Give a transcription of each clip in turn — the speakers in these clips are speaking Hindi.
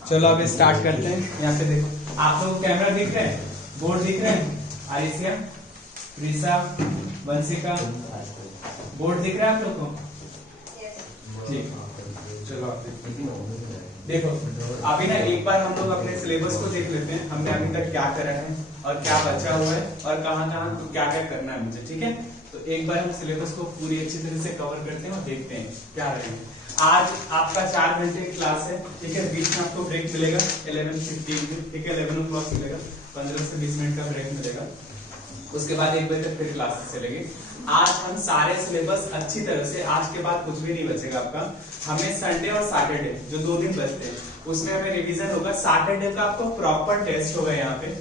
चलो अब स्टार्ट करते हैं। यहाँ पे देखो, आप लोग कैमरा दिख रहे हैं, बोर्ड दिख रहे हैं, आरिसिया, प्रीसा, वंशिका, बोर्ड दिख रहा है आप लोग को? ठीक, चलो आप देखो। अभी ना एक बार हम लोग अपने सिलेबस को देख लेते हैं, हमने अभी तक क्या करा है और क्या बचा हुआ है और कहाँ कहाँ क्या क्या करना है मुझे, ठीक है? तो एक बार हम सिलेबस को पूरी अच्छी तरह से कवर करते हैं और देखते हैं क्या रहेगा। आज आपका 4 घंटे की क्लास है, ठीक है? बीच में आपको ब्रेक मिलेगा 11:15 में, ठीक है? 11 o'clock मिलेगा, 15 से 20 मिनट का ब्रेक मिलेगा। उसके बाद 1 बजे तक फिर क्लास चलेगी। आज हम सारे सिलेबस अच्छी तरह से, आज के बाद कुछ भी नहीं बचेगा आपका। हमें संडे और सैटरडे जो 2 दिन बचते हैं उसमें हमें रिवीजन होगा। सैटरडे का आपको प्रॉपर टेस्ट होगा यहाँ पे,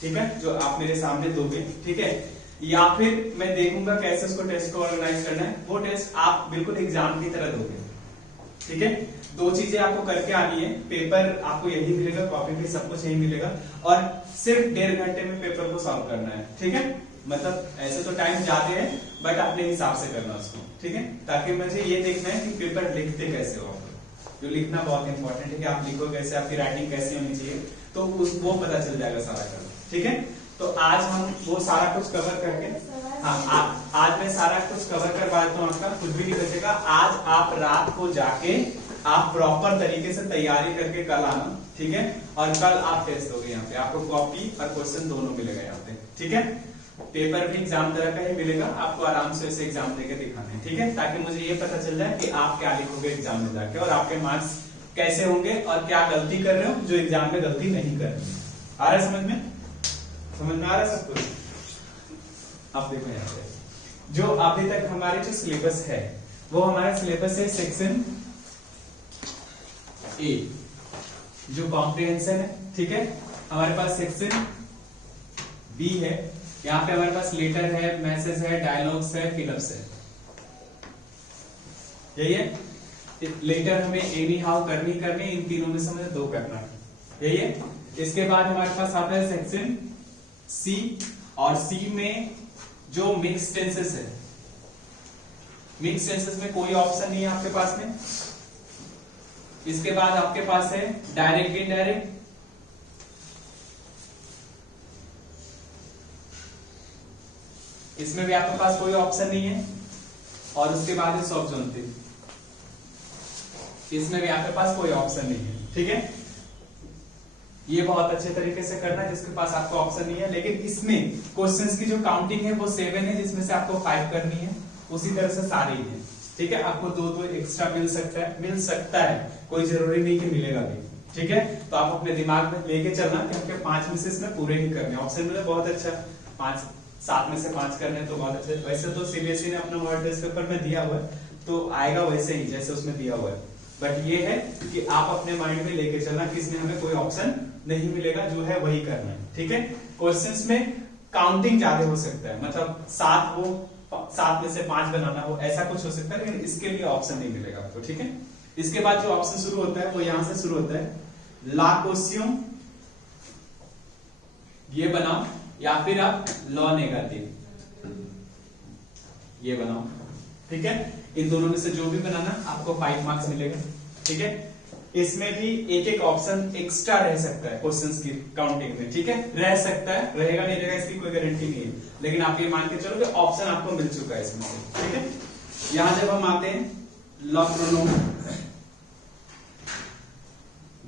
ठीक है? जो आप मेरे सामने दोगे, ठीक है? या फिर मैं देखूंगा कैसे उसको टेस्ट को ऑर्गेनाइज करना है। वो टेस्ट आप बिल्कुल एग्जाम की तरह दोगे, ठीक है? 2 चीजें आपको करके आनी है। पेपर आपको यही मिलेगा, कॉपी पे सब कुछ यही मिलेगा और सिर्फ 1.5 घंटे में पेपर को सॉल्व करना है, ठीक है? मतलब ऐसे तो टाइम ज्यादा है बट अपने हिसाब से करना उसको, ठीक है? ताकि मुझे ये देखना है कि पेपर लिखते कैसे हो आप। जो लिखना बहुत इंपॉर्टेंट है कि आप लिखो कैसे, आपकी राइटिंग कैसी होनी चाहिए, तो वो पता चल जाएगा सारा का, ठीक है? तो आज हम वो सारा कुछ कवर करके, हाँ आज मैं सारा कुछ कवर करवा देता हूँ, आपका कुछ भी नहीं बचेगा। आज आप रात को जाके आप प्रॉपर तरीके से तैयारी करके कल आना, ठीक है? और कल आप टेस्ट दोगे। यहाँ पे आपको कॉपी और क्वेश्चन दोनों मिलेगा यहाँ पे, ठीक है? पेपर भी एग्जाम तरह का ही मिलेगा, आपको आराम से इसे एग्जाम देके दिखाना है, ठीक है? ताकि मुझे ये पता चल जाए कि आप क्या लिखोगे एग्जाम में जाके और आपके मार्क्स कैसे होंगे और क्या गलती कर रहे हो जो एग्जाम में गलती नहीं कर रहे। आ रहा है समझ में? समझ में आ रहा है सब कुछ? आप देखो यहाँ पे जो अभी तक हमारे जो सिलेबस है वो हमारा सिलेबस है सेक्शन ए जो कॉम्प्रिहेंशन है, ठीक है? हमारे पास सेक्शन बी है, यहाँ पे हमारे पास लेटर है, मैसेज है, डायलॉग्स है, फिलअप्स है। यही है। लेटर हमें एनी हाउ करनी इन तीनों में से मुझे 2 करना है, यही है। इसके बाद हमारे पास आता है सेक्शन सी और सी में जो मिक्स टेंसेस है, मिक्स टेंसेस में कोई ऑप्शन नहीं है आपके पास में। इसके बाद आपके पास है डायरेक्ट इनडायरेक्ट, इसमें भी आपके पास कोई ऑप्शन नहीं है। और उसके बाद है सॉब्जॉन्टिव, इसमें भी आपके पास कोई ऑप्शन नहीं है, ठीक है? ये बहुत अच्छे तरीके से करना है जिसके पास आपको ऑप्शन नहीं है। लेकिन इसमें क्वेश्चंस की जो काउंटिंग है वो 7 है, जिसमें से आपको 5 करनी है। उसी तरह से सारी है, ठीक है? आपको 2 एक्स्ट्रा मिल सकता है, कोई जरूरी नहीं कि मिलेगा भी, ठीक है? तो आप अपने दिमाग में लेके चलना कि हमके 5 में से इसमें पूरे ही करने। ऑप्शन में बहुत अच्छा 5 7 में से 5 करने तो बहुत अच्छे। वैसे तो सीबीएसई ने अपना मॉडल टेस्ट पेपर में दिया हुआ है तो आएगा वैसे ही जैसे उसमें दिया हुआ है। बट ये है कि आप अपने माइंड में लेके चलना कि इसमें हमें कोई ऑप्शन नहीं मिलेगा, जो है वही करना है, ठीक है? क्वेश्चंस में काउंटिंग ज्यादा हो सकता है, मतलब 7 में से 5 बनाना हो, ऐसा कुछ हो सकता है, लेकिन इसके लिए ऑप्शन नहीं मिलेगा आपको, ठीक है? इसके बाद जो ऑप्शन शुरू होता है वो यहां से शुरू होता है ला क्वेश्चन, ये बनाओ, या फिर आप लॉ नेगेटिव ये बनाओ, ठीक है? इन दोनों में से जो भी बनाना आपको 5 मार्क्स मिलेगा, ठीक है? इसमें भी एक ऑप्शन एक्स्ट्रा रह सकता है क्वेश्चंस की काउंटिंग में, ठीक है? रह सकता है, रहेगा नहीं रहेगा इसकी कोई गारंटी नहीं है, लेकिन आप ये मान के चलो कि ऑप्शन आपको मिल चुका है इसमें से, ठीक है? यहां जब हम आते हैं लॉ प्रोनोम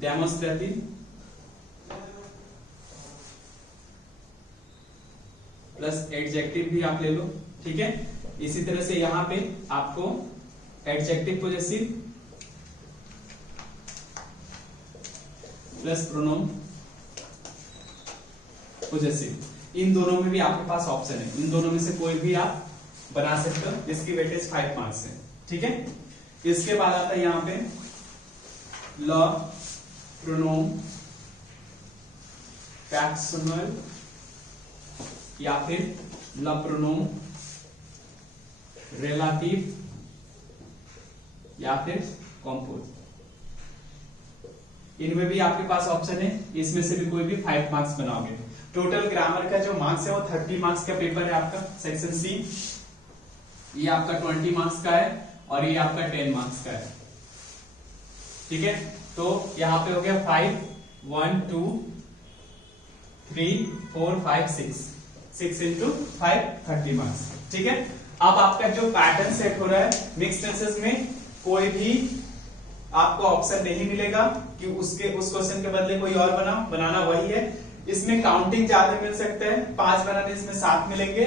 डेमोन्स्ट्रेटिव प्लस एडजेक्टिव भी आप ले लो, ठीक है? इसी तरह से यहां पे आपको एडजेक्टिव पॉजेसिव प्लस प्रोनोम पॉजेसिव, इन दोनों में भी आपके पास ऑप्शन है। इन दोनों में से कोई भी आप बना सकते हो जिसकी वेटेज 5 मार्क्स है, ठीक है? इसके बाद आता है यहां पे लॉ प्रोनोम पैक्सोनल या फिर लॉ प्रोनोम रिलेटिव या फिर कंपोज, इनमें भी आपके पास ऑप्शन है। इसमें से भी कोई भी 5 मार्क्स बनाओगे। टोटल ग्रामर का जो मार्क्स है वो 30 मार्क्स का पेपर है आपका सेक्शन सी। ये आपका 20 मार्क्स का है और ये आपका 10 मार्क्स का है, ठीक है, तो यहाँ पे हो गया 5 1 2 3 4 5 6 into 5 30 मार्क्स। ठीक है, अब आपका जो पैटर्न सेट हो रहा है मिक्स टेंसेस में, कोई भी आपको ऑप्शन नहीं मिलेगा कि उस क्वेश्चन के बदले कोई और बनाना वही है। इसमें काउंटिंग ज्यादा मिल सकता है, 5 बनाने इसमें 7 मिलेंगे।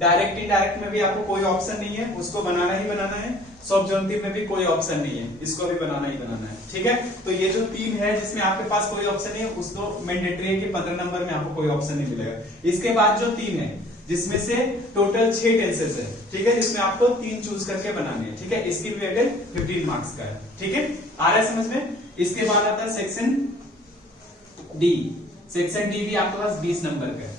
डायरेक्ट इनडायरेक्ट में भी आपको कोई ऑप्शन नहीं है, उसको बनाना ही बनाना है। सॉफ्ट में भी कोई ऑप्शन नहीं है, इसको भी बनाना ही बनाना है। ठीक है, तो ये जो 3 है जिसमें आपके पास कोई ऑप्शन नहीं है, उसको मैंडेटरी है कि 15 नंबर में आपको कोई ऑप्शन नहीं मिलेगा। इसके बाद जो 3 है जिसमें से टोटल 6 टेंसेस है, ठीक है, जिसमें आपको 3 चूज करके बनाने हैं। ठीक है, इसकी भी वेटेज 15 मार्क्स का है। ठीक है, आ रहा है समझ में। इसके बाद आता है सेक्शन डी। सेक्शन डी भी आपके पास 20 नंबर का है,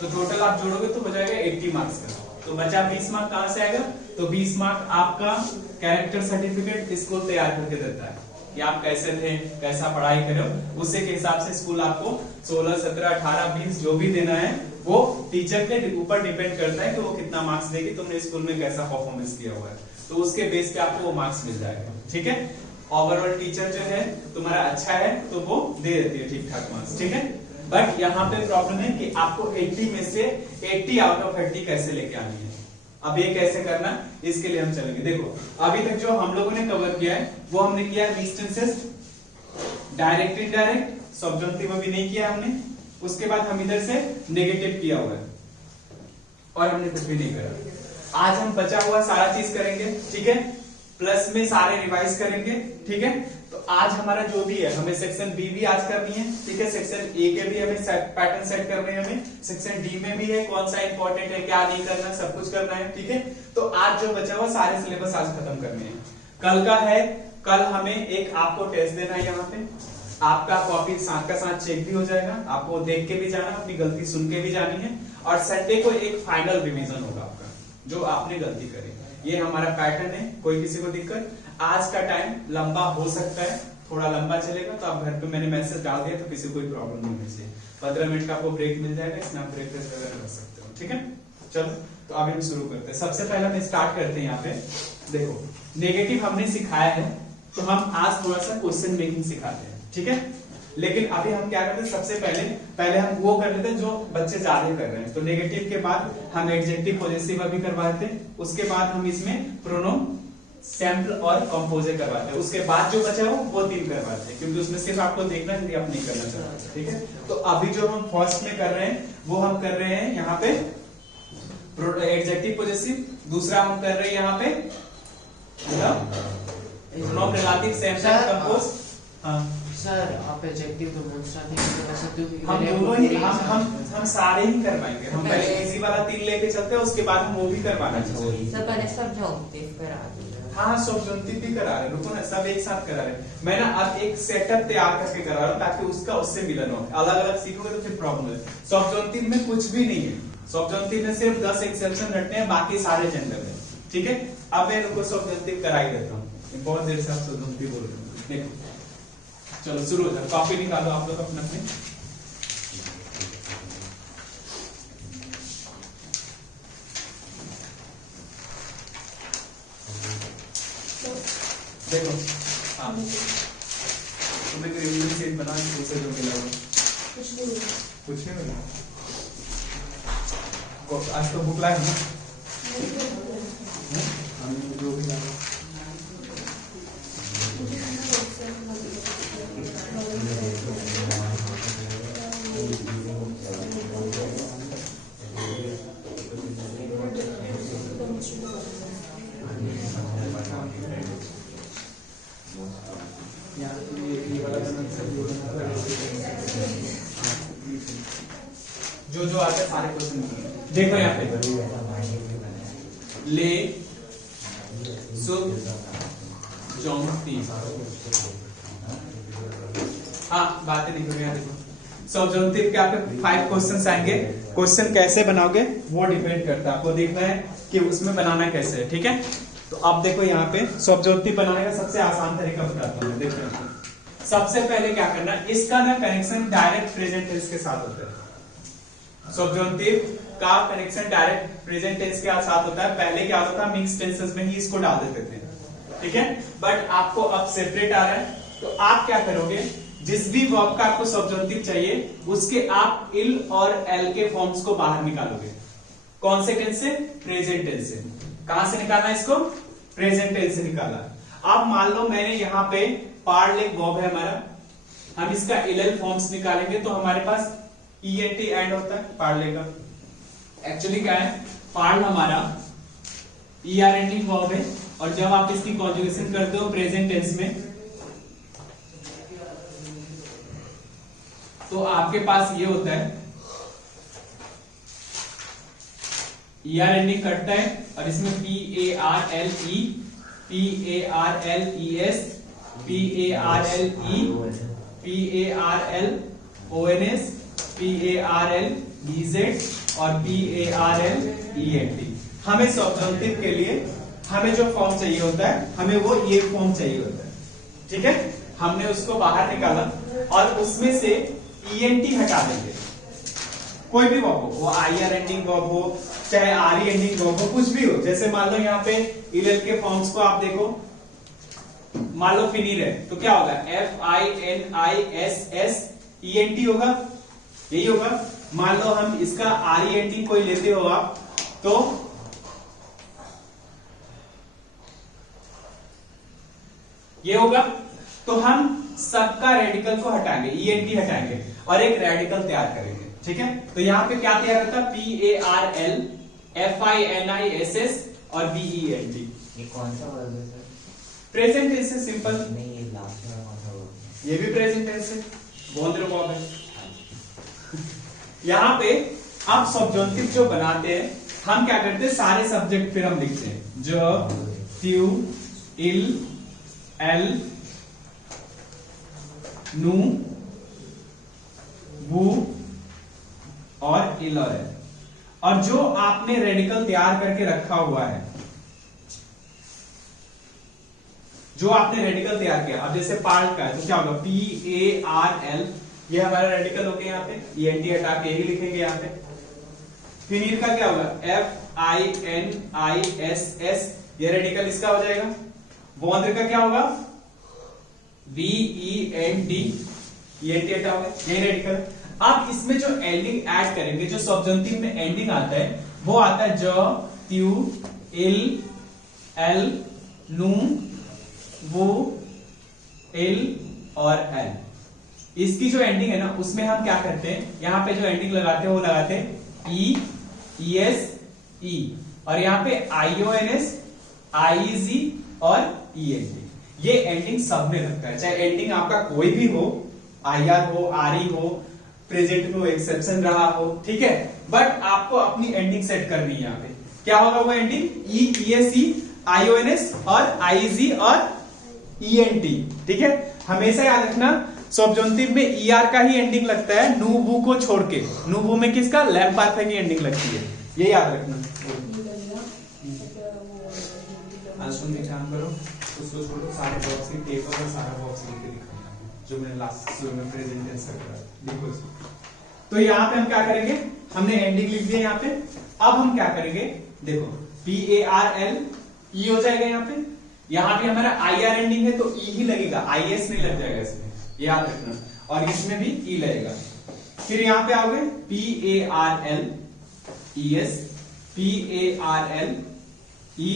तो टोटल आप जोड़ोगे तो हो जाएगा 80 मार्क्स का। तो बचा 20 मार्क कहां से आएगा, तो 20 मार्क आपका कैरेक्टर सर्टिफिकेट स्कूल तैयार करके देता है कि आप कैसे थे, कैसा पढ़ाई करे, उसी के हिसाब से स्कूल आपको 16 17 18 20 जो भी देना है वो टीचर के ऊपर डिपेंड करता है कि वो कितना मार्क्स देगी, तुमने स्कूल में कैसा परफॉर्मेंस किया हुआ है, तो उसके बेस पे आपको वो मार्क्स मिल जाएगा। ठीक है, ओवरऑल टीचर जो है तुम्हारा अच्छा है तो वो दे देती है ठीक ठाक मार्क्स। ठीक है, बट यहाँ पे प्रॉब्लम है कि आपको 80 में से 80 आउट ऑफ 80 कैसे लेके आनी है। अब ये कैसे करना, इसके लिए हम चलेंगे। देखो अभी तक जो हम लोगों ने कवर किया है वो हमने किया है मिक्स्ड टेंसेस, डायरेक्ट इनडायरेक्ट, सब्जुंक्टिव भी नहीं किया हमने। उसके बाद हम इधर से नेगेटिव किया हुआ है और हमने कुछ भी नहीं करा। आज हम बचा हुआ सारा चीज करेंगे। ठीक है, प्लस में सारे रिवाइज करेंगे। ठीक है, तो आज हमारा जो भी है हमें सेक्शन बी भी आज करनी है। ठीक है, सेक्शन ए के भी हमें पैटर्न सेट करने हैं, हमें सेक्शन डी में भी है कौन सा इंपॉर्टेंट है क्या नहीं करना, सब कुछ करना है। ठीक है, तो आज जो बचा हुआ सारे सिलेबस आज खत्म करने हैं। कल का है, कल हमें एक आपको टेस्ट देना है, यहाँ पे आपका कॉपी साथ का साथ चेक भी हो जाएगा, आपको देख के भी जाना, अपनी गलती सुन के भी जानी है। और संडे को एक फाइनल रिवीजन होगा आपका जो आपने गलती करी। ये हमारा पैटर्न है, कोई किसी को दिक्कत। आज का टाइम लंबा हो सकता है, थोड़ा लंबा चलेगा, तो आप घर पे मैंने मैसेज डाल दिया तो किसी को कोई प्रॉब्लम नहीं होनी चाहिए। 15 मिनट का आपको ब्रेक मिल जाएगा, इसमें आप ब्रेक वगैरह कर सकते हो। ठीक है, चलो तो अभी हम शुरू करते हैं। सबसे पहले हम स्टार्ट करते हैं। यहाँ पे देखो नेगेटिव हमने सिखाया है, तो हम आज थोड़ा सा क्वेश्चन मेकिंग सिखाते हैं। ठीक है, लेकिन अभी हम क्या करते हैं, सबसे पहले हम वो कर लेते हैं जो बच्चे ज्यादा कर रहे हैं। तो नेगेटिव के बाद हम एडजेक्टिव पॉजेसिव अभी करवाते हैं, उसके बाद हम इसमें प्रोनाउन सैंपल और कंपोजर करवाते हैं, उसके बाद जो बचा वो 3 करवाते हैं, क्योंकि उसमें सिर्फ आपको देखना है, यदि आप नहीं करना चाहते। ठीक है, तो अभी जो हम फर्स्ट में कर रहे हैं वो हम कर रहे हैं यहाँ पे एडजेक्टिव पॉजेसिव, दूसरा हम कर रहे हैं यहाँ पे प्रोनाउन रिलेटिव सैंपल कंपोज। हाँ सर, आप एडजेक्टिव तो डेमोंस्ट्रेटिव कर सकते हो। हम दोनों ही हम सारे ही करवाएंगे। हम पहले इजी वाला 3 लेके चलते हैं, उसके बाद हम वो भी करवाना चाहेंगे। सर पहले सब्जुंक्टिव करा दीजिए। हाँ, सब्जुंक्टिव भी करा रहे, रुको ना, सब एक साथ करा रहे। मैं ना अब एक सेटअप तैयार करके करा रहा हूँ ताकि उसका उससे मिलन हो। अलग अलग सीखोगे तो फिर प्रॉब्लम है। सब्जुंक्टिव में कुछ भी नहीं है, सब्जुंक्टिव में सिर्फ 10 एक्सेप्शन रखने हैं, बाकी सारे जनरल है। ठीक है, अब मैं इनको सब्जुंक्टिव करा ही देता हूँ, बहुत देर से आप सब्जुंक्टिव बोल रहे हो। देखो चलो शुरू हो जाए, कॉपी निकालो आप लोग अपने अपने। देखो हाँ, तुम्हें रिवीजन सेट बना के उसे जो मिला कुछ नहीं मिला। आज तो बुक लाए ना, हम जो भी लाए जो आते हैं सारे क्वेश्चन देखो। यहाँ पे ले सब्जुंक्टिव, हाँ बातें लिखो। यहाँ देखो सब्जुंक्टिव के आपके 5 क्वेश्चंस आएंगे। क्वेश्चन कैसे बनाओगे वो डिपेंड करता है, आपको देखना है कि उसमें बनाना कैसे है। ठीक है, तो अब देखो यहाँ पे सब्जुंक्टिव बनाने का सबसे आसान तरीका बताता हूँ। देखो सबसे पहले क्या करना है, इसका ना कनेक्शन डायरेक्ट प्रेजेंट टेंस के साथ होता है। सब्जुंक्टिव का कनेक्शन डायरेक्ट प्रेजेंट टेंस के साथ होता है। पहले क्या होता था, मिक्स टेंसेस में ही इसको डाल देते थे। ठीक है, बट आपको अब सेपरेट आ रहा है, तो आप क्या करोगे, जिस भी वर्ब का आपको सब्जॉन्टिव चाहिए उसके आप इल और एल के फॉर्म्स को बाहर निकालोगे। कौन से टेंस से? प्रेजेंट टेंस से। कहां से निकालना इसको? प्रेजेंट टेंस से निकाला। अब मान लो मैंने यहाँ पे पार्ट वर्ब है हमारा, हम इसका इल फॉर्म्स निकालेंगे तो हमारे पास ईएनटी एंड होता है पार्ले का। एक्चुअली क्या है, पार्ल हमारा ईआर एंडिंग वर्ब है, और जब आप इसकी कॉन्जुगेशन करते हो प्रेजेंट टेंस में तो आपके पास ये होता है, ईआर एंडिंग कटता है और इसमें PARLE, PARLES, PARLE, PARLONS, PARLEZ और PARLENT। हमें सब्जॉन्टिव के लिए हमें जो फॉर्म चाहिए होता है, हमें वो ये फॉर्म चाहिए होता है, ठीक है। हमने उसको बाहर निकाला और उसमें से ईएनटी हटा देंगे। कोई भी वर्ब हो, वो आईआर एंडिंग वर्ब हो चाहे आर एंडिंग वर्ब हो, कुछ भी हो। जैसे मान लो यहाँ पे इल के फॉर्म्स को आप देखो, मान लो फिनीर है तो क्या होगा, FINISS होगा, यही होगा। मान लो हम इसका RENT कोई लेते हो आप, तो ये होगा। तो हम सबका रेडिकल को हटाएंगे, ENT हटाएंगे और एक रेडिकल तैयार करेंगे, ठीक है। तो यहाँ पे क्या तैयार होता है, PARL, FINISS और BENT। ये कौन सा वर्ब है सर? प्रेजेंट टेंस है, सिंपल। नहीं, ये लास्ट वाला कौन सा वर्ब है? ये भी प्रेजेंट टेंस है, बोल रहे वर्ब है। यहाँ पे आप सब्जॉन्टिव जो बनाते हैं, हम क्या करते हैं, सारे सब्जेक्ट फिर हम लिखते हैं, जो, ट्यू, इल, एल, नू, वू और इल और एल। और जो आपने रेडिकल तैयार करके रखा हुआ है, जो आपने रेडिकल तैयार किया, अब जैसे पार्ट का है तो क्या होगा, PARL, ये हमारा रेडिकल हो गया, यहाँ पे ENT हटा के ही लिखेंगे यहाँ पे। फिनीर का क्या होगा, FINISS, ये रेडिकल इसका हो जाएगा। वॉन्द्र का क्या होगा, VENT, ENT हटा होगा, यही रेडिकल। अब इसमें जो एंडिंग ऐड करेंगे, जो सब्जॉन्टिव में एंडिंग आता है, वो आता है ज, त्यू, इल, एल, नू, वो, इल और एल। इसकी जो एंडिंग है ना, उसमें हम क्या करते हैं, यहाँ पे जो एंडिंग लगाते हैं वो लगाते हैं E, ES, E, और यहाँ पे IONS, IEZ और ENT। ये एंडिंग सब में लगता है, चाहे एंडिंग आपका कोई भी हो, IR हो, RE हो, प्रेजेंट में एक्सेप्शन रहा हो, ठीक है, बट आपको अपनी एंडिंग सेट करनी है। यहाँ पे क्या होगा वो ending, E, ES, E, IONS और IEZ और ENT, ठीक है। हमेशा याद रखना, सब्जॉन्टिव में ER का ही एंडिंग लगता है, नू वू को छोड़ के। नू वू में किसका, लैम्प पार्थ की एंडिंग लगती है, ये याद रखना। सुन के काम करो, उसको छोड़ो, सारे बॉक्स की पेपर और सारा बॉक्स लिख के दिखाना, जो मैंने लास्ट शुरू में प्रेजेंटेशन करा, देखो इसको। तो यहाँ पे हम क्या करेंगे, हमने एंडिंग लिख दिया यहाँ पे। अब हम क्या करेंगे, देखो PARL, E हो जाएगा यहाँ पे। यहाँ पे हमारा IR एंडिंग है तो E ही लगेगा, IS नहीं लग जाएगा इसमें, याद रखना। और इसमें भी E लगेगा। फिर यहाँ पे आओगे PARL, ES, PARL, E,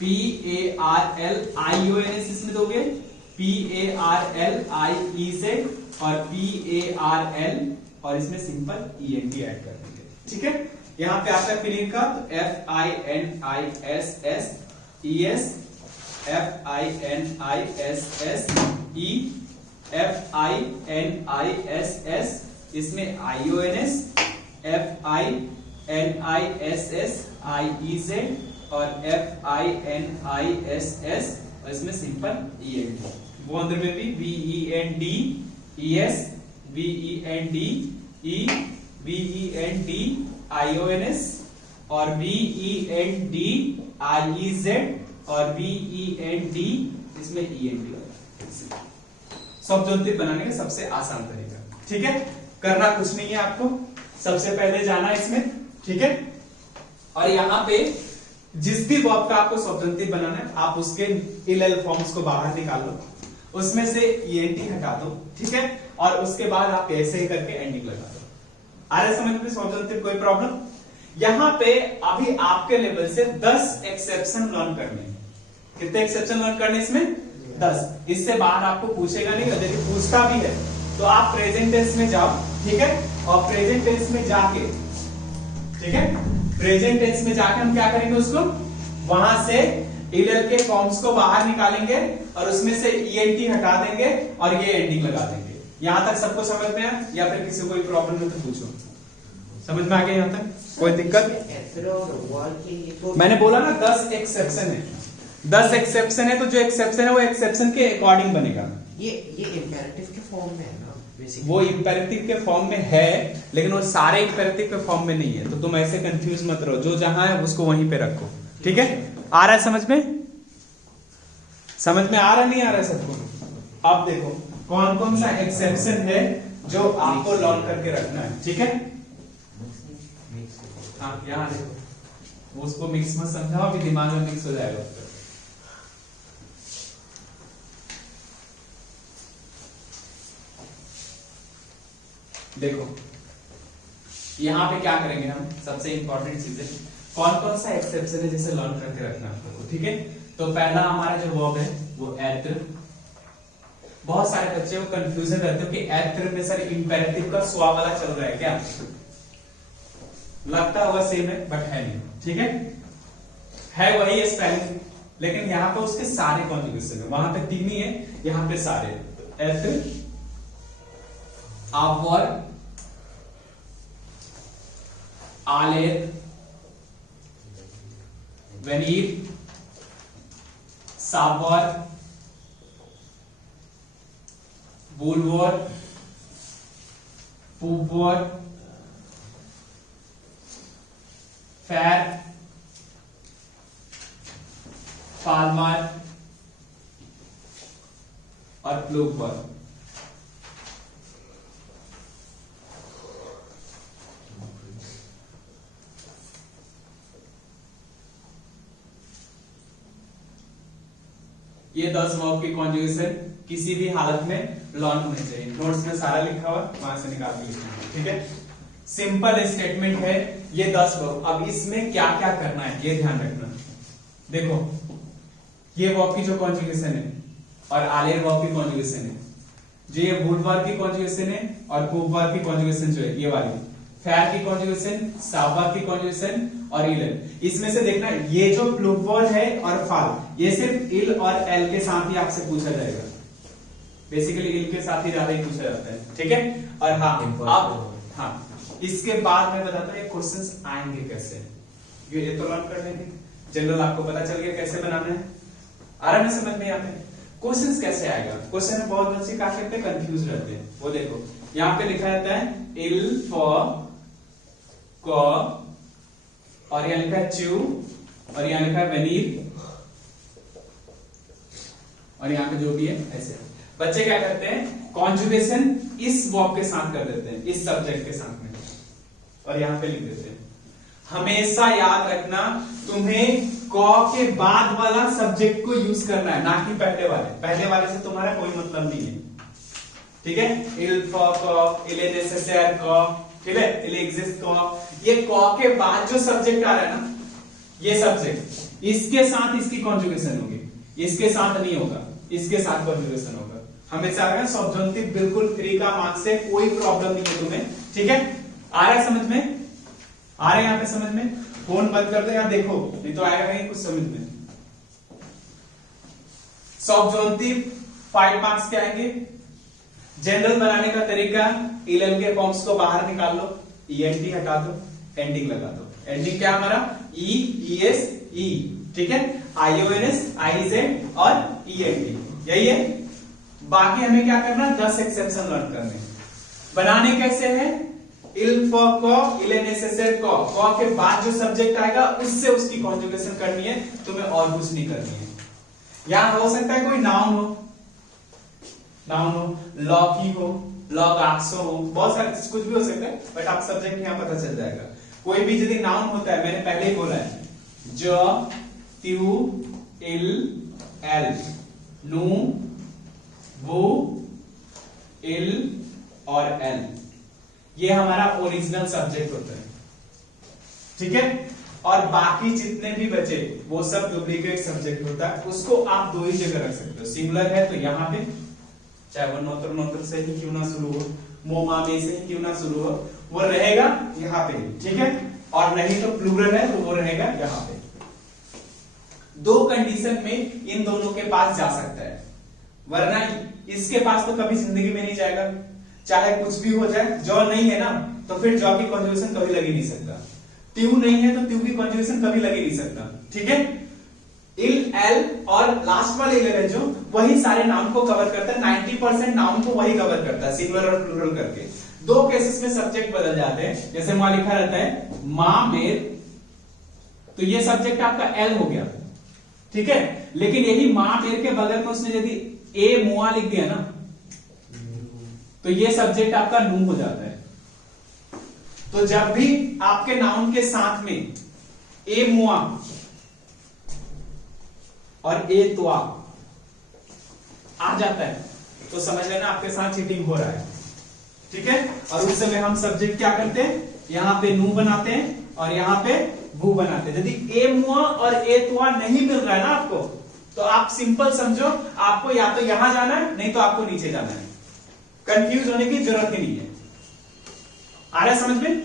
PARL, IONS इसमें दोगे, PARL, IEZ और PARL और इसमें सिंपल ENT ऐड कर देंगे, ठीक है। यहाँ पे आता है फिनिर का, तो FINISS, ES, FINISS, E, FINISS, इसमें IONS, FINISS, IEZ और FINISS और इसमें सिंपल ENT। वो अंदर में भी VENT, ES, VENT, E, VENT, IONS और VENT, IEZ और VENT, इसमें ENT। सब्जॉन्टिव बनाने का सबसे आसान तरीका, ठीक है। करना कुछ नहीं है आपको, सबसे पहले जाना इसमें, ठीक है। और यहाँ पे जिस भी वर्ब का आपको सब्जंटिव बनाना है आप उसके इल फॉर्म्स को बाहर निकाल लो, उसमें से ईएनटी हटा दो, ठीक है, और उसके बाद आप ऐसे ही करके एंडिंग लगा दो। आ रहा समझ में सब्जंटिव? कोई प्रॉब्लम? यहां पे अभी आपके लेवल से 10 एक्सेप्शन लर्न करने हैं। कितने एक्सेप्शन लर्न करने इसमें? 10। इससे बाहर आपको पूछेगा नहीं, यदि पूछता भी है तो आप प्रेजेंट टेंस में जाओ, ठीक है, और प्रेजेंट टेंस में जाके, ठीक है, प्रेजेंट टेंस में जाके हम क्या करेंगे, उसको वहां से इलल के फॉर्म्स को बाहर निकालेंगे और उसमें से ईएनटी हटा देंगे और ये एंडिंग लगा देंगे। यहां तक सबको समझ में आया या फिर किसी कोई प्रॉब्लम है तो पूछो। समझ में आ गया? यहां तक कोई दिक्कत? मैंने बोला ना 10 एक्सेप्शन है, 10 एक्सेप्शन है, तो जो एक्सेप्शन है वो एक्सेप्शन के अकॉर्डिंग बनेगा। ये इंपेरेटिव के फॉर्म में है ना बेसिकली? वो इंपेरेटिव के फॉर्म में है, लेकिन वो सारे इंपेरेटिव के फॉर्म में नहीं है, तो तुम ऐसे कंफ्यूज मत रहो, जो जहां है उसको वहीं पे रखो, ठीक है? आ रहा है समझ में? समझ में आ रहा नहीं आ रहा है सबको? अब देखो कौन कौन सा एक्सेप्शन है जो आपको लर्न करके रखना है, ठीक है? हाँ, यहाँ देखो, उसको मिक्स मत समझाओ, अभी दिमाग में मिक्स हो जाएगा। देखो यहां पे क्या करेंगे हम, सबसे इंपॉर्टेंट चीज है कौन कौन सा एक्सेप्शन है जिसे लर्न करके रखना आपको, ठीक है? तो पहला हमारा जो वर्ब है वो एत्र। बहुत सारे बच्चे को कंफ्यूजन रहते हो कि एत्र में सर इंपेरेटिव का स्वा वाला चल रहा है क्या? लगता हुआ सेम है बट है नहीं, ठीक है वही है स्पेलिंग, लेकिन यहाँ पे उसके सारे कॉन्जुगेशन है, वहां पे 3 ही है, यहाँ पे सारे। एत्र, आवर, आलेर, वेनीर, सावर, बुलवर, पुवर, फैर, फार्मर और प्लूपर। ये 10 वर्ब की कॉन्जुगेशन किसी भी हालत में लर्न होने चाहिए। नोट्स में सारा लिखा हुआ, वहां से निकाल के लिखना, ठीक है? सिंपल स्टेटमेंट है ये 10 वर्ब। अब इसमें क्या क्या करना है ये ध्यान रखना। देखो ये वर्ब की जो कॉन्जुगेशन है और आलेर वर्ब की कॉन्जुगेशन है, जो ये वुड वर्ब की कॉन्जुगेशन है और कुब वर्ब की कॉन्जुगेशन जो है ये वाली, फैर की कॉन्जुगेशन, साव वर्ब की कॉन्जुगेशन और इल। इसमें से देखना ये जो प्लूवर है और फाल, ये सिर्फ इल और एल के साथ ही आपसे पूछा जाएगा। बेसिकली इल के साथ ही ज्यादा ही पूछा जाता है, ठीक है? और हाँ अब हाँ इसके बाद मैं बताता हूँ ये क्वेश्चंस आएंगे कैसे। ये तो लर्न कर लेंगे, जनरल आपको पता चल गया कैसे बनाना है, आराम से समझ में आता है। क्वेश्चंस कैसे आएगा? क्वेश्चन में बहुत बच्चे क्या करते हैं, कंफ्यूज रहते हैं। वो देखो यहाँ पे लिखा रहता है इल फॉर क, और यहाँ लिखा है च्यू, और यहाँ लिखा है वेनीर, और यहाँ पे जो भी है ऐसे। बच्चे क्या करते हैं, कॉन्जुगेशन इस वर्ब के साथ कर देते हैं, इस सब्जेक्ट के साथ में, और यहाँ पे लिख देते हैं। हमेशा याद रखना तुम्हें क के बाद वाला सब्जेक्ट को यूज करना है, ना कि पहले वाले। पहले वाले से तुम्हारा कोई मतलब नहीं है, ठीक है? इल फॉर क, इले नेसेसर क, ठीक है, इले एग्जिस्ट क। ये क के बाद जो सब्जेक्ट आ रहा है ना, ये सब्जेक्ट, इसके साथ इसकी कॉन्जुगेशन होगी, इसके साथ नहीं होगा, इसके साथ कॉन्जुगेशन होगा। हमेशा सब्जंटिव बिल्कुल फ्री का मार्क्स से कोई प्रॉब्लम नहीं है तुम्हें, ठीक है? आ रहा है समझ में? आ रहा है यहाँ पे समझ में? फोन बंद कर दो, यहाँ देखो, नहीं तो आएगा नहीं कुछ समझ में। सब्जंटिव 5 मार्क्स के आएंगे। जनरल बनाने का तरीका, इल के फॉर्म्स को बाहर निकाल लो, ईएनटी हटा दो, एंडिंग लगा दो। एंडिंग क्या हमारा? ई, ईएस, ई, ठीक है? आईओएनएस, आईजेड और ईएनटी, यही है। बाकी हमें क्या करना, 10 एक्सेप्शन लर्न करने। बनाने कैसे है? इल फॉर क, इले नेसेसर क के बाद जो सब्जेक्ट आएगा उससे उसकी कॉन्जुगेशन करनी है, तुम्हें और कुछ नहीं करनी है। यहां हो सकता है कोई नाउन हो, लॉक ही हो, लॉग आक्सो हो, बहुत सारे चीज कुछ भी हो सकता है, बट आप सब्जेक्ट यहाँ पता चल जाएगा। कोई भी यदि नाउन होता है, मैंने पहले ही बोला है, ज त्यू इल एल नू वो इल और एल, ये हमारा ओरिजिनल सब्जेक्ट होता है, ठीक है। और बाकी जितने भी बचे वो सब डुप्लीकेट सब्जेक्ट होता है। उसको आप दो ही जगह रख सकते हो, सिंगुलर है तो यहाँ पे, चाहे वो नोत्र नोत्र से ही क्यों ना शुरू हो, मोमा में से ही क्यों ना शुरू हो, वो रहेगा यहाँ पे, ठीक है। और नहीं तो प्लूरल है तो वो रहेगा यहाँ पे। दो कंडीशन में इन दोनों के पास जा सकता है, वरना इसके पास तो कभी जिंदगी में नहीं जाएगा, चाहे कुछ भी हो जाए। जॉ नहीं है ना तो फिर जॉ की कॉन्जुगेशन कभी लग ही नहीं सकता, त्यू नहीं है तो त्यू की कॉन्जुगेशन कभी लग ही नहीं सकता, ठीक है। इल एल और लास्ट वाले इल है जो वही सारे नाउन को कवर करता है, 90% नाउन को वही कवर करता है, सिंगुलर और प्लूरल करके। दो केसेस में सब्जेक्ट बदल जाते हैं, जैसे वहां लिखा रहता है मां मेर, तो ये सब्जेक्ट आपका एल हो गया, ठीक है। लेकिन यही मां मेर के बगल में उसने यदि ए मुआ लिख दिया ना तो ये सब्जेक्ट आपका नू हो जाता है। तो जब भी आपके नाउन के साथ में ए मुआ और ए त्वा आ जाता है तो समझ लेना आपके साथ चीटिंग हो रहा है, ठीक है। और उस समय हम सब्जेक्ट क्या करते हैं, यहां पे नू बनाते हैं और यहां पे वो बनाते हैं। यदि ए मुआ और ए त्वा नहीं मिल रहा है ना आपको, तो आप सिंपल समझो, आपको या तो यहां जाना है नहीं तो आपको नीचे जाना है, कंफ्यूज होने की जरूरत ही नहीं है। आ रहा है समझ में?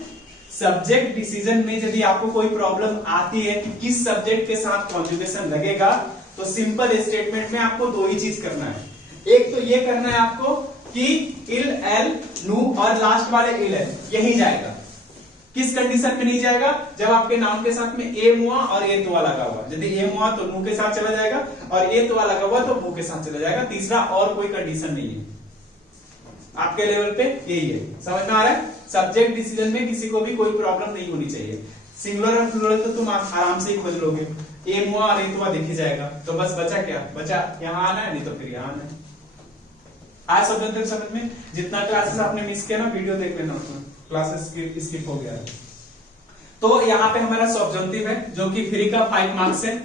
सब्जेक्ट डिसीजन में यदि आपको कोई प्रॉब्लम आती है कि किस सब्जेक्ट के साथ कॉन्जुगेशन लगेगा, तो सिंपल स्टेटमेंट में आपको दो ही चीज करना है। एक तो ये करना है आपको कि इल एल नू और लास्ट वाले इल एल यही जाएगा। किस कंडीशन में नहीं जाएगा, जब आपके नाउन के साथ में ए मुआ और ए तुआ लगा हुआ, यदि ए मुआ तो नू के साथ चला जाएगा और ए तुआ लगा हुआ तो वो के साथ चला जाएगा। तीसरा और कोई कंडीशन नहीं है, आपके लेवल पे यही है। समझ में आ रहा है? सब्जेक्ट डिसीजन में किसी को भी कोई प्रॉब्लम नहीं होनी चाहिए। सिंगुलर और प्लूरल तो तुम आराम से ही खोज लोगे, ए मुआ और ए तुआ दिख ही जाएगा। तो बस बचा क्या, बचा यहाँ आना है, नहीं तो फिर यहाँ आना है। आज समझ में? जितना क्लासेस आपने मिस किया ना, वीडियो देख लेना, उसमें क्लासेस स्किप हो गया है। तो यहाँ पे हमारा सब्जेक्टिव है जो कि फ्री का 5 मार्क्स है।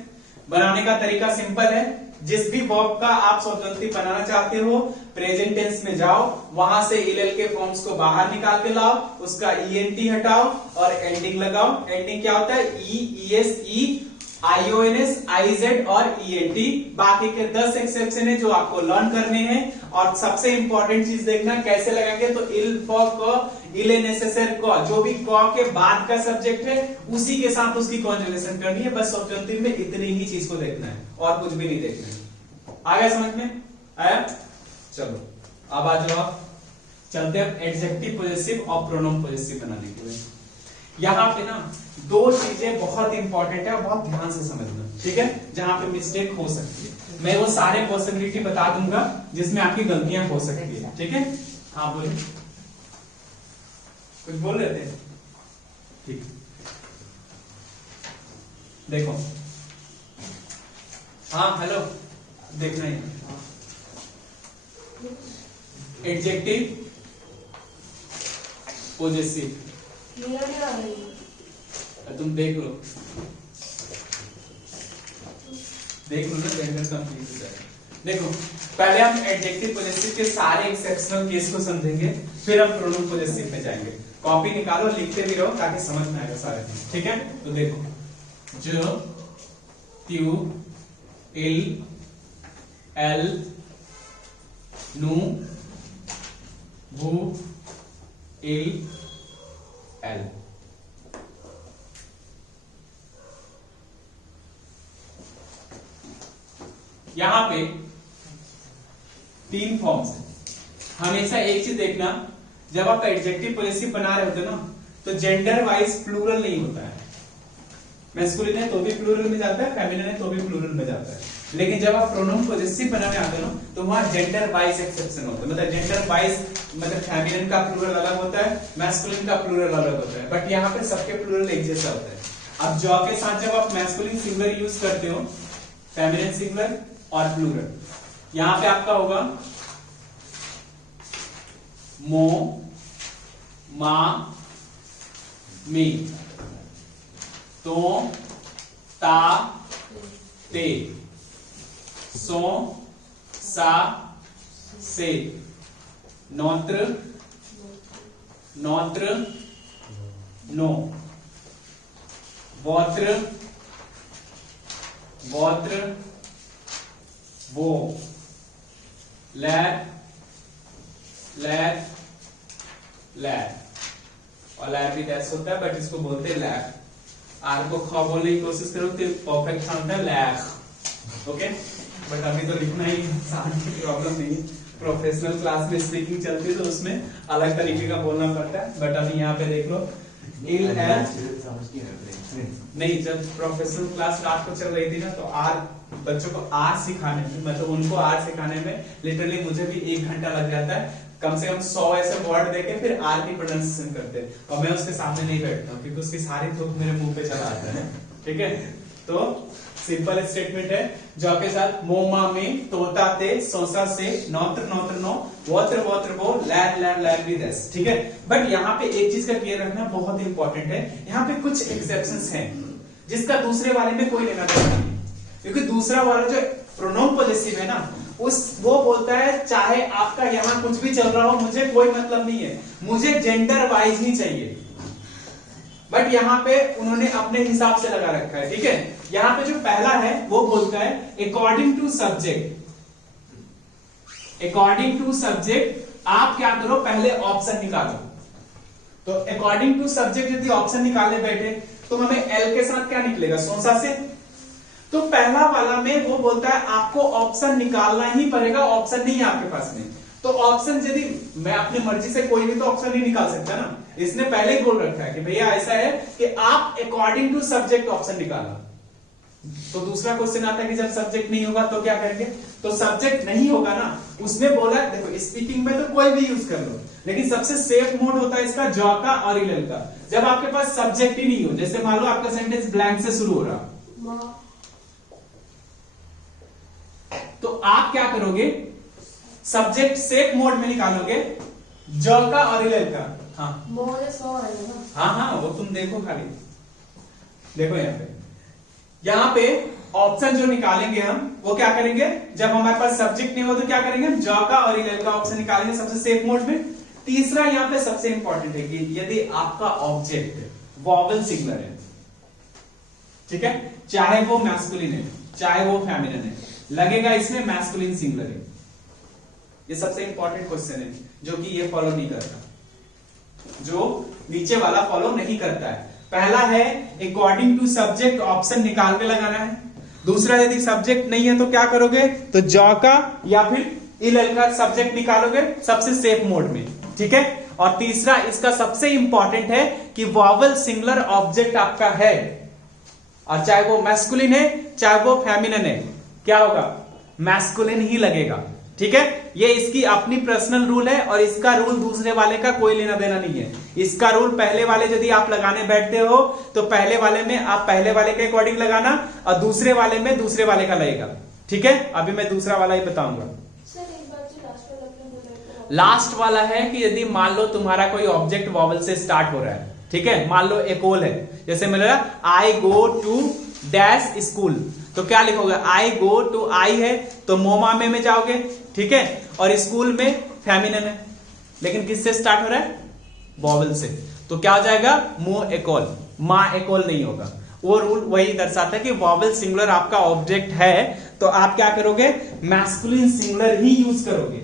बनाने का तरीका सिंपल है, जिस भी वर्ब का आप सब्जेक्टिव बनाना चाहते हो प्रेजेंट टेंस में जाओ, वहां से इल के फॉर्म्स को बाहर निकाल के लाओ, उसका ईएनटी हटाओ और एंडिंग लगाओ। एंडिंग क्या होता है, ईएस, ई, आईओएनएस, आईजेड और ईएनटी। बाकी के 10 एक्सेप्शन है जो आपको लर्न करने हैं। और सबसे इंपॉर्टेंट चीज देखना कैसे लगाएंगे, तो इल फॉर क, इले नेसेसर क, जो भी क के बाद का सब्जेक्ट है उसी के साथ उसकी कॉन्जुगेशन करनी है। बस सब्जेक्टिव में इतनी ही चीज को देखना है और कुछ भी नहीं देखना है। आ गया समझ में? आया? चलो अब आ जाओ, आप चलते हैं एडजेक्टिव पॉजेसिव और प्रोनाउन पॉजेसिव बनाने के लिए। यहाँ पे ना दो चीजें बहुत इंपॉर्टेंट है और बहुत ध्यान से समझना, ठीक है, जहां पे मिस्टेक हो सकती है। मैं वो सारे पॉसिबिलिटी बता दूंगा जिसमें आपकी गलतियां हो सकती है, ठीक है। हाँ बोलिए, कुछ बोल रहे थे? ठीक, देखो, हाँ हेलो, देखना ही एडजेक्टिव पॉजेसिव, तुम देख लो ना, जेंडर कंप्लीट हो जाए। देखो पहले हम एडजेक्टिव पॉजेसिव के सारे एक्सेप्शनल केस को समझेंगे, फिर हम प्रोनाउन पॉजेसिव में जाएंगे। कॉपी निकालो, लिखते भी रहो ताकि समझ में आएगा सारे, ठीक है। तो देखो, ज, त्यू, इल, एल, नू, वो, इल, एल। यहां पे 3 फॉर्म्स है। हमेशा एक चीज देखना, जब आप एडजेक्टिव पॉजेसिव बना रहे होते ना, तो जेंडर वाइज प्लूरल नहीं होता है। मैस्कुलिन है तो भी प्लूरल में जाता है, फेमिनिन है तो भी प्लूरल में जाता है। लेकिन जब आप प्रोनाउन पॉजेसिव बनाने आते हो ना, तो वहां जेंडर वाइज एक्सेप्शन होता है। मतलब जेंडर वाइज, मतलब फेमिनिन का प्लूरल अलग होता है, मैस्कुलिन का प्लूरल अलग होता है, बट यहाँ पे सबके प्लूरल एक जैसा होता है। अब जॉ के साथ जब आप मैस्कुलिन सिंगुलर यूज करते हो, फेमिनिन सिंगुलर और प्लूरल, यहां पे आपका होगा मो, मा, मी, तो, ता ते सो सा से नौत्र नौत्र नो वौत्र वौत्र वो लैर लैर लैर और लैर भी दैस होता है बट इसको बोलते हैं लैर। आर को ख बोलने की कोशिश करो तो परफेक्ट साउंड है लैर। ओके बट अभी तो लिखना ही साउंड की प्रॉब्लम नहीं है। प्रोफेशनल क्लास में स्पीकिंग चलती है तो उसमें अलग तरीके का बोलना पड़ता है बट अभी यहाँ पे देख लो इल है नहीं। जब प्रोफेशनल क्लास रात को चल रही थी ना तो आर बच्चों को आर सिखाने में मतलब उनको आर सिखाने में लिटरली मुझे भी 1 घंटा लग जाता है। कम से कम 100 ऐसे वर्ड देके फिर आर की प्रोनाउंसिएशन करते हैं और मैं उसके सामने नहीं बैठता हूँ क्योंकि उसकी सारी थूक मेरे मुंह पे चला आता है। ठीक है तो सिंपल स्टेटमेंट है जो के साथ मोमा में तोता ते सोसा से नौत्र नौत्र नो वोत्र वोत्र वो लैर लैर लैर भी दस। ठीक है बट यहाँ पे एक चीज का क्लियर रखना बहुत इंपॉर्टेंट है। यहाँ पे कुछ एक्सेप्शंस हैं जिसका दूसरे वाले में कोई लेना देना नहीं क्योंकि दूसरा वाला जो प्रोनाउन पॉजेसिव है ना वो बोलता है चाहे आपका यहाँ कुछ भी चल रहा हो मुझे कोई मतलब नहीं है, मुझे जेंडर वाइज ही चाहिए। बट यहाँ पे उन्होंने अपने हिसाब से लगा रखा है। ठीक है यहाँ पे जो पहला है वो बोलता है according to subject. According to subject आप क्या करो पहले ऑप्शन निकालो। तो अकॉर्डिंग टू सब्जेक्ट यदि ऑप्शन निकालने बैठे तो हमें एल के साथ क्या निकलेगा सोसा से। तो पहला वाला में वो बोलता है आपको ऑप्शन निकालना ही पड़ेगा, ऑप्शन नहीं है आपके पास में। तो ऑप्शन यदि मैं अपनी मर्जी से कोई भी तो ऑप्शन नहीं निकाल सकता ना, इसने पहले ही बोल रखा है कि भैया ऐसा है कि आप अकॉर्डिंग टू सब्जेक्ट ऑप्शन निकालना। तो दूसरा क्वेश्चन आता है कि जब सब्जेक्ट नहीं होगा तो क्या करेंगे। तो सब्जेक्ट नहीं होगा ना उसने बोला देखो स्पीकिंग में तो कोई भी यूज कर लो लेकिन सबसे सेफ मोड होता है इसका जॉ का और इलेल का। जब आपके पास सब्जेक्ट ही नहीं हो, जैसे मान लो आपका सेंटेंस ब्लैंक से शुरू हो रहा तो आप क्या करोगे सब्जेक्ट सेफ मोड में निकालोगे जॉ का और इलेल का। हाँ वो तुम देखो खाली देखो यहाँ पे ऑप्शन जो निकालेंगे हम वो क्या करेंगे जब हमारे पास सब्जेक्ट नहीं हो तो क्या करेंगे जॉ का और इलेल का ऑप्शन निकालेंगे सबसे सेफ मोड में। तीसरा यहाँ पे सबसे इंपॉर्टेंट है कि यदि आपका ऑब्जेक्ट वॉवेल सिंगुलर है, ठीक है, चाहे वो मैस्कुलिन है चाहे वो फेमिनिन है, लगेगा इसमें मैस्कुलिन सिंगुलर है। ये सबसे इंपॉर्टेंट क्वेश्चन है जो कि ये फॉलो नहीं करता, जो नीचे वाला फॉलो नहीं करता है। पहला है अकॉर्डिंग टू सब्जेक्ट ऑप्शन निकाल के लगाना है। दूसरा यदि सब्जेक्ट नहीं है तो क्या करोगे तो जॉ का या फिर इलेल का सब्जेक्ट निकालोगे सबसे सेफ मोड में। ठीक है और तीसरा इसका सबसे इंपॉर्टेंट है कि वॉवेल सिंगुलर ऑब्जेक्ट आपका है और चाहे वो मैस्कुलिन है चाहे वो फेमिनिन है क्या होगा मैस्कुलिन ही लगेगा। ठीक है ये इसकी अपनी पर्सनल रूल है और इसका रूल दूसरे वाले का कोई लेना देना नहीं है। इसका रूल पहले वाले यदि आप लगाने बैठते हो तो पहले वाले में आप पहले वाले के अकॉर्डिंग लगाना और दूसरे वाले में दूसरे वाले का लगेगा। ठीक है अभी मैं दूसरा वाला ही बताऊंगा। लास्ट वाला है कि यदि मान लो तुम्हारा कोई ऑब्जेक्ट वॉवेल से स्टार्ट हो रहा है, ठीक है, मान लो एकोल है, जैसे मेरा आई गो टू डैश स्कूल, तो क्या लिखोगे आई गो टू आई है तो मोमा में जाओगे, ठीक है, और स्कूल में फेमिनिन है लेकिन किससे स्टार्ट हो रहा है वॉवेल से, तो क्या हो जाएगा मो एकोल, मा एकोल नहीं होगा। वो रूल वही दर्शाता है कि वॉवेल सिंगुलर आपका ऑब्जेक्ट है तो आप क्या करोगे मैस्कुलिन सिंगुलर ही यूज करोगे।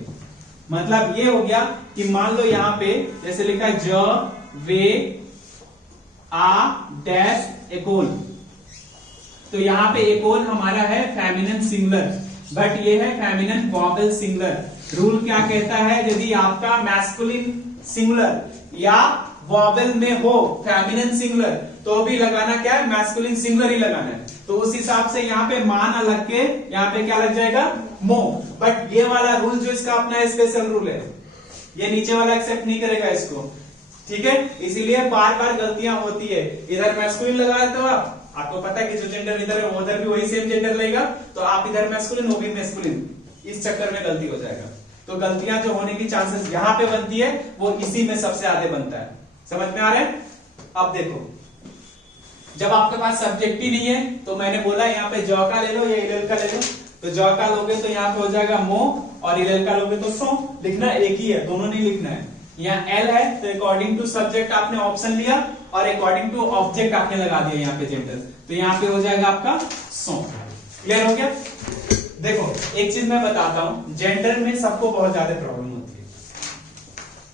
मतलब ये हो गया कि मान लो यहां पे जैसे लिखा है ज वे आ डैश एकोल, तो यहां पे एकोल हमारा है फेमिनिन सिंगुलर बट ये है फेमिनिन वॉवेल सिंगुलर। रूल क्या कहता है यदि आपका मैस्कुलिन सिंगुलर या वॉवेल में हो फेमिनिन सिंगुलर तो भी लगाना क्या है मैस्कुलिन सिंगुलर ही लगाना है। तो उस हिसाब से यहाँ पे मान अलग के यहाँ पे क्या लग जाएगा मो। बट ये वाला रूल जो इसका अपना स्पेशल रूल है ये नीचे वाला एक्सेप्ट नहीं करेगा इसको। ठीक है इसीलिए बार बार गलतियां होती है। इधर मैस्कुलिन लगा देते हो आपको पता है कि जो जेंडर इधर है उधर भी वही सेम जेंडर लगेगा तो आप इधर मैस्कुलिन वो भी मैस्कुलिन, इस चक्कर में गलती हो जाएगा। तो गलतियां जो होने की चांसेस यहाँ पे बनती है वो इसी में सबसे आगे बनता है। समझ में आ रहा है। अब देखो जब आपके पास सब्जेक्ट ही नहीं है तो मैंने बोला यहाँ पे जॉ का ले लो या इलेल का ले लो, तो जॉ का लोगे तो यहाँ पे हो जाएगा मो और इलेल का लोगे तो सो। लिखना एक ही है, दोनों नहीं लिखना है। यहाँ एल है तो अकॉर्डिंग टू सब्जेक्ट आपने ऑप्शन लिया और अकॉर्डिंग टू ऑब्जेक्ट आपने लगा दिया यहाँ पे जेंडर, तो यहाँ पे हो जाएगा आपका सो। क्लियर हो गया? देखो एक चीज मैं बताता हूँ, जेंडर में सबको बहुत ज्यादा प्रॉब्लम होती है,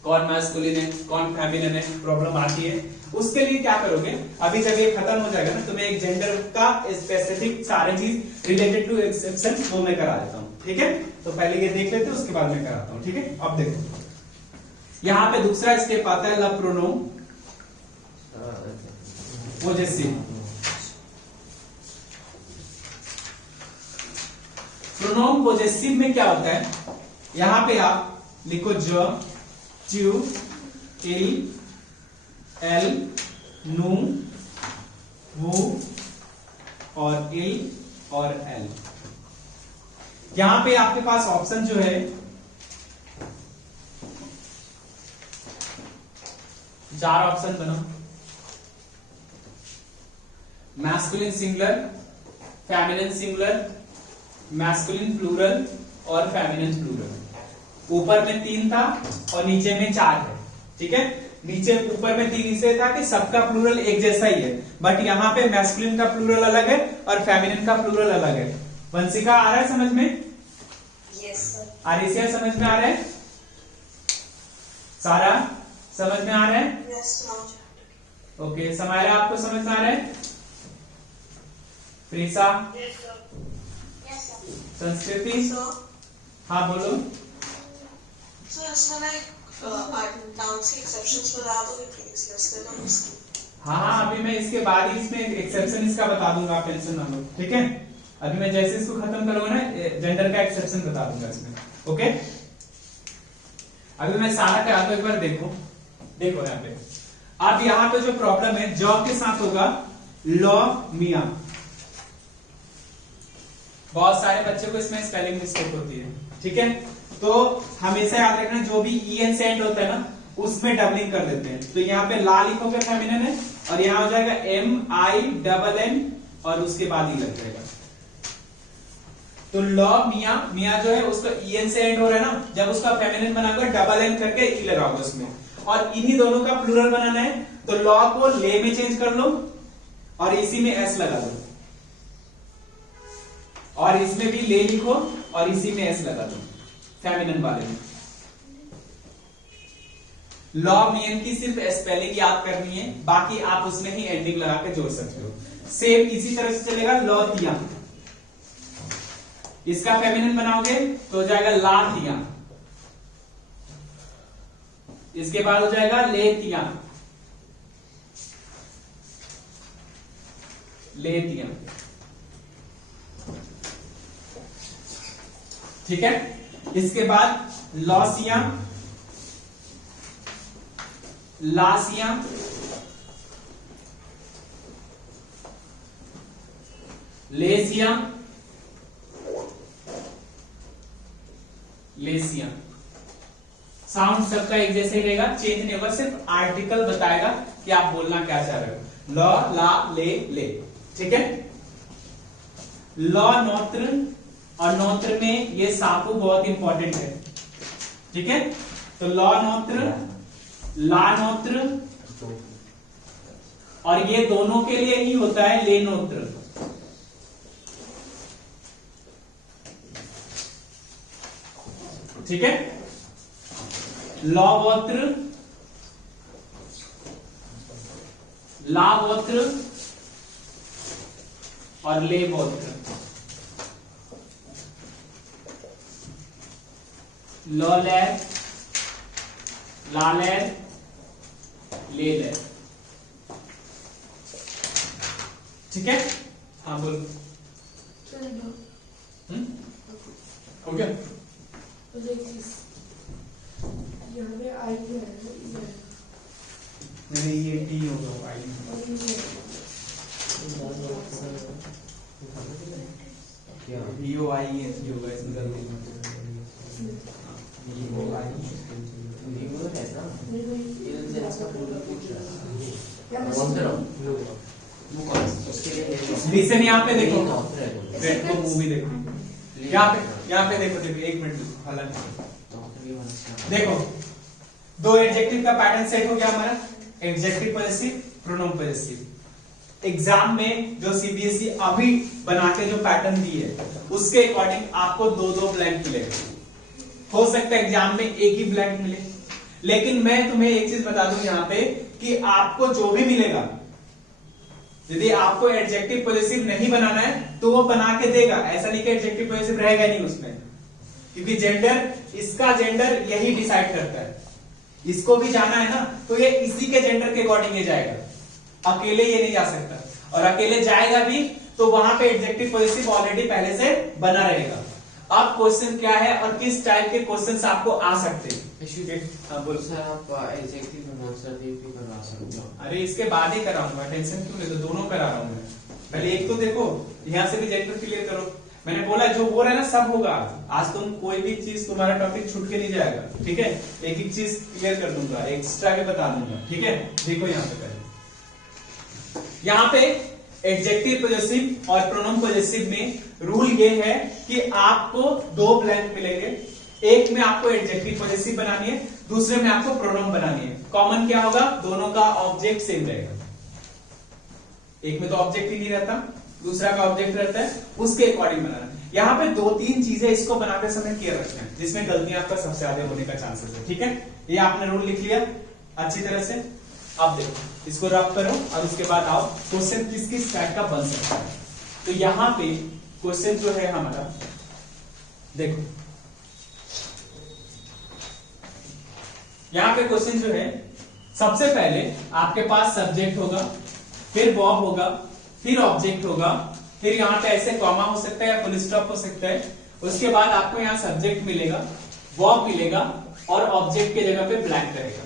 कौन मैस्कुलिन है कौन फेमिनिन है, प्रॉब्लम आती है। उसके लिए क्या करोगे, अभी जब ये खत्म हो जाएगा ना तो मैं एक जेंडर का स्पेसिफिक सारी चीज रिलेटेड टू एक्सेप्शन वो मैं करा देता हूँ, ठीक है? तो पहले ये देख लेते हैं, उसके बाद मैं कराता हूँ, ठीक है? अब देखो यहाँ पे दूसरा स्टेप आता है ला प्रोनोम पोजेसिव। प्रोनोम पोजेसिव में क्या होता है, यहां पे आप लिखो ज, च्यू, इल, एल, नू, वू और इल और एल। यहां पे आपके पास ऑप्शन जो है चार ऑप्शन बनाओ, masculine singular, feminine singular, masculine plural और फेमिनिन प्लूरल। ऊपर में 3 था और नीचे में 4 है, ठीक है? नीचे ऊपर में 3 इसलिए था कि सबका प्लूरल एक जैसा ही है, बट यहाँ पे मैस्कुलिन का प्लूरल अलग है और फेमिनिन का प्लूरल अलग है। वंशिका आ रहा है समझ में? Yes sir. आरिसिया समझ में आ रहा है? सारा समझ में आ रहा है? यस ओके, समायरा आपको समझ में आ रहा है? प्रीसा, यस सर। संस्कृति, हाँ बोलो। सर इसमें ना डाउन से एक्सेप्शंस बता दोगे प्लीज, लिस्ट दो इसकी। हाँ अभी मैं इसके बाद ही इसमें एक्सेप्शन इसका बता दूंगा, आप टेंशन ना लो, ठीक है? अभी मैं जैसे इसको खत्म करूंगा ना जेंडर का एक्सेप्शन बता दूंगा इसमें, ओके? अभी मैं सारा कराता हूं, एक बार देखो यहाँ पे। अब यहाँ पे जो प्रॉब्लम है जॉब के साथ होगा लॉ मिया। बहुत सारे बच्चों को इसमें स्पेलिंग मिस्टेक होती है, ठीक है? तो हमेशा याद रखना जो भी ई एन से एंड होता है ना उसमें डबलिंग कर देते हैं। तो यहाँ पे ला लिखोगे फेमिनिन है और यहाँ हो जाएगा MINN और उसके बाद ही लग जाएगा। तो लॉ मिया, मिया जो है उसका EN से एंड हो रहा है ना, जब उसका फेमिनिन बनाओगे डबल एन करके ई लगाओगे उसमें, और इन्हीं दोनों का प्लूरल बनाना है तो लॉ को ले में चेंज कर लो और इसी में एस लगा दो, और इसमें भी ले लिखो और इसी में एस लगा दो फेमिनिन वाले में। लॉ मेन की सिर्फ स्पेलिंग याद करनी है, बाकी आप उसमें ही एंडिंग लगा के जोड़ सकते हो। सेम इसी तरह से चलेगा लॉ तिया, इसका फेमिनिन बनाओगे तो हो जाएगा ला तिया, इसके बाद हो जाएगा ले तिया, ले तिया, ठीक है? इसके बाद लॉसिया, लासिया, लेसिया, लेसिया। साउंड सबका एक जैसे रहेगा, चेंज नहीं होगा, सिर्फ आर्टिकल बताएगा कि आप बोलना क्या चाह रहे हो। लॉ, ला, ले, ठीक है? लॉ नौत्र, और नौत्र में ये सापू बहुत इंपॉर्टेंट है, ठीक है? तो लॉ नौत्र, ला नौत्र, और ये दोनों के लिए ही होता है ले नौत्र। ठीक है? लॉ वोत्र, ला वोत्र और ले वोत्र। लॉ लैर, ला लैर, ले लैर। ठीक है? हाँ बोलो। हो गया? नहीं ये टी होगा, आई ईओ आई एस होगा इसमें गलती ईओ आई वीवो है ना, ये इसका पूरा पूछ रहा है। कौन सा? वो लिसन यहाँ पे देखो, देखो देखो मूवी देखो, यहाँ पे देखो, एक मिनट हालांकि देखो, दो एडजेक्टिव का पैटर्न सेट हो गया हमारा, adjective possessive, pronoun possessive. Exam में जो सीबीएसई अभी बना के जो पैटर्न दी है उसके अकॉर्डिंग आपको दो दो ब्लैंक मिलेगा। हो सकता है एग्जाम में एक ही ब्लैंक मिले, लेकिन मैं तुम्हें एक चीज बता दूं यहाँ पे कि आपको जो भी मिलेगा, यदि आपको एडजेक्टिव पॉजेसिव नहीं बनाना है तो वो बना के देगा, ऐसा नहीं कि एडजेक्टिव पॉजेसिव रहेगा नहीं उसमें, क्योंकि जेंडर, इसका जेंडर यही डिसाइड करता है। इसको भी जाना है ना तो ये इसी के जेंडर के अकॉर्डिंग ये जाएगा, अकेले ये नहीं जा सकता, और अकेले जाएगा भी तो वहां पे एडजेक्टिव पॉजेसिव ऑलरेडी पहले से बना रहेगा। अब क्वेश्चन क्या है और किस टाइप के क्वेश्चंस आपको आ सकते हैं? हाँ बोलो सर, आप एडजेक्टिव डेमोंस्ट्रेटिव भी करवा सकते हो। अरे इसके बाद ही कराऊंगा, टेंशन क्यों ले, तो दोनों करा रहा हूं मैं। पहले एक तो देखो, यहाँ से भी जेंडर क्लियर करो। मैंने बोला जो हो रहा है ना सब होगा आज तुम कोई भी चीज तुम्हारा टॉपिक छूट के नहीं जाएगा, ठीक है? एक एक चीज क्लियर कर दूंगा, एक्स्ट्रा भी बता दूंगा, ठीक है? देखो यहाँ पे पहले, यहाँ पे एडजेक्टिव पॉजेसिव और प्रोनाउन पॉजेसिव में रूल ये है कि आपको दो ब्लैंक मिलेंगे, एक में आपको एडजेक्टिव पॉजेसिव बनानी है, दूसरे में आपको प्रोनाउन बनानी है। कॉमन क्या होगा? दोनों का ऑब्जेक्ट सेम रहेगा। एक में तो ऑब्जेक्ट ही नहीं रहता, दूसरा का ऑब्जेक्ट रहता है, उसके अकॉर्डिंग बनाना। यहाँ पे दो तीन चीजें इसको बनाते समय केयर रखना है जिसमें गलतियां आपका सबसे ज्यादा होने का चांसेस है, ठीक है? ये आपने रूल लिख लिया अच्छी तरह से। अब देखो इसको रब करो और उसके बाद आओ क्वेश्चन किस किस टाइप का बन सकता है। तो यहाँ पे क्वेश्चन जो है हमारा, देखो यहाँ पे क्वेश्चन जो है, सबसे पहले आपके पास सब्जेक्ट होगा, फिर वर्ब होगा, फिर ऑब्जेक्ट होगा, फिर यहाँ पे ऐसे कॉमा हो सकता है या फुल स्टॉप हो सकता है। उसके बाद आपको यहाँ सब्जेक्ट मिलेगा, वर्ब मिलेगा और ऑब्जेक्ट के जगह पे ब्लैंक रहेगा।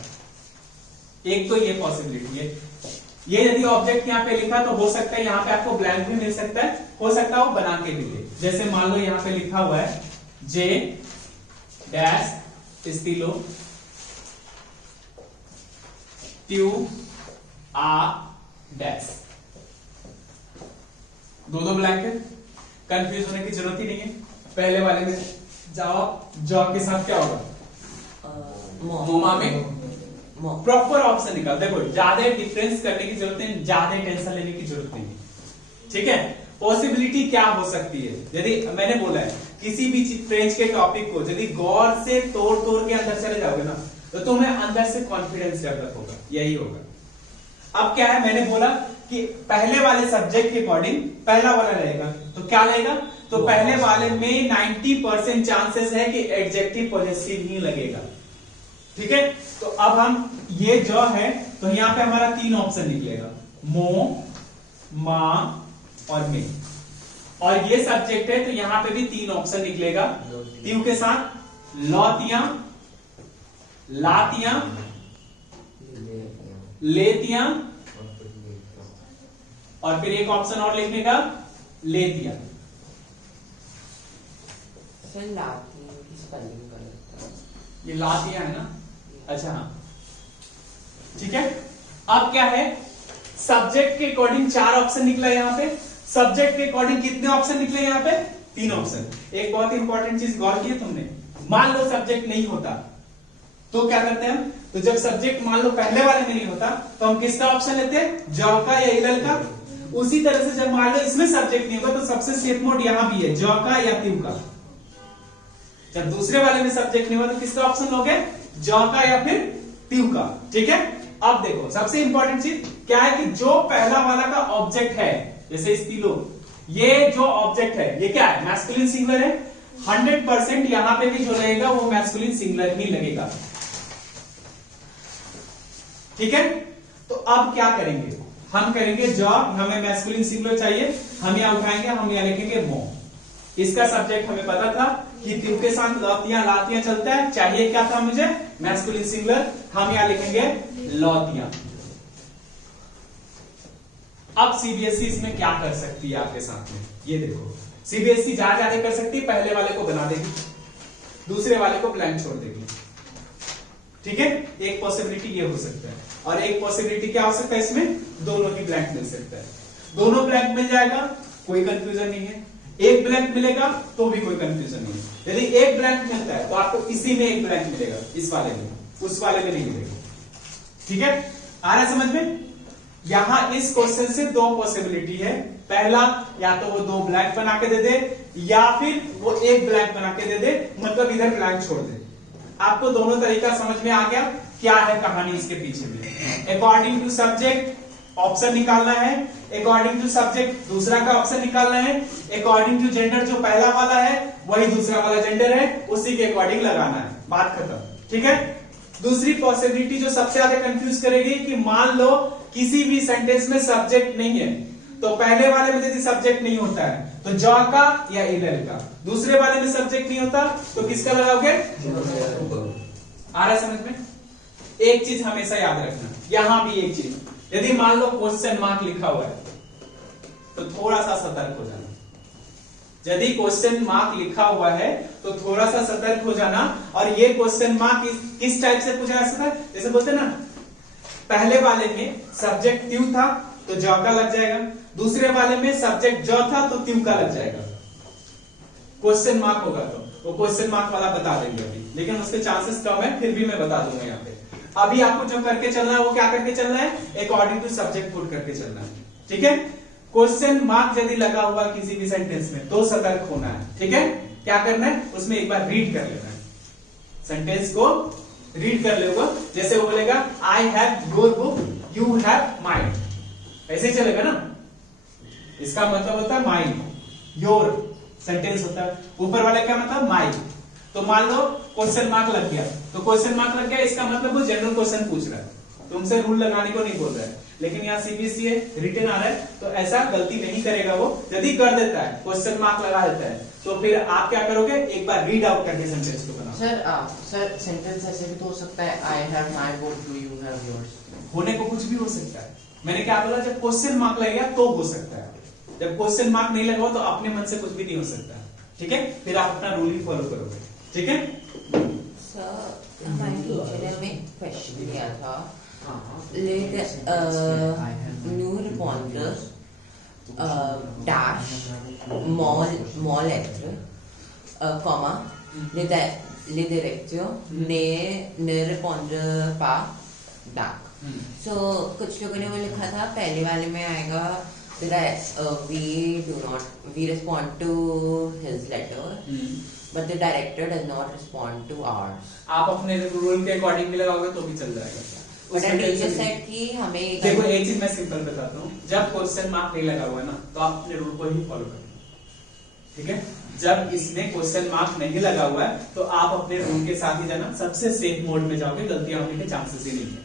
एक तो ये पॉसिबिलिटी है, ये यदि ऑब्जेक्ट यहाँ पे लिखा तो हो सकता है यहाँ पे आपको ब्लैंक भी मिल सकता है, हो सकता है वो बना के भी दे। जैसे मान लो यहाँ पे लिखा हुआ है जे डैश स्टीलो ट्यूब आ डैश, दो दो ब्लैंक है, कंफ्यूज होने की जरूरत ही नहीं है। पहले वाले में जाओ, जॉ के साथ क्या होगा? मोमा में प्रॉपर ऑप्शन निकाल। देखो ज्यादा डिफरेंस करने की जरूरत नहीं, ज्यादा टेंशन लेने की जरूरत नहीं, ठीक है? पॉसिबिलिटी क्या हो सकती है? यदि मैंने बोला है किसी भी फ्रेंच के टॉपिक को यदि गौर से तोड़ तोड़ के अंदर चले जाओगे ना तो तुम्हें अंदर से कॉन्फिडेंस डेवलप होगा, यही होगा। अब क्या है, मैंने बोला कि पहले वाले सब्जेक्ट के अकॉर्डिंग पहला वाला रहेगा, तो क्या रहेगा? तो पहले वाले में 90% चांसेस है कि एडजेक्टिव पॉजेसिव ही लगेगा, ठीक है? तो अब हम ये जो है तो यहाँ पे हमारा तीन ऑप्शन निकलेगा, मो, मा और मे, और ये सब्जेक्ट है तो यहाँ पे भी तीन ऑप्शन निकलेगा, त्यू के साथ लौतियां, लातियां, लेतियां, और फिर एक ऑप्शन और लिखने का लेतियां। ये लातियां है ना? अच्छा हाँ, ठीक है। अब क्या है, सब्जेक्ट के अकॉर्डिंग चार ऑप्शन निकला यहाँ पे, सब्जेक्ट के अकॉर्डिंग कितने ऑप्शन निकले यहाँ पे? तीन ऑप्शन। एक बहुत इंपॉर्टेंट चीज गौर की तुमने, मान लो सब्जेक्ट नहीं होता तो क्या करते हैं हम? तो जब सब्जेक्ट मान लो पहले वाले में नहीं होता तो हम किसका ऑप्शन लेते हैं? जॉ का या इलल का। उसी तरह से जब मान लो इसमें सब्जेक्ट नहीं होगा तो सबसे सेफ मोड यहां भी है, जॉ का या त्यू का। जब दूसरे वाले में सब्जेक्ट नहीं हुआ तो किसका ऑप्शन लोगे? जॉ का या फिर त्यू का, ठीक है? अब देखो सबसे इंपॉर्टेंट चीज क्या है कि जो पहला वाला का ऑब्जेक्ट है, जैसे स्टीलो, ये जो ऑब्जेक्ट है ये क्या है? मैस्कुलिन सिंगुलर है। 100% यहां पे भी जो रहेगा वो मैस्कुलिन सिंगुलर ही लगेगा, ठीक है? तो अब क्या करेंगे हम? करेंगे जॉब, हमें मैस्कुलिन सिंगुलर चाहिए, हम यहां उठाएंगे, हम यहां लिखेंगे मो। इसका सब्जेक्ट हमें पता था कि त्यू के साथ लौतियां लातियां चलता है, चाहिए क्या था मुझे? मैस्कुलिन सिंगुलर, हम यहां लिखेंगे लौतियां। अब सीबीएसई इसमें क्या कर सकती है आपके साथ में? ये देखो, सीबीएसई ज्यादा कर सकती है, पहले वाले को बना देगी, दूसरे वाले को ब्लैंक छोड़ देगी, ठीक है? एक पॉसिबिलिटी ये हो सकता है, और एक पॉसिबिलिटी क्या हो सकता है इसमें? दोनों ही ब्लैंक मिल सकता है। दोनों ब्लैंक मिल जाएगा, कोई कंफ्यूजन नहीं है। एक ब्लैंक मिलेगा तो भी कोई कंफ्यूजन नहीं है। यदि एक ब्लैंक मिलता है तो आपको इसी में एक ब्लैंक मिलेगा, इस वाले में, उस वाले में नहीं मिलेगा। ठीक है, आ रहा है समझ में? यहां इस क्वेश्चन से दो पॉसिबिलिटी है। पहला, या तो वो दो ब्लैंक बना के दे दे, या फिर वो एक ब्लैंक बना के दे दे, मतलब इधर ब्लैंक छोड़ दे। आपको दोनों तरीका समझ में आ गया? क्या है कहानी इसके पीछे में? अकॉर्डिंग टू सब्जेक्ट ऑप्शन निकालना है, अकॉर्डिंग टू सब्जेक्ट दूसरा का ऑप्शन निकालना है, अकॉर्डिंग टू जेंडर जो पहला वाला है वही दूसरा वाला जेंडर है, उसी के अकॉर्डिंग लगाना है। बात खत्म। ठीक है। दूसरी पॉसिबिलिटी जो सबसे ज्यादा कंफ्यूज करेगी कि मान लो किसी भी सेंटेंस में सब्जेक्ट नहीं है, तो पहले वाले में यदि सब्जेक्ट नहीं होता है तो ज का या इधर का, दूसरे वाले में सब्जेक्ट नहीं होता तो किसका लगाओगे? आ रहा है समझ में? एक चीज हमेशा याद रखना, यहां भी एक चीज, यदि मान लो क्वेश्चन मार्क लिखा हुआ है तो थोड़ा सा सतर्क हो जाना। यदि क्वेश्चन मार्क लिखा हुआ है तो थोड़ा सा सतर्क हो जाना। और ये क्वेश्चन मार्क किस टाइप से पूछा जा सकता है? जैसे बोलते ना, पहले वाले में सब्जेक्ट त्यू था तो ज का लग जाएगा, दूसरे वाले में सब्जेक्ट ज था तो त्यू का लग जाएगा। क्वेश्चन मार्क होगा तो वो क्वेश्चन मार्क वाला बता देंगे अभी, लेकिन उसके चांसेस कम है, फिर भी मैं बता दूंगा यहाँ पे। अभी आपको जो करके चलना है वो क्या करके चलना है? अकॉर्डिंग टू सब्जेक्ट पुट करके चलना है। ठीक है। क्वेश्चन मार्क यदि लगा हुआ किसी भी सेंटेंस में तो सतर्क होना है। ठीक है। क्या करना है? उसमें एक बार रीड कर लेना है, सेंटेंस को रीड कर लेगा। जैसे वो बोलेगा I have your book, you have mine, ऐसे ही चलेगा ना। इसका मतलब होता है माइन, योर सेंटेंस होता है, ऊपर वाले का मतलब माइन। तो मान लो क्वेश्चन मार्क लग गया, तो क्वेश्चन मार्क लग गया इसका मतलब वो जनरल क्वेश्चन पूछ रहा है, तुमसे रूल लगाने को नहीं बोल रहा है। लेकिन यहाँ सीबीएसई है, रिटन आ रहा है, तो ऐसा गलती नहीं करेगा वो। यदि कर देता है, क्वेश्चन मार्क लगा देता है, तो फिर आप क्या करोगे? एक बार रीड आउट करके सेंटेंस को बनाओ। सर सेंटेंस ऐसे भी तो हो सकता है, I have my book, do you have yours. होने को कुछ भी हो सकता है। मैंने क्या बोला? जब क्वेश्चन मार्क लगेगा तो हो सकता है, जब क्वेश्चन मार्क नहीं लगा तो अपने मन से कुछ भी नहीं हो सकता। ठीक है। फिर आप अपना रूल ही फॉलो करोगे। ठीक है। सर हमारी टीचर ने हमें क्वेश्चन दिया था, let new responder dash small letter comma le directeur ne répondre pas back। so कुछ लोगों ने वो लिखा था, पहले वाले में आएगा we respond to his letter but the director does not respond to ours। आप अपने रूल के अकॉर्डिंग भी लगाओगे तो भी चल जाएगा। टीचर सेड कि हमें देखो एक चीज मैं सिंपल बताता हूँ, जब क्वेश्चन मार्क नहीं लगा हुआ है ना तो आप अपने रूल को ही फॉलो करो। ठीक है। जब इसमें क्वेश्चन मार्क नहीं लगा हुआ है तो आप अपने रूल के साथ ही जाना, सबसे सेफ मोड में जाओगे, गलतियां होने के चांसेस ही नहीं है।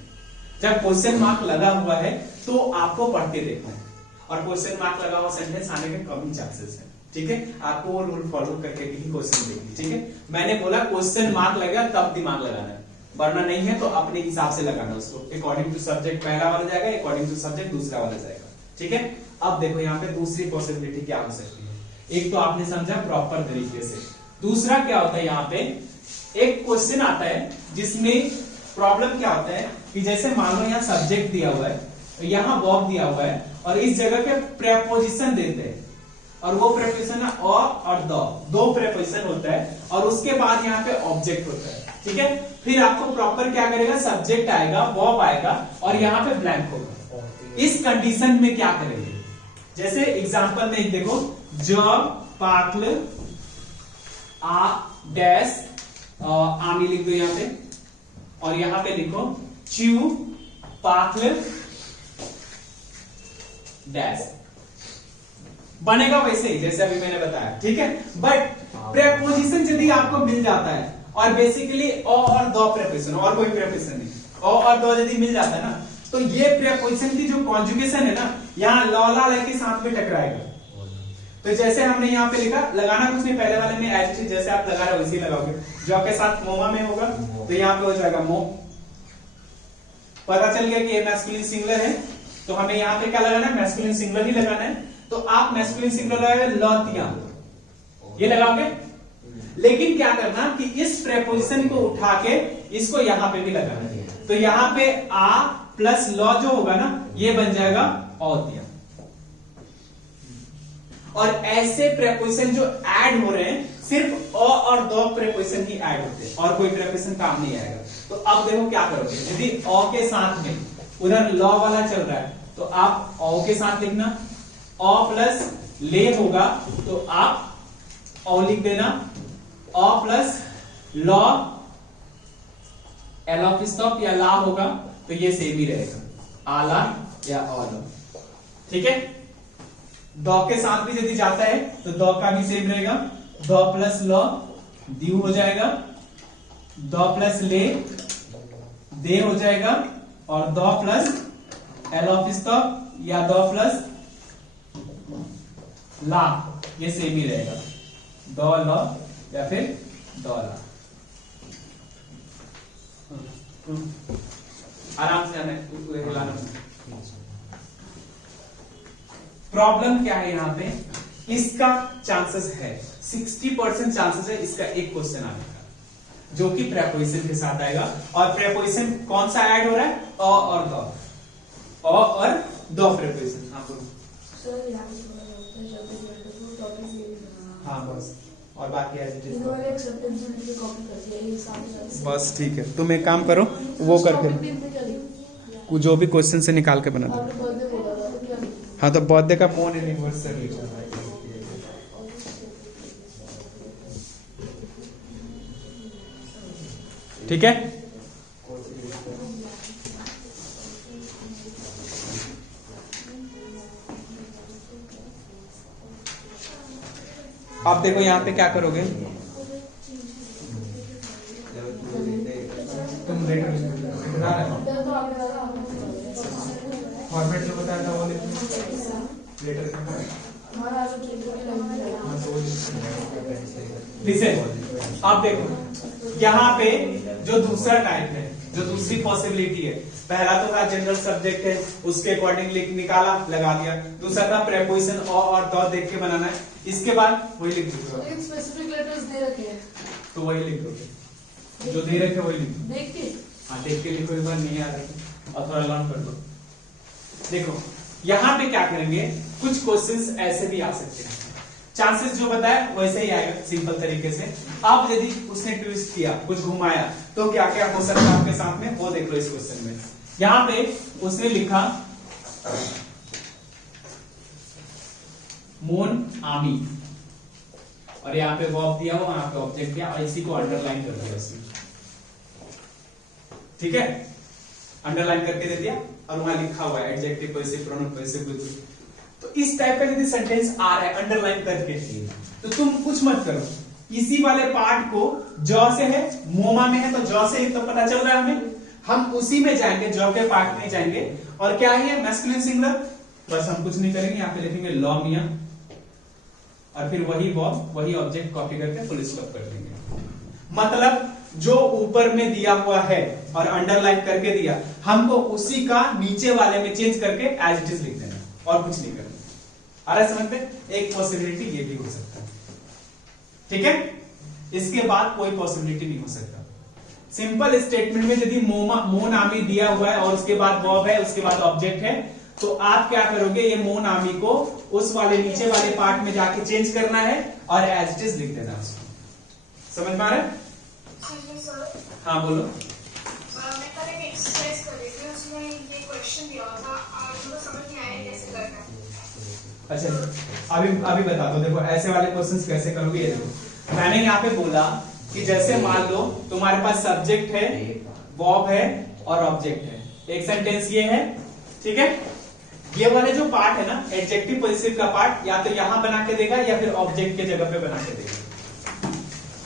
जब क्वेश्चन मार्क लगा हुआ है तो आपको पढ़ के देखना है, और क्वेश्चन मार्क लगा हुआ सेंटेंस आने के कम ही चांसेस है। ठीक है। आपको वो रूल फॉलो करके ही क्वेश्चन देखिए। ठीक है। मैंने बोला क्वेश्चन मार्क लगा तब दिमाग लगाना है, वरना नहीं है तो अपने हिसाब से लगाना उसको। अकॉर्डिंग टू सब्जेक्ट पहला वाला जाएगा, अकॉर्डिंग टू सब्जेक्ट दूसरा वाला जाएगा। ठीक है। अब देखो यहाँ पे दूसरी पॉसिबिलिटी क्या हो सकती है। एक तो आपने समझा प्रॉपर तरीके से, दूसरा क्या होता है, यहाँ पे एक क्वेश्चन आता है जिसमें प्रॉब्लम क्या होता है कि जैसे मान लो यहाँ सब्जेक्ट दिया हुआ है, यहाँ वर्ब दिया हुआ है, और इस जगह पे प्रेपोजिशन देते हैं, और वो प्रेपोजिशन है और द, दो प्रेपोजिशन होता है, और उसके बाद यहाँ पे ऑब्जेक्ट होता है। ठीक है। फिर आपको प्रॉपर क्या करेगा? सब्जेक्ट आएगा, वर्ब आएगा, और यहाँ पे ब्लैंक होगा। इस कंडीशन में क्या करेंगे? जैसे एग्जांपल में एक देखो, ज पाकल आ डैश आमी लिख दो यहाँ पे, और यहाँ पे लिखो च्यू पाकल डैश, बनेगा वैसे ही जैसे अभी मैंने बताया। ठीक है। बट प्रेपोजिशन यदि आपको मिल जाता है, और बेसिकली और दो प्रेपोजिशन, और कोई प्रेपोजिशन नहीं, और दो यदि मिल जाता है ना, तो ये प्रेपोजिशन की जो कॉन्जुगेशन है ना, यहाँ लौला ला के साथ में टकराएगा। तो जैसे हमने यहाँ पे लिखा, लगाना कुछ नहीं, पहले वाले में एज इट जैसे आप लगा रहे हो वैसे लगाओगे। जो आपके साथ मोमा में होगा तो यहाँ पे हो जाएगा मो। पता चल गया कि ये मैस्कुलिन सिंगुलर है, तो हमें यहाँ पे क्या लगाना है? मैस्कुलिन सिंगुलर ही लगाना है। तो आप मैस्कुलिन सिंगुलर लगाओगे लौतिया, ये लगाओगे। लेकिन क्या करना कि इस प्रेपोजिशन को उठा के इसको यहां पे भी लगाना है, तो यहां पे आ प्लस लॉ जो होगा ना, ये बन जाएगा औतिया। और ऐसे प्रेपोजिशन जो ऐड हो रहे हैं सिर्फ अ और द प्रेपोजिशन ही ऐड होते हैं और कोई प्रेपोजिशन काम नहीं आएगा। तो अब देखो क्या करोगे, यदि अ के साथ में उधर ल वाला चल रहा है तो आप अ के साथ लिखना, अ प्लस ले होगा तो आप अ लिख देना, अ प्लस ल एल ऑफ स्टॉप या ला होगा तो ये सेम ही रहेगा, आला या ऑल। ठीक है, द के साथ भी यदि जाता है तो द का भी सेम रहेगा, द प्लस ल दीव हो जाएगा, द प्लस ले दे हो जाएगा और the plus L of stop या द प्लस ला ये सेम ही रहेगा, द ल या फिर द ला। आराम से हिलाना। प्रॉब्लम क्या है यहाँ पे, इसका चांसेस है 60% चांसेस है इसका एक क्वेश्चन आने का जो कि प्रेपोजिशन के साथ आएगा। और प्रेपोजिशन कौन सा ऐड हो रहा है, अ और द, अ और द प्रेपोजिशन। हाँ बोलो। हाँ बस, और बाकी एज इट इज बस ठीक है। तुम एक काम करो, वो करके जो भी क्वेश्चन से निकाल के बना दो। हाँ तो बर्थडे का मोन एनिवर्सरी ठीक है। आप देखो यहाँ पे क्या करोगे, तुम फॉर्मेट जो बताया था वो लिसन। आप देखो यहाँ पे जो दूसरा टाइप है, जो दूसरी पॉसिबिलिटी है, पहला तो था जनरल सब्जेक्ट है उसके अकॉर्डिंग निकाला लगा दिया, दूसरा था प्रेपोजिशन अ और द देख के बनाना है, इसके बाद वही लिख दो, स्पेसिफिक लेटर्स दे रखे हैं तो वही लिख दोगे जो दे रखे वही लिख दो। देख के, हाँ देख के लिखो, एक बार नहीं आ रही और थोड़ा लर्न कर दो। देखो यहाँ पे क्या करेंगे, कुछ क्वेश्चंस ऐसे भी आ सकते हैं, चांसेस जो बताया वैसे ही आएगा सिंपल तरीके से। अब यदि उसने ट्विस्ट किया, कुछ घुमाया, तो क्या क्या हो सकता है आपके साथ में वो देख लो इस क्वेश्चन में। यहाँ पे उसने लिखा मोन आमी और यहाँ पे वर्ब दिया हुआ, यहाँ पे ऑब्जेक्ट दिया और इसी को अंडरलाइन कर दिया उसने। ठीक है, अंडरलाइन करके दे दिया और वहां लिखा हुआ है एडजेक्टिव पॉजिटिव प्रोनाउन पॉजिटिव। तो इस टाइप का यदि सेंटेंस आ रहा है अंडरलाइन करके, तो तुम कुछ मत करो, इसी वाले पार्ट को ज से है, मोमा में है तो ज से तो पता चल रहा है हमें, हम उसी में जाएंगे, ज के पार्ट में जाएंगे। और क्या है मैस्कुलिन सिंगुलर, बस हम कुछ नहीं करेंगे, यहाँ पे लिखेंगे लॉ मिया और फिर वही वर्ब वही ऑब्जेक्ट कॉपी करके फुल स्टॉप कर देंगे। मतलब जो ऊपर में दिया हुआ है और अंडरलाइन करके दिया, हमको उसी का नीचे वाले में चेंज करके एज इट इज लिख देना और कुछ नहीं करना। आ रहा है समझ में? एक पॉसिबिलिटी ये भी हो सकता है, ठीक है। इसके बाद कोई पॉसिबिलिटी नहीं हो सकता। सिंपल स्टेटमेंट में यदि मोन आमी दिया हुआ है और उसके बाद वर्ब है, उसके बाद ऑब्जेक्ट है, तो आप क्या करोगे, ये मोन आमी को उस वाले नीचे वाले पार्ट में जाके चेंज करना है और एज इट इज लिख देना उसको। समझ में आ रहा है? हाँ बोलो। मैं कल एक एक्सरसाइज कर रही थी, उसमें ये क्वेश्चन दिया हुआ था, मुझे समझ नहीं आया कैसे करना है। अच्छा अभी बता दो। देखो ऐसे वाले क्वेश्चंस कैसे करोगे, ये देखो मैंने यहाँ पे बोला कि जैसे मान लो तुम्हारे पास सब्जेक्ट है, वर्ब है और ऑब्जेक्ट है। एक सेंटेंस ये है, ठीक है। ये वाले जो पार्ट है ना, एडजेक्टिव पॉजिटिव का पार्ट या तो यहां बना के देगा या फिर ऑब्जेक्ट के जगह पे बना के देगा,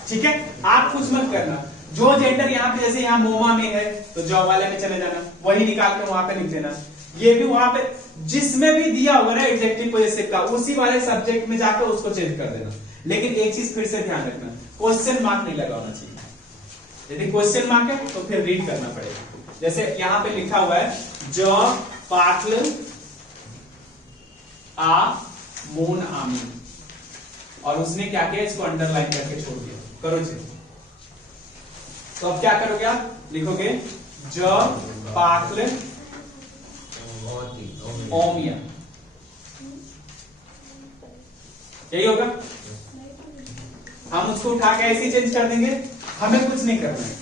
ठीक है। आप कुछ मत करना, जो जेंडर यहाँ पे जैसे यहाँ मोमा में है तो जॉब वाले में चले जाना, वही निकाल के वहां पे लिख देना। ये भी वहां पे जिसमें भी दिया हुआ है एडजेक्टिव पॉजिटिव का, उसी वाले सब्जेक्ट में जाकर उसको चेंज कर देना। लेकिन एक चीज फिर से ध्यान रखना, क्वेश्चन मार्क नहीं लगाना चाहिए। यदि क्वेश्चन मार्क है तो फिर रीड करना पड़ेगा। जैसे यहाँ पे लिखा हुआ है ज पाटल आ मोन आमी, और उसने क्या किया, इसको अंडरलाइन करके छोड़ दिया। करो जी, तो अब क्या करोगे आप, लिखोगे ज पाटल ओमिया, यही होगा। हम उसको उठा के ऐसे ही चेंज कर देंगे, हमें कुछ नहीं करना है।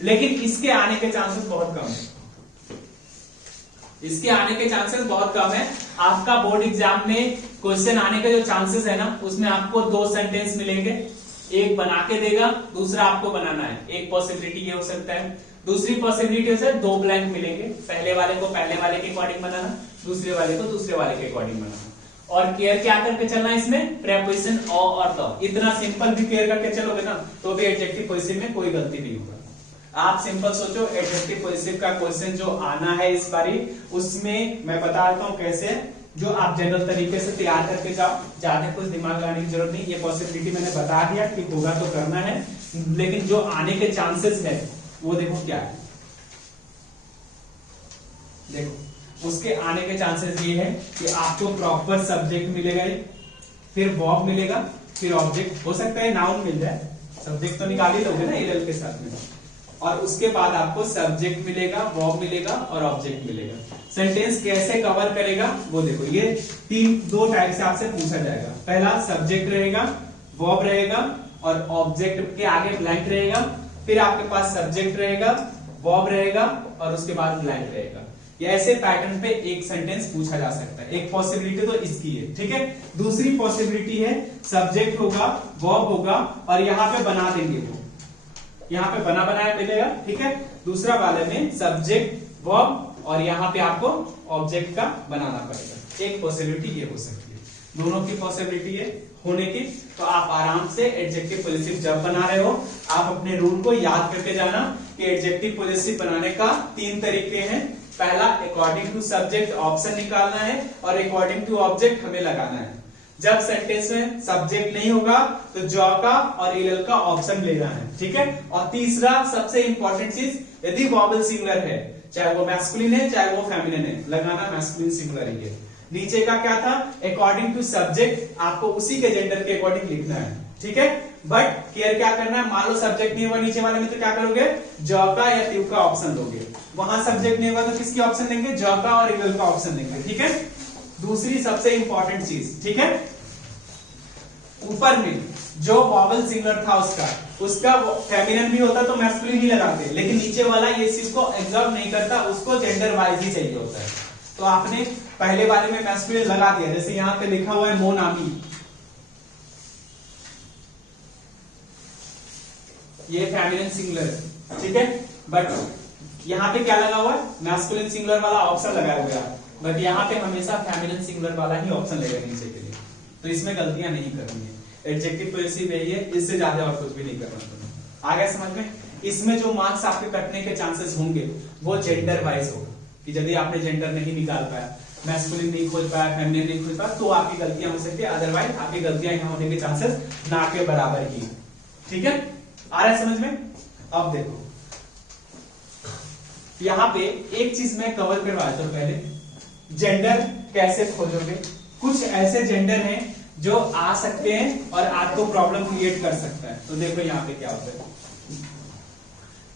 लेकिन इसके आने के चांसेस बहुत कम है, इसके आने के चांसेस बहुत कम है। आपका बोर्ड एग्जाम में क्वेश्चन आने के जो चांसेस है ना, उसमें आपको 2 सेंटेंस मिलेंगे, एक बना के देगा, दूसरा आपको बनाना है। एक पॉसिबिलिटी ये हो सकता है, दूसरी पॉसिबिलिटी से 2 ब्लैंक मिलेंगे, पहले वाले को पहले वाले के अकॉर्डिंग बनाना, दूसरे वाले को दूसरे वाले के अकॉर्डिंग बनाना। और केयर क्या करके चलना है इसमें, प्रीपोजिशन और द। इतना सिंपल भी केयर करके चलोगे ना तो भी एडजेक्टिव पॉजिटिव में कोई गलती नहीं होगा। आप सिंपल सोचो, एडजेक्टिव पॉजिटिव का क्वेश्चन जो आना है इस बारी, उसमें मैं बता देता हूं कैसे, जो आप जनरल तरीके से तैयार करके जाओ, ज्यादा कुछ दिमाग लगाने की जरूरत नहीं। ये पॉसिबिलिटी मैंने बता दिया कि होगा तो करना है, लेकिन जो आने के चांसेस है वो देखो क्या है। देखो उसके आने के चांसेस ये है कि आपको प्रॉपर सब्जेक्ट मिलेगा, फिर वर्ब मिलेगा, फिर ऑब्जेक्ट, हो सकता है नाउन मिल जाए, सब्जेक्ट तो निकाल ही लोगे ना एल के साथ में, और उसके बाद आपको सब्जेक्ट मिलेगा, वर्ब मिलेगा और ऑब्जेक्ट मिलेगा। सेंटेंस कैसे कवर करेगा वो देखो, ये 2 टाइप से आपसे पूछा जाएगा। पहला सब्जेक्ट रहेगा, वर्ब रहेगा और ऑब्जेक्ट के आगे ब्लैंक रहेगा, फिर आपके पास सब्जेक्ट रहेगा, वर्ब रहेगा और उसके बाद ब्लैंक रहेगा। ये ऐसे पैटर्न पे एक सेंटेंस पूछा जा सकता है। एक पॉसिबिलिटी तो इसकी है, ठीक है। दूसरी पॉसिबिलिटी है सब्जेक्ट होगा, वर्ब होगा और यहाँ पे बना देंगे, वो यहाँ पे बना बनाया मिलेगा, ठीक है। दूसरा वाले में सब्जेक्ट, वर्ब और यहाँ पे आपको ऑब्जेक्ट का बनाना पड़ेगा। एक पॉसिबिलिटी ये हो सकती है, दोनों की पॉसिबिलिटी है होने की। तो आप आराम से एडजेक्टिव पॉजिटिव जब बना रहे हो, आप अपने रूल को याद करके जाना कि एडजेक्टिव पॉजिटिव बनाने का 3 तरीके हैं। पहला, अकॉर्डिंग टू सब्जेक्ट ऑप्शन निकालना है और अकॉर्डिंग टू ऑब्जेक्ट हमें लगाना है। जब सेंटेंस में सब्जेक्ट नहीं होगा तो जॉ का और इल का ऑप्शन लेना है, ठीक है। और तीसरा सबसे इंपॉर्टेंट चीज, यदि वॉवल सिंगुलर है, चाहे वो मैस्कुलिन है चाहे वो फेमिनिन है, लगाना मैस्कुलिन सिंगुलर ही है। नीचे का क्या था, अकॉर्डिंग टू सब्जेक्ट, आपको उसी के जेंडर के अकॉर्डिंग लिखना है, ठीक है। बट केयर क्या करना है, मान लो सब्जेक्ट नहीं हुआ नीचे वाले में तो क्या करोगे, जॉ का या ट्यू का ऑप्शन दोगे। वहां सब्जेक्ट नहीं हुआ तो किसकी ऑप्शन देंगे, जॉ का और इल का ऑप्शन देंगे, ठीक है। दूसरी सबसे इंपॉर्टेंट चीज, ठीक है, ऊपर में जो वॉवल सिंगुलर था उसका फेमिनिन भी होता तो मैस्कुलिन ही लगाते, लेकिन नीचे वाला ये चीज को एब्जॉर्ब नहीं करता, उसको जेंडर वाइज ही चाहिए होता है। तो आपने पहले वाले में मैस्कुलिन लगा दिया, जैसे यहां पे लिखा हुआ है मोनामी, ये फेमिनिन सिंगुलर है, ठीक है। बट यहाँ पे क्या लगा हुआ है, मैस्कुलिन सिंगुलर वाला ऑप्शन लगाया हुआ है, बट यहाँ पे हमेशा फेमिनिन सिंगुलर वाला ही ऑप्शन लगेगा नीचे के लिए। तो इसमें गलतियां नहीं करनी है, एडजेक्टिव पॉजिटिव यही है, इससे ज्यादा और कुछ भी नहीं करना तुम्हें। आ गया समझ में। इसमें जो मार्क्स आपके कटने के चांसेस होंगे वो जेंडर वाइज होगा, कि यदि आपने जेंडर नहीं निकाल पाया, मैस्कुलिन नहीं खोज पाया, फेमिनिन नहीं खोज पाया, तो आपकी गलतियां हो सकती है, अदरवाइज आपकी गलतियां यहाँ होने के चांसेस ना के बराबर ही, ठीक है। आ रहा है समझ में। अब देखो यहाँ पे एक चीज मैं कवर करवा देता हूं पहले, जेंडर कैसे खोजोगे। कुछ ऐसे जेंडर हैं जो आ सकते हैं और आपको प्रॉब्लम क्रिएट कर सकता है। तो देखो यहाँ पे क्या होता है,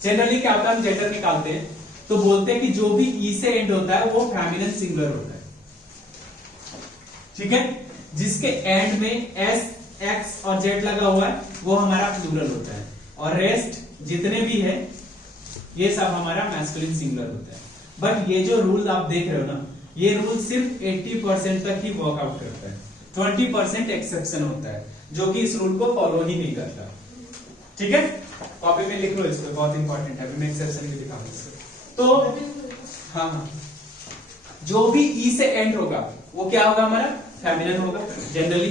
जनरली क्या होता है, हम जेंडर निकालते हैं तो बोलते हैं कि जो भी ई से एंड होता है वो फेमिनिन सिंगुलर होता है, ठीक है। जिसके एंड में एस, एक्स और जेड लगा हुआ है वो हमारा प्लूरल होता है, और रेस्ट जितने भी है ये सब हमारा मैस्कुलिन सिंगुलर होता है। बट ये जो रूल आप देख रहे हो ना, ये रूल सिर्फ 80% तक ही वर्कआउट करता है, 20% एक्सेप्शन होता है जो कि इस रूल को फॉलो ही नहीं करता, ठीक है। कॉपी में लिख लो इसको, बहुत इंपॉर्टेंट है, मैं एक्सेप्शन भी दिखाऊंगा इसको। तो हाँ, जो भी ई से एंड होगा वो क्या होगा, हमारा फेमिनिन होगा जनरली।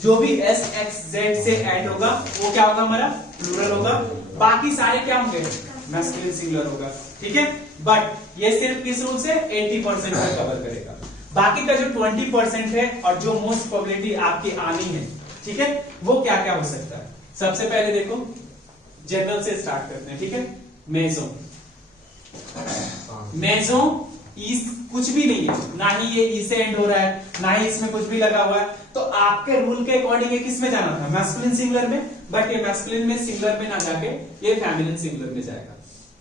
जो भी एस, एक्स, जेड से एंड होगा वो क्या होगा, हमारा प्लूरल होगा। बाकी सारे क्या होंगे, मैस्कुलिन सिंगुलर होगा, ठीक है। बट ये सिर्फ किस रूल से 80% का कवर करेगा। बाकी का जो 20% है और जो मोस्ट प्रोबेबिलिटी आपकी आनी है, ठीक है, वो क्या क्या हो सकता है। सबसे पहले देखो जनरल से स्टार्ट करते हैं, ठीक है। मेजो, मेजो ई कुछ भी नहीं है, ना ही ये ई से एंड हो रहा है, ना ही इसमें कुछ भी लगा हुआ है, तो आपके रूल के अकॉर्डिंग ये किस में जाना था, मैस्कुलिन सिंगुलर में। बट ये मैस्कुलिन में सिंगुलर में ना जाके ये फेमिनिन सिंगुलर में जाएगा।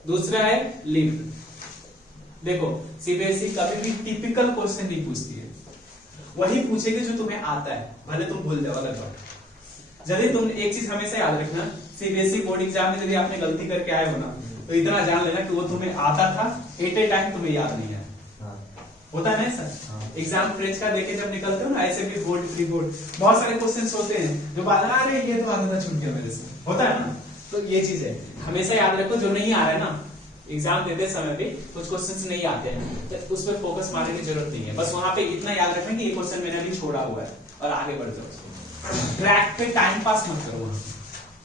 दूसरा है लिव। देखो सीबीएसई कभी भी टिपिकल क्वेश्चन नहीं पूछती है, वही पूछेगी जो तुम्हें आता है, भले तुम भूल जाओ, अलग बात। यदि तुम एक चीज हमेशा याद रखना, सीबीएसई बोर्ड एग्जाम में यदि आपने गलती करके आए हो ना, तो इतना जान लेना कि वो तुम्हें आता था, एट ए टाइम तुम्हें याद नहीं है। होता है ना सर? एग्जाम फ्रेंच का देके जब निकलते हो ना, ऐसे भी बोर्ड प्री बोर्ड बहुत सारे क्वेश्चंस होते हैं जो बात अरे ये तो आता था, छूट गया मेरे से, होता है ना। तो ये चीज है, हमेशा याद रखो जो नहीं आ रहा है ना, एग्जाम देते समय भी कुछ क्वेश्चंस नहीं आते हैं तो उस पर फोकस मारने की जरूरत नहीं है। बस वहां पे इतना याद रखना कि ये क्वेश्चन मैंने अभी छोड़ा हुआ है और आगे बढ़ जाओ। ट्रैक पे टाइम पास मत करो वहां।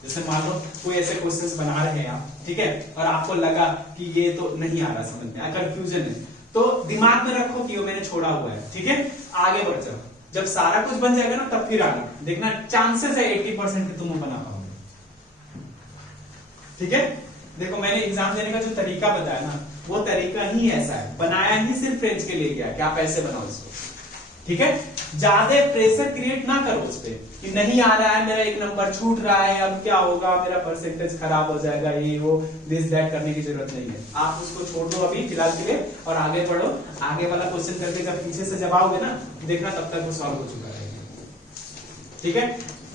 जैसे मान लो कोई ऐसे क्वेश्चंस बना रहे हैं आप, ठीक है, और आपको लगा कि ये तो नहीं आ रहा समझ में, कंफ्यूजन है, तो दिमाग में रखो कि वो मैंने छोड़ा हुआ है, ठीक है, आगे बढ़ जाओ। जब सारा कुछ बन जाएगा ना तब फिर आगे देखना, चांसेस है 80% कि तुम बना पाओगे, ठीक है। देखो मैंने एग्जाम देने का जो तरीका बताया ना, वो तरीका ही ऐसा है, बनाया ही सिर्फ फ्रेंच के लिए गया कि आप ऐसे बनाओ इसको, ठीक है। ज्यादा प्रेशर क्रिएट ना करो उस पर कि नहीं आ रहा है, मेरा एक नंबर छूट रहा है, अब क्या होगा, मेरा परसेंटेज खराब हो जाएगा, ये वो दिस दैट करने की जरूरत नहीं है। आप उसको छोड़ दो अभी फिलहाल के लिए और आगे बढ़ो। आगे वाला क्वेश्चन करके जब पीछे से जब आओगे ना, देखना तब तक वो सॉल्व हो चुका रहेगा, ठीक है।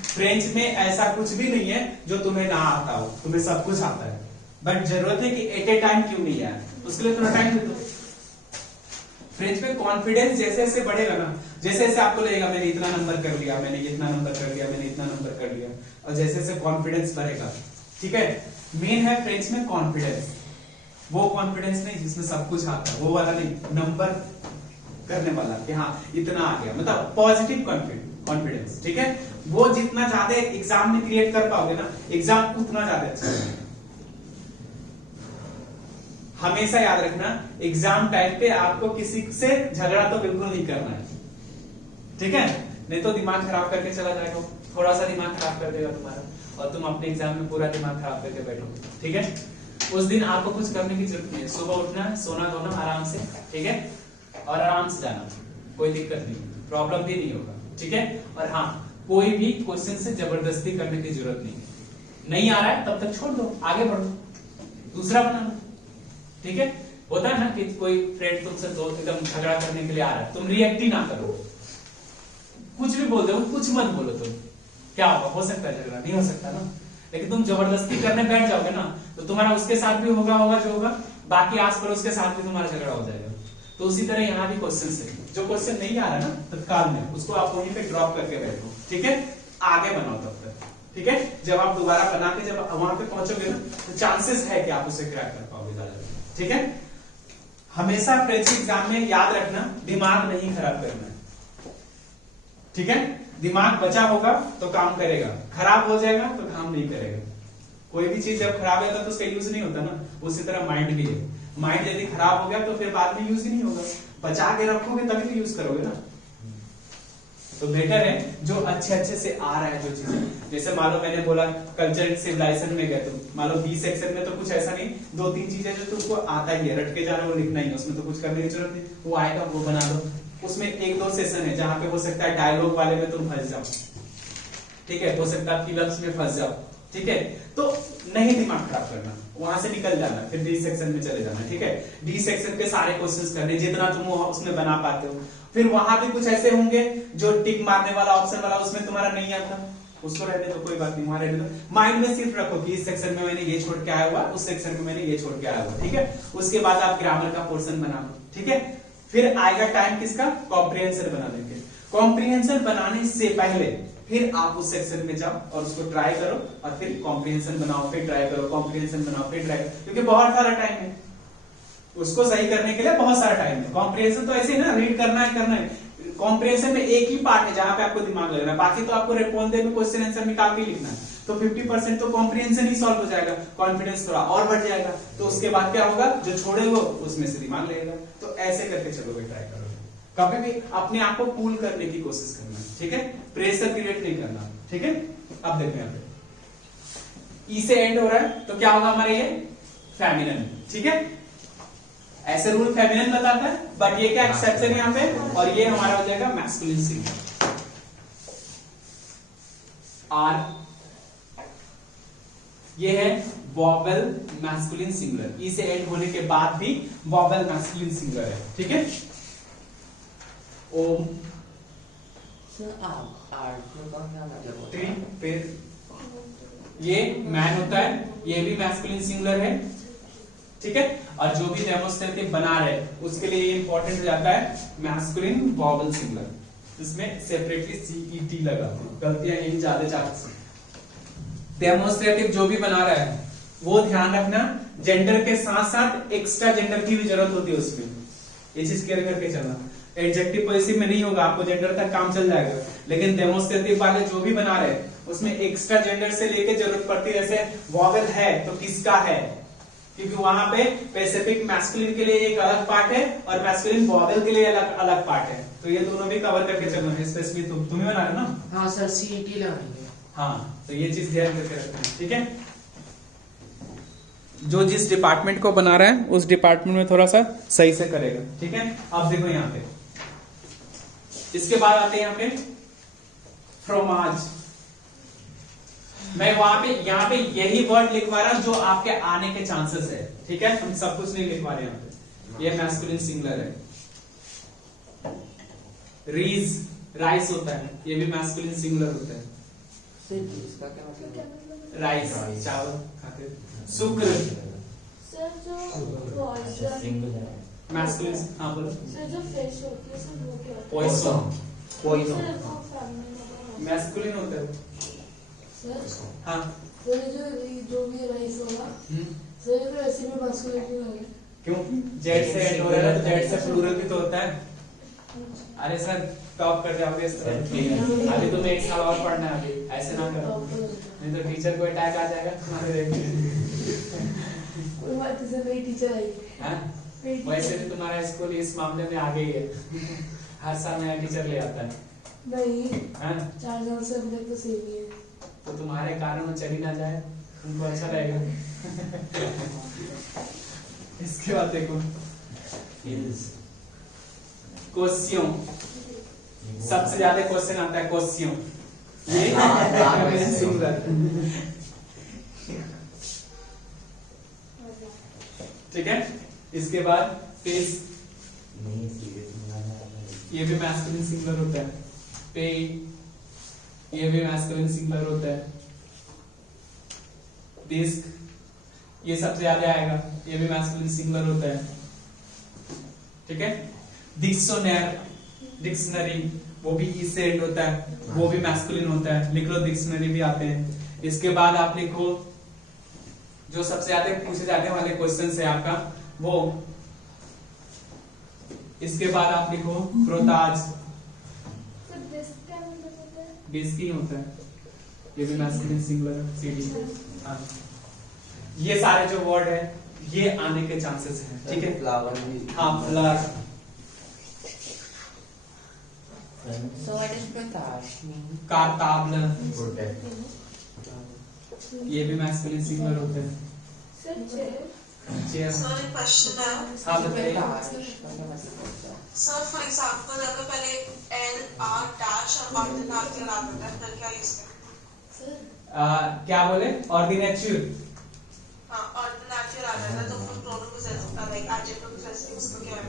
फ्रेंच में ऐसा कुछ भी नहीं है जो तुम्हें ना आता हो, तुम्हें सब कुछ आता है, बट जरूरत है कि एट ए टाइम क्यों नहीं आया, उसके लिए थोड़ा टाइम दे दो। फ्रेंच में कॉन्फिडेंस जैसे जैसे बढ़ेगा ना, जैसे जैसे आपको लगेगा मैंने इतना नंबर कर लिया, मैंने इतना नंबर कर लिया, मैंने इतना नंबर कर लिया, और जैसे जैसे कॉन्फिडेंस बढ़ेगा, ठीक है। मेन है फ्रेंच में कॉन्फिडेंस, वो कॉन्फिडेंस नहीं जिसमें सब कुछ आता है, वो वाला नहीं, नंबर करने वाला कि हाँ इतना आ गया, मतलब पॉजिटिव कॉन्फिडेंस, ठीक है। वो जितना ज्यादा एग्जाम में क्रिएट कर पाओगे ना, एग्जाम उतना ज्यादा अच्छा होगा। हमेशा याद रखना, एग्जाम टाइम पे आपको किसी से झगड़ा तो बिल्कुल नहीं करना है, ठीक है, नहीं तो दिमाग खराब करके चला जाएगा, थोड़ा सा दिमाग खराब कर देगा तुम्हारा और तुम अपने एग्जाम में पूरा दिमाग खराब करके बैठोगे, ठीक है। उस दिन आपको कुछ करने की जरूरत नहीं है, सुबह उठना, सोना धोना आराम से, ठीक है, और आराम से जाना, कोई दिक्कत नहीं, प्रॉब्लम भी नहीं होगा, ठीक है। और हाँ, कोई भी क्वेश्चन से जबरदस्ती करने की जरूरत नहीं आ रहा है तब तक छोड़ दो, आगे बढ़ो, दूसरा बना लो, ठीक है। होता है ना कि कोई फ्रेंड तुमसे दोस्त एकदम झगड़ा करने के लिए आ रहा है, तुम रिएक्ट ही ना करो, कुछ भी बोल दो, कुछ मत बोलो, तुम क्या होगा, हो सकता है झगड़ा, नहीं हो सकता ना, लेकिन तुम जबरदस्ती करने बैठ जाओगे ना तो तुम्हारा उसके साथ भी होगा जो होगा, बाकी आस पड़ोस के साथ भी तुम्हारा झगड़ा हो जाएगा। तो उसी तरह यहाँ भी क्वेश्चन से जो क्वेश्चन नहीं आ रहा ना तत्काल में, उसको आप वहीं पे ड्रॉप करके बैठो, ठीक है, आगे बनाओ तब तक, ठीक है। जब आप दोबारा बना के जब वहां पे पहुंचोगे ना, तो चांसेस है कि आप उसे क्रैक कर पाओगे ज्यादा, ठीक है। हमेशा फ्रेंच एग्जाम में याद रखना, दिमाग नहीं खराब करना है, ठीक है। दिमाग बचा होगा तो काम करेगा, खराब हो जाएगा तो काम नहीं करेगा। कोई भी चीज जब खराब है तो उसका यूज नहीं होता ना, उसी तरह माइंड भी है, माइंड यदि खराब हो गया तो फिर बाद में यूज ही नहीं होगा, बचा के रखोगे तभी तो यूज करोगे ना। तो बेटर है जो अच्छे से आ रहा है जो चीजें, जैसे मान लो मैंने बोला कल्चर एंड सिविलाइजेशन में गए तुम, मान लो बी सेक्शन में तो कुछ ऐसा नहीं, 2-3 चीजें जो तुमको आता ही है, रट के जाना, वो लिखना ही है, उसमें तो कुछ करने की जरूरत नहीं, वो आएगा वो बना लो। उसमें 1-2 सेशन है जहां पे हो सकता है डायलॉग वाले में तुम फंस जाओ, ठीक है, हो सकता है फिलअप्स में फंस जाओ, ठीक है, तो नहीं दिमाग खराब करना, वहां से निकल जाना, फिर डी सेक्शन में चले जाना, ठीक है। डी सेक्शन के सारे क्वेश्चंस करने जितना तुम उसमें बना पाते हो, फिर वहां भी कुछ ऐसे होंगे जो टिक मारने वाला ऑप्शन वाला उसमें तुम्हारा नहीं आता, उसको रहने दो, कोई बात नहीं, वहां रहने दो। माइंड में सिर्फ रखो कि इस सेक्शन में मैंने ये छोड़ के आया हुआ, उस सेक्शन में मैंने ये छोड़ के आया हुआ, ठीक है। उसके बाद आप ग्रामर का पोर्शन बना लो, ठीक है। फिर आएगा टाइम किसका, कॉम्प्रिहेंशन बनाने के। कॉम्प्रिहेंशन बनाने से पहले फिर आप उस सेक्शन में जाओ और उसको ट्राई करो, और फिर कॉम्प्रिहेंशन बनाओ, फिर ट्राई करो, कॉम्प्रिहेंशन बनाओ, फिर ट्राई करो, क्योंकि बहुत सारा टाइम है उसको सही करने के लिए, बहुत सारा टाइम है। कॉम्प्रिहेंशन तो ऐसे ही ना, रीड करना है। कॉम्प्रिहेंशन में एक ही पार्ट है जहां पे आपको दिमाग लगना है, बाकी तो आपको रेस्पॉन्स में क्वेश्चन आंसर निकाल के लिखना है, तो 50% तो कॉम्प्रिहेंशन ही सॉल्व हो जाएगा, कॉन्फिडेंस थोड़ा और बढ़ जाएगा, तो उसके बाद क्या होगा, जो छोड़े हो उसमें से दिमाग लगेगा। तो ऐसे करके चलोगे, ट्राई करोगे, कभी भी अपने आप को कूल करने की कोशिश करना, ठीक है, प्रेशर क्रिएट नहीं करना, ठीक है। अब देखो यहाँ पे ई से एंड हो रहा है तो क्या होगा हमारे ये फेमिनिन, ठीक है, ऐसे रूल फेमिनिन बताता है, बट ये क्या एक्सेप्शन है यहाँ पे, और ये हमारा हो जाएगा मैस्कुलिन सिंगुलर, आर ये है वॉवेल मैस्कुलिन सिंगुलर, ई से एंड होने के बाद भी वॉवेल मैस्कुलिन सिंगुलर है, ठीक है। ओम, सर आर्ट का क्या मतलब होता ट्री, है? फिर ये मैन होता है, ये भी मैस्कुलिन सिंगुलर है, ठीक है। और जो भी डेमोस्ट्रेटिव बना रहे उसके लिए ये इंपॉर्टेंट हो जाता है मैस्कुलिन वॉवल सिंगुलर, इसमें सेपरेटली CET लगा, गलतियां यही ज्यादा चांस। डेमोस्ट्रेटिव जो भी बना रहा है वो ध्यान रखना, जेंडर के साथ साथ एक्स्ट्रा जेंडर की भी जरूरत होती है उसमें, ये चीज क्लियर करके चलना। एडजेक्टिव पॉजिटिव में नहीं होगा, आपको जेंडर तक काम चल जाएगा, लेकिन डेमोस्ट्रेटिव वाले जो भी बना रहे उसमें एक्स्ट्रा जेंडर से लेके जरूरत पड़ती है। जैसे वॉवेल है तो किसका है, क्योंकि वहां पे स्पेसिफिक मैस्कुलिन के लिए एक अलग पार्ट है और मैस्कुलिन वॉवेल के लिए अलग अलग पार्ट है, तो ये दोनों भी कवर करके चलना है। स्पेशली तुम ही बना रहे हो ना? हाँ सर, CET लगाएंगे। हाँ, तो ये चीज ध्यान करके रखना, ठीक है। जो जिस डिपार्टमेंट को बना रहा है उस डिपार्टमेंट में थोड़ा सा सही से करेगा, ठीक है। अब देखो यहाँ पे, इसके बाद आते हैं यहाँ पे फ्रोमाज। मैं वहां पे यहाँ पे यही वर्ड लिखवा रहा हूं जो आपके आने के चांसेस है, ठीक है। हम सब कुछ नहीं लिखवा रहे यहाँ पे, ये मैस्कुलिन सिंगुलर है। रीज, राइस होता है, ये भी मैस्कुलिन सिंगुलर होता है। सर इसका क्या मतलब है? राइस, चावल खाते हैं। शुक्र, सर जो पॉइजन, मैस्कुलिन, हाँ बोलो। सर जो फिश होती है सर वो क्या होता है? पॉइजन, सर वो फैमिली में मैस्कुलिन होता है। सर हाँ, सर जो भी राइस होगा सर ये तो ऐसे भी मस्कुलिन है। क्यों? जेड से एंड हो रहा है तो जेड से प्लूरल भी तो होता है। अरे सर टॉप कर जाओगे इस तरह, अभी तुम्हें एक साल और पढ़ना है, अभी ऐसे ना करो, नहीं तो टीचर को अटैक आ जाएगा तुम्हारे कोई बात नहीं सर, मेरी टीचर आई हाँ? वैसे भी तुम्हारा स्कूल इस मामले में आगे ही है, हर साल नया टीचर ले आता है। नहीं, हाँ? 4 साल से अभी तक तो सेम ही है। तो तुम्हारे कारण वो चली ना जाए, तुमको अच्छा रहेगा। इसके बाद देखो क्वेश्चन, सबसे ज्यादा क्वेश्चन आता है क्वेश्चन, ये सिंगुलर, ठीक है। इसके बाद फिश, ये भी मैस्कुलिन सिंगुलर होता है। पे, ये भी मैस्कुलिन सिंगुलर होता है। डिस्क, ये सबसे ज्यादा आएगा, ये भी मैस्कुलिन सिंगुलर होता है, ठीक है। डिक्शनरी, डिक्शनरी वो भी ई से एंड होता है, वो भी मैस्कुलिन होता है, लिख लो, डिक्शनरी भी आते हैं। इसके बाद आप लिखो जो सबसे ज्यादा पूछे जाने वाले क्वेश्चन है आपका वो, इसके बाद आप लिखो प्रोताज, सर दिस क्या मतलब होता है? डिस्क ही होता है, ये भी मैस्कुलिन सिंगुलर है, सीडी। हाँ, ये सारे जो वर्ड है ये आने के चांसेस हैं, ठीक है। फ्लावर भी। हाँ, flower. So what does protage mean? कारताबल, ये भी मैस्कुलिन सिंगुलर होते हैं। सर चेयर, चेयर, सर एक क्वेश्चन है। हाँ बताइए। Protage का क्या मतलब होता है? सर फॉर एग्जांपल अगर पहले एल आर डैश और ऑर्डिनल आता है फिर क्या यूज करें? सर क्या बोले? ऑर्डिनेचर, हाँ, ऑर्डिनल आता है तो full pronoun possessive like adjective possessive उसको क्या है?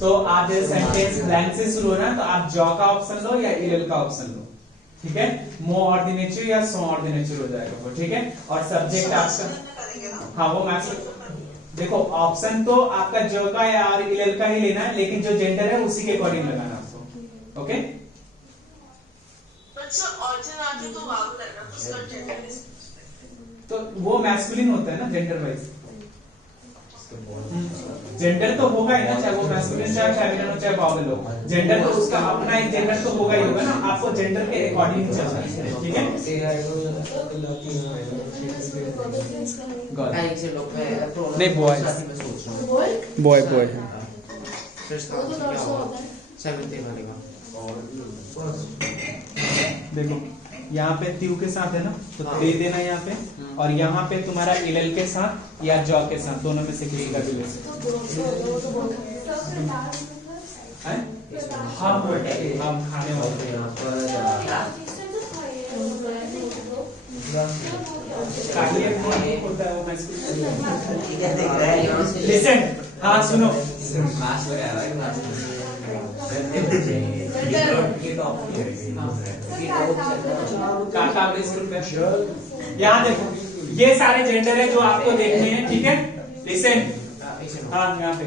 तो आप जैसे सेंटेंस ब्लैंक से शुरू हो रहा है तो आप जॉ का ऑप्शन लो या इल का ऑप्शन लो, ठीक है। मो ऑर्डिनेचर या सो ऑर्डिनेचर हो जाएगा वो, ठीक है। और सब्जेक्ट आपका, करेंगे ना? हाँ वो मैक्स, देखो ऑप्शन तो आपका जो का या इल का ही लेना है, लेकिन जो जेंडर है उसी के अकॉर्डिंग लगाना आपको, ओके। बट सर ऑर्डिनल तो वाव है ना, तो उसका जेंडर इज तो वो मैस्कुलिन होता है ना जेंडर वाइज, जेंडर तो होगा ही ना, चाहे वो मैस्कुलिन चाहे फेमिनिन हो चाहे वॉवेल हो, जेंडर तो उसका अपना एक जेंडर तो होगा ही होगा ना, आपको जेंडर के अकॉर्डिंग चलना है, ठीक है। नहीं चलो मैं pronoun नहीं, boys. साथ ही मैं सोच रहा हूँ। बॉय बॉय बॉय फिर इसका वो तो मतलब क्या नॉट हुआ? होता है। 17 वाले का। देखो यहाँ पे त्यू के साथ है ना, तो दे देना यहाँ पे, और यहाँ पे तुम्हारा इल के साथ या जॉ के साथ, दोनों में से किसी का भी ले सकते तो वो तो बहुत सर डांस मतलब हैं। हम खाने वाले यहाँ पर खाइए कौन होता है वो मैस्कुलिन। ठीक है, देख रहा है यहाँ से। लिसन, हाँ सुनो, मास लगाया है, मास। काटा अब इस ग्रुप में। यहाँ देखो ये सारे जेंडर है जो आपको देखने हैं, ठीक है, लिसन। हाँ यहाँ पे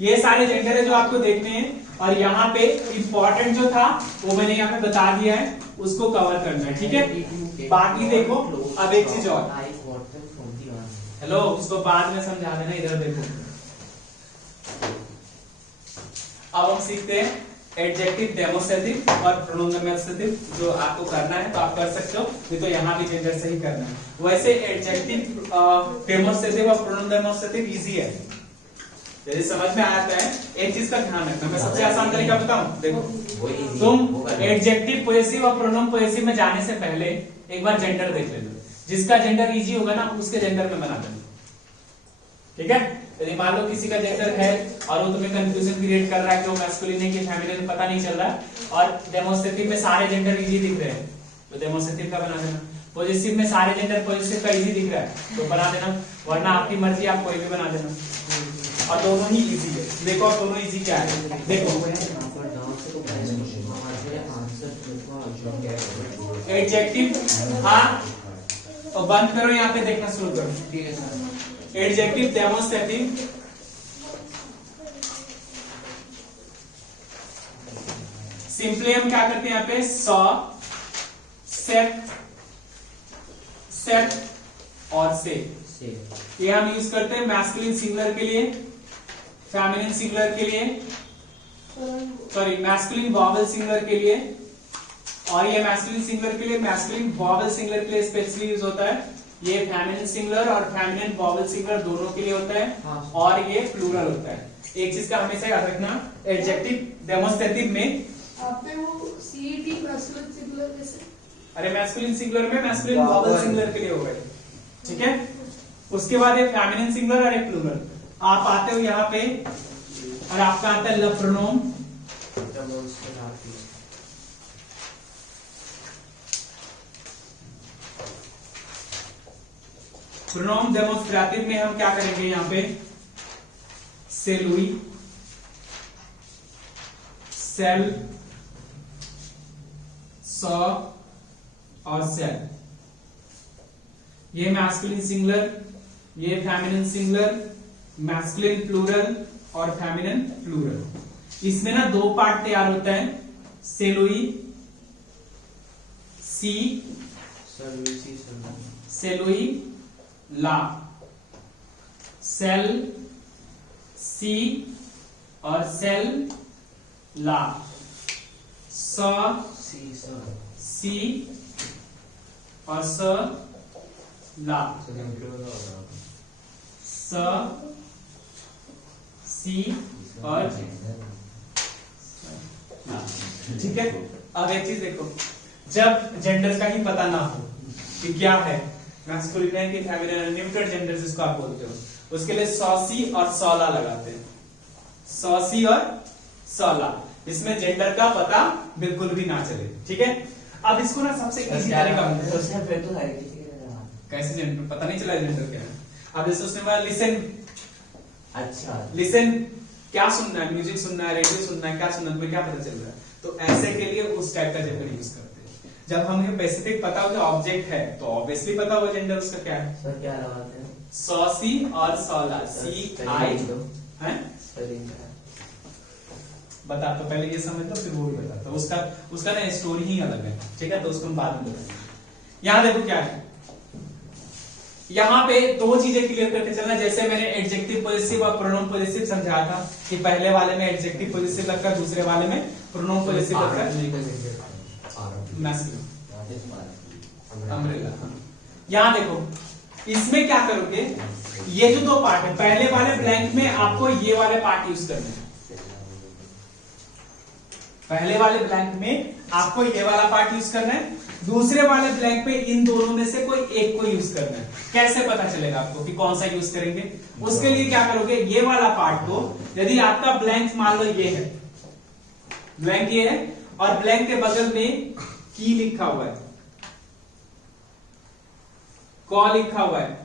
ये सारे जेंडर है जो आपको देखने हैं, और यहाँ पे इंपॉर्टेंट जो था वो मैंने यहाँ पे बता दिया है, उसको कवर करना है, ठीक है। बाकी देखो अब एक चीज और, हेलो, उसको बाद में समझा देना, इधर देखो। अब हम सीखते हैं एडजेक्टिव, डेमोस्ट्रेटिव और प्रोनाउन डेमोस्ट्रेटिव। जो आपको करना है तो आप कर सकते हो, नहीं तो यहाँ भी जेंडर से ही करना है। वैसे एडजेक्टिव, डेमोस्ट्रेटिव और प्रोनाउन डेमोस्ट्रेटिव इजी है, यदि समझ में आता है। एक चीज का ध्यान रखना, मैं सबसे आसान तरीका बताऊं, देखो तुम एडजेक्टिव पॉसेसिव और प्रोनाउन पॉसेसिव में जाने से पहले एक बार जेंडर देख लेना, जिसका जेंडर इजी होगा ना उसके जेंडर में बना देना, ठीक है। यदि मान लो किसी का जेंडर है और वो तुम्हें कंफ्यूजन क्रिएट कर रहा है कि वो मैस्कुलिन है कि फेमिनिन, पता नहीं चल रहा है, और डेमोस्ट्रेटिव में सारे जेंडर इजी दिख रहे हैं तो डेमोस्ट्रेटिव का बना देना, पॉजिटिव में सारे जेंडर पॉजिटिव का इजी दिख रहा है तो बना देना, वरना आपकी मर्जी, आप कोई भी बना देना, और दोनों ही इजी है। देखो अब दोनों इजी क्या है, देखो एडजेक्टिव, हाँ तो बंद करो, यहाँ पे देखना शुरू करो, ठीक है सर। एडजेक्टिव डेमोस्ट्रेटिव, सिंपली हम क्या करते हैं यहाँ पे, सॉ, सेट, सेट और से, ये हम यूज करते हैं मैस्कुलिन सिंगुलर के लिए, फेमिनिन सिंगुलर के लिए, सॉरी मैस्कुलिन वॉवल सिंगुलर के लिए, और ये मैस्कुलिन सिंगुलर के लिए, मैस्कुलिन वॉवल सिंगुलर के लिए स्पेशली यूज होता है। ये फेमिनिन सिंगुलर और फेमिनिन वॉवल सिंगुलर दोनों के लिए होता है, हाँ। और ये प्लूरल होता है। एक चीज का हमेशा याद रखना, एडजेक्टिव डेमोस्ट्रेटिव में आपने वो सीईटी मैस्कुलिन सिंगुलर कैसे? अरे मैस्कुलिन सिंगुलर में मैस्कुलिन वॉवल सिंगुलर के लिए हो गए, ठीक है। उसके बाद एक फेमिनिन सिंगुलर और एक प्लूरल। आप आते हो यहाँ पे और आपका आता है ल प्रोनोम, प्रोनोम डेमोस्ट्रेटिव में हम क्या करेंगे, यहाँ पे से, लुई, सेल, सॉ और सेल। ये मैस्कुलिन सिंगुलर, ये फेमिनिन सिंगुलर, मैस्कुलिन प्लूरल और फेमिनिन प्लूरल। इसमें ना दो पार्ट तैयार होता है, सेलुई, सी, सेलुई, ला, सेल, सी और सेल, ला, स, सी और स, ला, स, सी और ला, ठीक है। अब एक चीज देखो, जब जेंडर का ही पता ना हो कि क्या है, मैस्कुलिन है कि फेमिनिन, न्यूट्रल जेंडर जिसको आप बोलते हो, उसके लिए सॉसी और सॉला लगाते हैं, सॉसी और सॉला, इसमें जेंडर का पता बिल्कुल भी ना चले, ठीक है। अब इसको ना सबसे इजी तरीका कैसे जेंडर पता नहीं चला जेंडर क्या है। अब जैसे उसने बोला लिसन, अच्छा लिसन, क्या सुनना है, म्यूजिक सुनना है, रेडियो सुनना है, क्या सुनना है, तुम्हें क्या पता चल रहा है, तो ऐसे के लिए उस टाइप का जेंडर यूज करते हैं। जब हमें स्पेसिफिक पता हो कि ऑब्जेक्ट है तो ऑब्वियसली पता होगा जेंडर उसका क्या है। सर क्या लगाते हैं? सॉसी और सॉला, सी आई है, बता तो पहले ये समझ लो फिर वो भी बता, तो उसका ना स्टोरी ही अलग है, ठीक है, तो उसको हम बाद में बताएंगे। यहाँ देखो क्या है, यहाँ पे दो चीजें क्लियर करके चलना, जैसे मैंने एडजेक्टिव पॉजिटिव और प्रोनाउन पॉजिटिव समझाया था कि पहले वाले में एडजेक्टिव पॉजिटिव लगता है, दूसरे वाले में प्रोनाउन पॉजिटिव लगता है, अम्ब्रेला। यहाँ देखो इसमें क्या करोगे, ये जो दो पार्ट है, पहले वाले ब्लैंक में आपको ये वाले पार्ट यूज करने हैं, पहले वाले ब्लैंक में आपको ये वाला पार्ट यूज करना है, दूसरे वाले ब्लैंक पे इन दोनों में से कोई एक को यूज करना है। कैसे पता चलेगा आपको कि कौन सा यूज करेंगे? उसके लिए क्या करोगे, ये वाला पार्ट को, यदि आपका ब्लैंक मान लो ये है, ब्लैंक ये है और ब्लैंक के बगल में की लिखा हुआ है, कॉ लिखा हुआ है,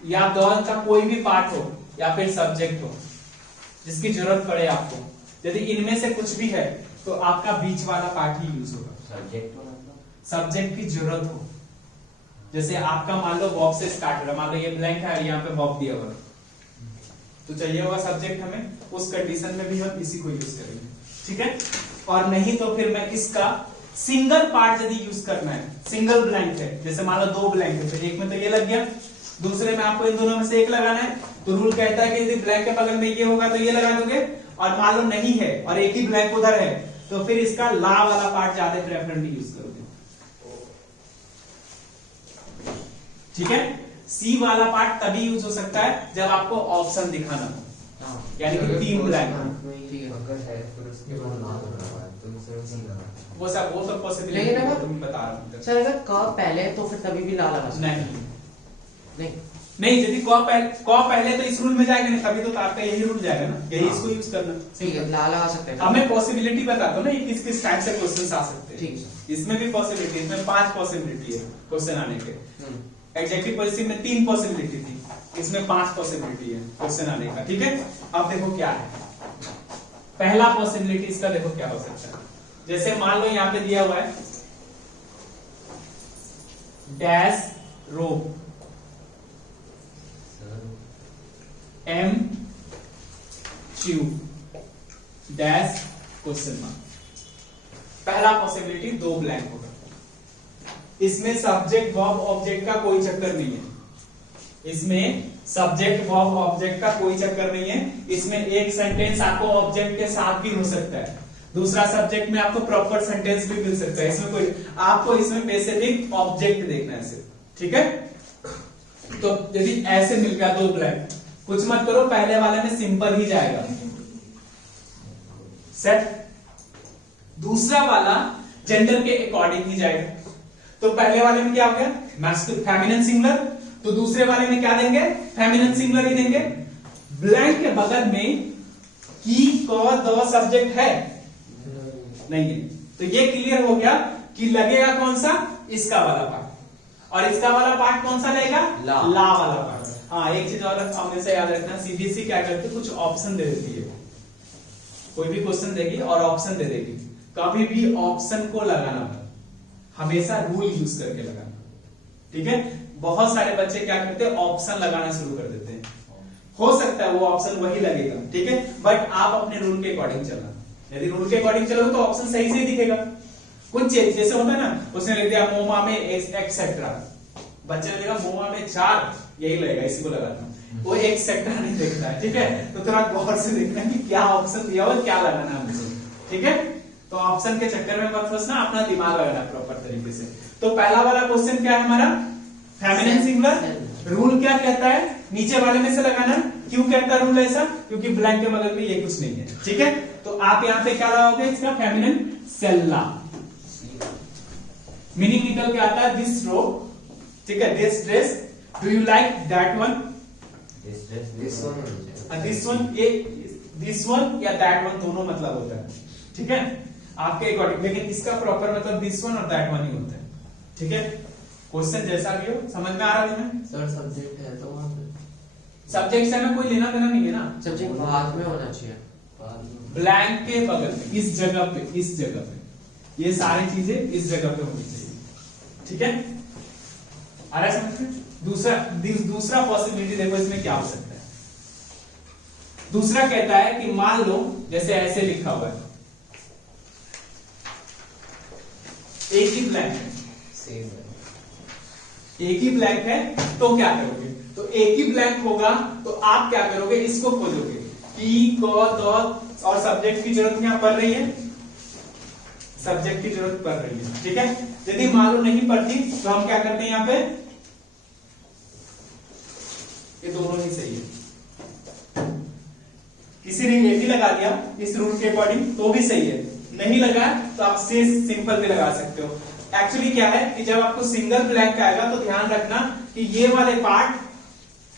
या द का कोई भी पार्ट हो या फिर सब्जेक्ट हो जिसकी जरूरत पड़े आपको, यदि इनमें से कुछ भी है तो आपका बीच वाला पार्ट ही यूज होगा। सब्जेक्ट की जरूरत हो, जैसे आपका मान लो वर्ब से स्टार्ट हो रहा है, मान लो ये ब्लैंक है और यहाँ पे वर्ब दिया हुआ तो चाहिए होगा सब्जेक्ट हमें, उस कंडीशन में भी हम इसी को यूज करेंगे, ठीक है। और नहीं तो फिर मैं इसका सिंगल पार्ट यदि यूज करना है, सिंगल ब्लैंक है, जैसे मान लो 2 ब्लैंक है, तो एक में तो ये लग गया, दूसरे में आपको इन दोनों में से एक लगाना है, तो रूल कहता है कि यदि ब्लैंक के बगल में ये होगा तो ये लगा दोगे, और मान लो नहीं है और एक ही ब्लैंक उधर है तो फिर इसका ला वाला पार्ट ज्यादा प्रेफरेंटली यूज करोगे, ठीक है। सी वाला पार्ट तभी यूज हो सकता है जब आपको ऑप्शन दिखाना हो, यानी कि 3 ब्लैंक, वो सब वो तो पॉसिबिलिटी लेकिन अगर तुम बता रहा हूं सर अगर क पहले तो फिर तभी भी ला लगा सकते हैं। नहीं नहीं नहीं, यदि क पहले तो इस रूल में जाएगा नहीं, तभी तो आपका यही रूल जाएगा ना, यही इसको यूज करना। ठीक है, ला लगा सकते हैं। अब मैं पॉसिबिलिटी बताता हूँ ना किस किस टाइप से क्वेश्चंस आ सकते हैं। ठीक है। इसमें भी पॉसिबिलिटी, इसमें 5 पॉसिबिलिटी है क्वेश्चन आने के। एडजेक्टिव पॉजिटिव में 3 पॉसिबिलिटी थी, इसमें 5 पॉसिबिलिटी है क्वेश्चन आने का, ठीक है। अब देखो क्या है पहला पॉसिबिलिटी, इसका देखो क्या हो सकता है। जैसे मान लो यहाँ पे दिया हुआ है dash row M chew dash question mark. पहला पॉसिबिलिटी 2 ब्लैंक होगा, इसमें सब्जेक्ट वर्ब ऑब्जेक्ट का कोई चक्कर नहीं है, इसमें सब्जेक्ट वर्ब ऑब्जेक्ट का कोई चक्कर नहीं है। इसमें एक सेंटेंस आपको ऑब्जेक्ट के साथ भी हो सकता है, दूसरा सब्जेक्ट में आपको प्रॉपर सेंटेंस भी मिल सकता है, इसमें कोई आपको इसमें स्पेसिफिक ऑब्जेक्ट देखना है सिर्फ, ठीक है। तो यदि ऐसे मिल गया 2 ब्लैंक, कुछ मत करो, पहले वाले में सिंपल ही जाएगा सेट, दूसरा वाला जेंडर के अकॉर्डिंग ही जाएगा। तो पहले वाले में क्या हो गया मैस्कुलिन फेमिनिन सिंगुलर, तो दूसरे वाले में क्या देंगे फेमिनिन सिंगुलर ही देंगे। ब्लैंक के बगल में की क द सब्जेक्ट है नहीं है, तो ये क्लियर हो गया कि लगेगा कौन सा इसका वाला पार्ट, और इसका वाला पार्ट कौन सा लगेगा ला वाला पार्ट। हाँ एक चीज और हमेशा याद रखना, सीबीएसई क्या करती है कुछ ऑप्शन दे देती है, कोई भी क्वेश्चन देगी और ऑप्शन दे देगी, कभी भी ऑप्शन को लगाना हमेशा रूल यूज करके लगाना, ठीक है। बहुत सारे बच्चे क्या करते हैं ऑप्शन लगाना शुरू कर देते हैं, हो सकता है वो ऑप्शन वही लगेगा, ठीक है, बट आप अपने रूल के अकॉर्डिंग चलना। यदि रूल के अकॉर्डिंग चलोगे तो ऑप्शन सही से ही दिखेगा। कुछ जैसे होता है ना, उसने लिख दिया मोमा में एक्सेट्रा, बच्चे ने देखा मोमा में 4 यही लगेगा, इसी को लगाना, वो एक्सेट्रा नहीं देखता है, ठीक है। तो थोड़ा गौर से देखना कि क्या ऑप्शन दिया हुआ क्या लगाना है मुझे, ठीक है। तो ऑप्शन के चक्कर में मत फंसना, अपना दिमाग लगाना प्रॉपर तरीके से। तो पहला वाला क्वेश्चन क्या है हमारा फेमिनिन सिंगुलर, रूल क्या कहता है नीचे वाले में से लगाना। क्यों कहता है रूल ऐसा, क्योंकि ब्लैंक के बगल में ये कुछ नहीं है, ठीक है। तो आप यहाँ पे क्या लगाओगे इसका फेमिनिन सेल्ला, मीनिंग निकल के आता है दिस रो, ठीक है, this dress, do you like that one, this one या दैट वन दोनों मतलब होता है, ठीक है आपके अकॉर्डिंग, लेकिन इसका प्रॉपर मतलब दिस वन और दैट वन ही होता है, ठीक है। क्वेश्चन जैसा भी हो समझ में आ रहा है सर सब्जेक्ट है तो वहां पे सब्जेक्ट से हमें कोई लेना देना नहीं है ना, सब्जेक्ट बाद में होना चाहिए, ब्लैंक के बगल में इस जगह पे, इस जगह पे ये सारी चीजें इस जगह पे होनी चाहिए, ठीक है। आ रहा है समझ में। दूसरा पॉसिबिलिटी देखो इसमें क्या हो सकता है। दूसरा कहता है कि मान लो जैसे ऐसे लिखा हुआ है एक ही ब्लैंक है, एक ही ब्लैंक है, तो क्या करोगे, तो एक ही ब्लैंक होगा तो आप क्या करोगे इसको खोजोगे, की क द और सब्जेक्ट की जरूरत यहां पड़ रही है, सब्जेक्ट की जरूरत पड़ रही है, ठीक है। यदि मान लो नहीं पड़ती तो हम क्या करते हैं यहाँ पे ये दोनों ही सही है, किसी ने ये भी लगा दिया इस रूल के अकॉर्डिंग तो भी सही है, नहीं लगा तो आप से सिंपल भी लगा सकते हो। एक्चुअली क्या है कि जब आपको सिंगल ब्लैंक आएगा तो ध्यान रखना कि ये वाले पार्ट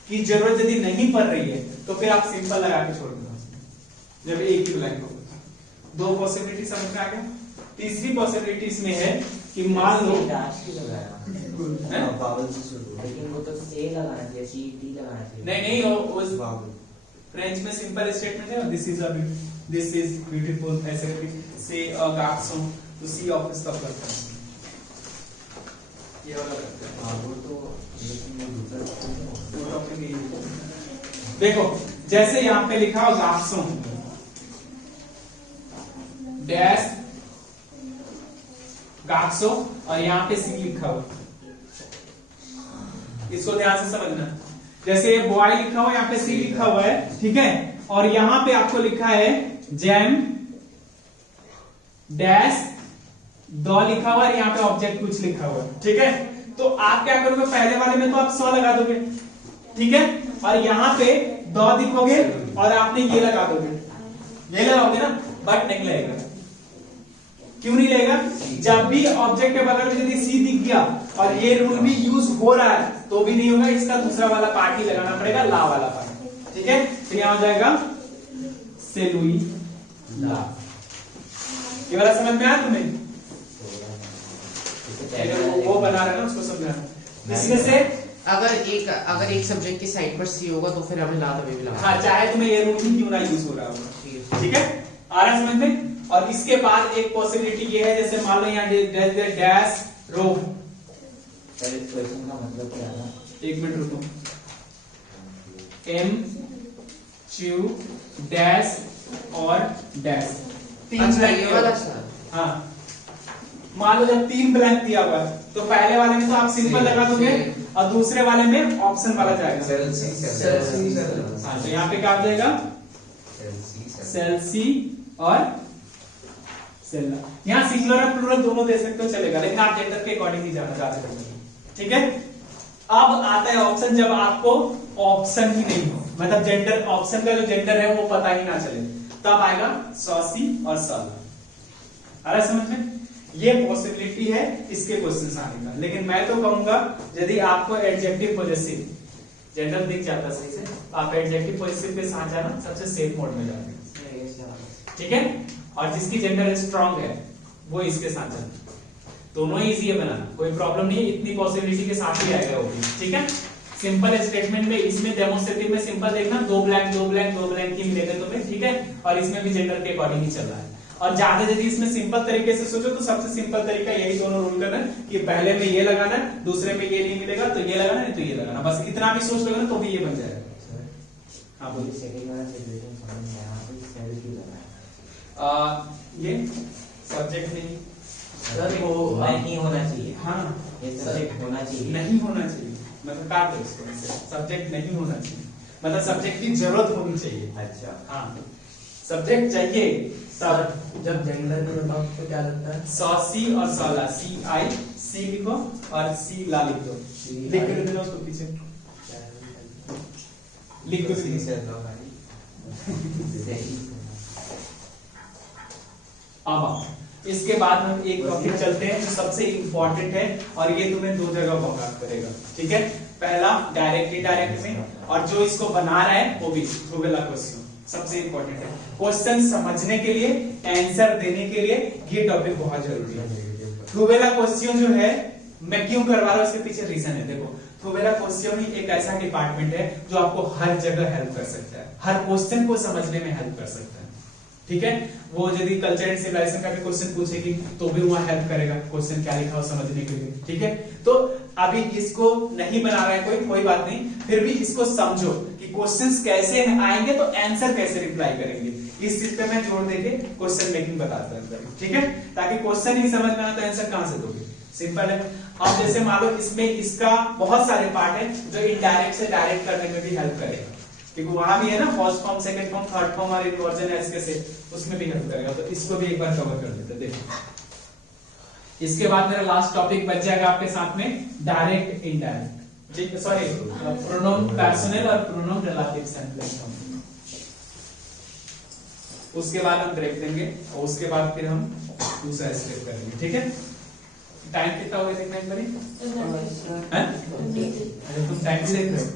की जरूरत यदि नहीं पड़ रही है तो फिर आप सिंपल लगा के छोड़ देना, जब एक ही ब्लैंक होगा। 2 पॉसिबिलिटी समझ में आ गया। तीसरी पॉसिबिलिटी इसमें है कि मान लो लेकिन वो तो से लगाना चाहिए, सी डी लगाना चाहिए। नहीं वो फ्रेंच में सिंपल स्टेटमेंट है, this is a this is beautiful, ऐसे करके से गाक्सो, तो सी ऑफिस तब करते हैं, ये वाला करते हैं। हाँ वो तो लेकिन वो दूसरा वो टॉपिक नहीं है। देखो जैसे यहाँ पे लिखा हो गाक्सो डैश गाक्सो और यहाँ पे सी लिखा हो, इसको ध्यान से समझना। जैसे ये बॉय लिखा हुआ, यहाँ पे सी लिखा हुआ है, ठीक है, और यहाँ पे आपको लिखा है जैम डैश दो लिखा हुआ है, यहाँ पे ऑब्जेक्ट कुछ लिखा हुआ है, ठीक है। तो आप क्या करोगे, पहले वाले में तो आप 100 लगा दोगे, ठीक है, और यहाँ पे दो लिखोगे और आपने ये लगा दोगे, ये लगाओगे ना, बट नहीं लगेगा। क्यों नहीं लगेगा? जब भी ऑब्जेक्ट के बगल में यदि सी दिख गया और ये रूल भी यूज हो रहा है तो भी नहीं होगा, इसका दूसरा वाला पार्ट ही लगाना पड़ेगा, ला वाला पार्ट, ठीक है। तो यहां हो जाएगा सेलुई ला। ये वाला समझ में आया तुम्हें? वो बना रहा है ना, उसको समझाना। इसमें से अगर एक सब्जेक्ट की साइड पर सी होगा तो फिर हमें ला तभी भी लगा। हाँ, चाहे तुम्हें ये रूल भी क्यों ना यूज हो रहा होगा, ठीक है। आ रहा है समझ में? और इसके बाद एक पॉसिबिलिटी ये है, जैसे मान लो यहाँ डैश रो, इस क्वेश्चन का मतलब क्या है? एक मिनट रुको, एम च्यू डैश और डैश, तीन अच्छा ब्लैंक ये वाला सर। हाँ, मान लो जब 3 ब्लैंक दिया हुआ है तो पहले वाले में तो आप सिंपल लगा दोगे और दूसरे वाले में ऑप्शन वाला जाएगा। हाँ, तो यहाँ पे क्या आ जाएगा, सेल सी और सेल ला। यहाँ सिंगुलर और प्लूरल दोनों दे सकते हो, चलेगा, लेकिन आप जेंडर के अकॉर्डिंग ही जाना चाहते हो, ठीक है। अब आता है ऑप्शन, जब आपको ऑप्शन ही नहीं हो, मतलब जेंडर, ऑप्शन का जो जेंडर है वो पता ही ना चले, तब आएगा सॉसी और सल। आ रहा है समझ में? ये पॉसिबिलिटी है इसके क्वेश्चन आने का, लेकिन मैं तो कहूंगा यदि आपको एडजेक्टिव पॉजेसिव जेंडर दिख जाता सही से, आप एडजेक्टिव पॉजेसिव के साथ जाना, सबसे सेफ मोड में जाना, ठीक है। और जिसकी जेंडर स्ट्रांग है वो इसके साथ जाना, दोनों ही इजी है बनाना, कोई प्रॉब्लम नहीं है, इतनी पॉसिबिलिटी के साथ ही आएगा वो भी, ठीक है। सिंपल स्टेटमेंट में, इसमें डेमोन्स्ट्रेटिव में सिंपल देखना, दो ब्लैंक ही मिलेगा तुम्हें, ठीक है, और इसमें भी जेंडर के अकॉर्डिंग ही चल रहा है। और ज्यादा यदि इसमें सिंपल तरीके से सोचो तो सबसे सिंपल तरीका यही दोनों रूल करना है कि पहले में ये लगाना है, दूसरे में ये नहीं मिलेगा तो ये लगाना है, तो ये लगाना, बस इतना भी सोच लोगे ना तो भी ये बन जाएगा। हाँ बोलिए। सेकंड वाला सिचुएशन समझ में आया, तो सेल क्यों लगाया? ये सब्जेक्ट नहीं सर वो नहीं होना चाहिए। हाँ, ये सब्जेक्ट होना चाहिए। नहीं होना चाहिए, मतलब काट दो इसको, सब्जेक्ट नहीं होना चाहिए, मतलब सब्जेक्ट की जरूरत होनी चाहिए। अच्छा, हाँ, सब्जेक्ट चाहिए सब। जब जेंडर में जब आपको क्या लगता है? सॉसी और सॉला, सी आई सी लिखो और सी ला लिख दो, लिख के दे दो उसको पीछे, लिख दो। अब इसके बाद हम एक टॉपिक चलते हैं जो सबसे इंपॉर्टेंट है और ये तुम्हें दो जगह भगात करेगा, ठीक है। पहला डायरेक्ट इनडायरेक्ट में, और जो इसको बना रहा है वो भी ट्रूवेला क्वेश्चन सबसे इंपॉर्टेंट है। क्वेश्चन समझने के लिए, आंसर देने के लिए ये टॉपिक बहुत जरूरी है। ट्रूवेला क्वेश्चन जो है मैं क्यों करवा रहा हूं, इसके पीछे रीजन है। देखो, ट्रूवेला क्वेश्चन ही एक ऐसा डिपार्टमेंट है जो आपको हर जगह हेल्प कर सकता है, हर क्वेश्चन को समझने में हेल्प कर सकता है, ठीक है। वो यदि कल्चर एंड सिविलाइजेशन का भी क्वेश्चन पूछेगी तो भी वहां हेल्प करेगा, क्वेश्चन क्या लिखा हो समझने के लिए, ठीक है। तो अभी इसको नहीं बना रहा है कोई बात नहीं, फिर भी इसको समझो कि क्वेश्चंस कैसे आएंगे तो आंसर कैसे रिप्लाई करेंगे, इस चीज पे मैं जोर देके क्वेश्चन मेकिंग बताता हूं, ठीक है, ताकि क्वेश्चन ही समझ में आए तो आंसर कहां से दोगे, सिंपल है। अब जैसे मान लो इसमें इसका बहुत सारे पार्ट है जो इनडायरेक्ट से डायरेक्ट करने में भी हेल्प करेगा, क्योंकि वहां भी है ना first form, second form, third form और इन्वर्जन एस के से, उसमें भी हेल्प करेगा। तो इसको भी एक बार कवर कर देते हैं, देखो। इसके बाद मेरा लास्ट टॉपिक बच जाएगा आपके साथ में डायरेक्ट इनडायरेक्ट, ठीक, सॉरी, प्रोनाउन पर्सनल और प्रोनाउन रिलेटिव सेंटेंस। उसके बाद हम ब्रेक देंगे और उसके बाद फिर हम दूसरा स्टेप करेंगे, ठीक है। टाइम कितना हो गया देखना एक बारी, हैं? अरे तुम टाइम से देख रहे हो,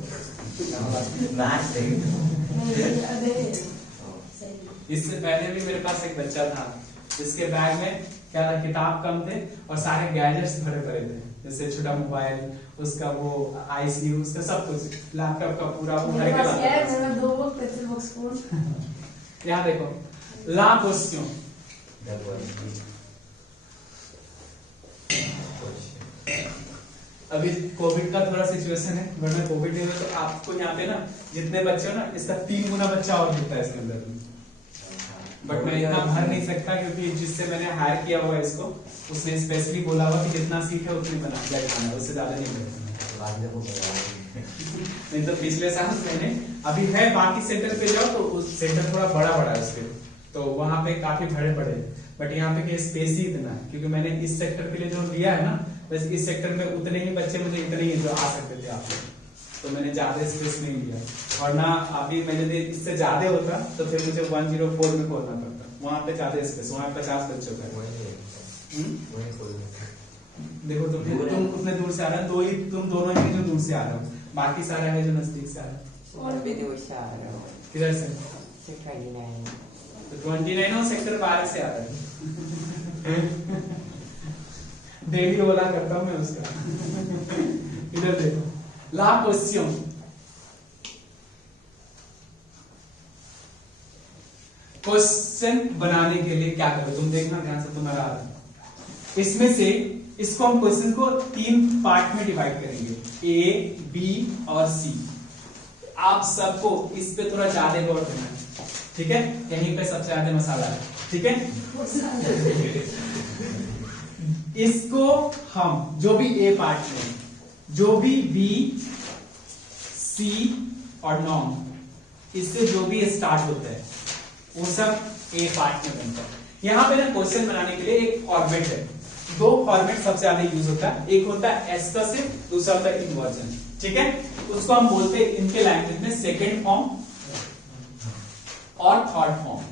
इससे पहले भी मेरे पास एक बच्चा था जिसके बैग में क्या था, किताब कम थे और सारे गैजेट्स भरे पड़े थे, जैसे छोटा मोबाइल, उसका वो आईसीयू, उसका सब कुछ, लैपटॉप का पूरा वो भर के लाता था। दो पेंसिल बॉक्स फोन। यहाँ देखो, ला क्वेश्चन। अभी कोविड का थोड़ा सिचुएशन है, वरना कोविड नहीं तो आपको यहाँ पे ना जितने बच्चे हो ना इसका 3 गुना बच्चा और दिखता है इसके अंदर। बट मैं इतना भर नहीं सकता क्योंकि जिससे मैंने हायर किया हुआ है इसको, उसने स्पेशली बोला हुआ कि जितना सीट है उतनी बनाना, उससे ज्यादा नहीं बनाना। नहीं तो पिछले साल मैंने अभी है, बाकी सेंटर पे जाओ तो उस सेंटर थोड़ा बड़ा बड़ा है उसके, तो वहां पे काफी बड़े बड़े, बट यहाँ पे स्पेस ही इतना है क्योंकि मैंने इस सेक्टर के लिए जो लिया है ना, बस इस सेक्टर में उतने ही बच्चे मुझे इतने ही जो आ सकते थे आप लोग, तो मैंने ज्यादा स्पेस नहीं लिया। और ना अभी मैंने इससे ज्यादा होता तो फिर मुझे 104 में खोलना पड़ता, वहां पे ज्यादा स्पेस, वहां 50 बच्चों का देखो तुम उतने दूर से आ रहे हो, तुम दोनों ही जो दूर से आ रहे हो, बाकी सारे है जो नजदीक से आ रहे हो। और भी दूर से आ रहे हो, किधर से? 29। तो 29 और सेक्टर 12 से आ रहा है। डेली ओला करता हूं मैं उसका। इधर देखो, ला क्वेश्चन। क्वेश्चन बनाने के लिए क्या करो, तुम देखना ध्यान से, तुम्हारा आ रहा है। इसमें से इसको हम क्वेश्चन को 3 पार्ट में डिवाइड करेंगे, ए, बी और सी। आप सबको इस पे थोड़ा ज्यादा गौर करना है, ठीक है? यहीं पे सबसे ज्यादा मसाला है, ठीक है? इसको हम जो भी ए पार्ट में, जो भी बी, सी और नॉन, इससे जो भी स्टार्ट होता है वो सब ए पार्ट में बनता है। यहां पे ना क्वेश्चन बनाने के लिए एक फॉर्मेट है, 2 फॉर्मेट सबसे ज्यादा यूज होता है, एक होता है एस्कसिव, दूसरा होता है इन्वर्जन, ठीक है? उसको हम बोलते हैं इनके लैंग्वेज में सेकेंड फॉर्म और थर्ड फॉर्म।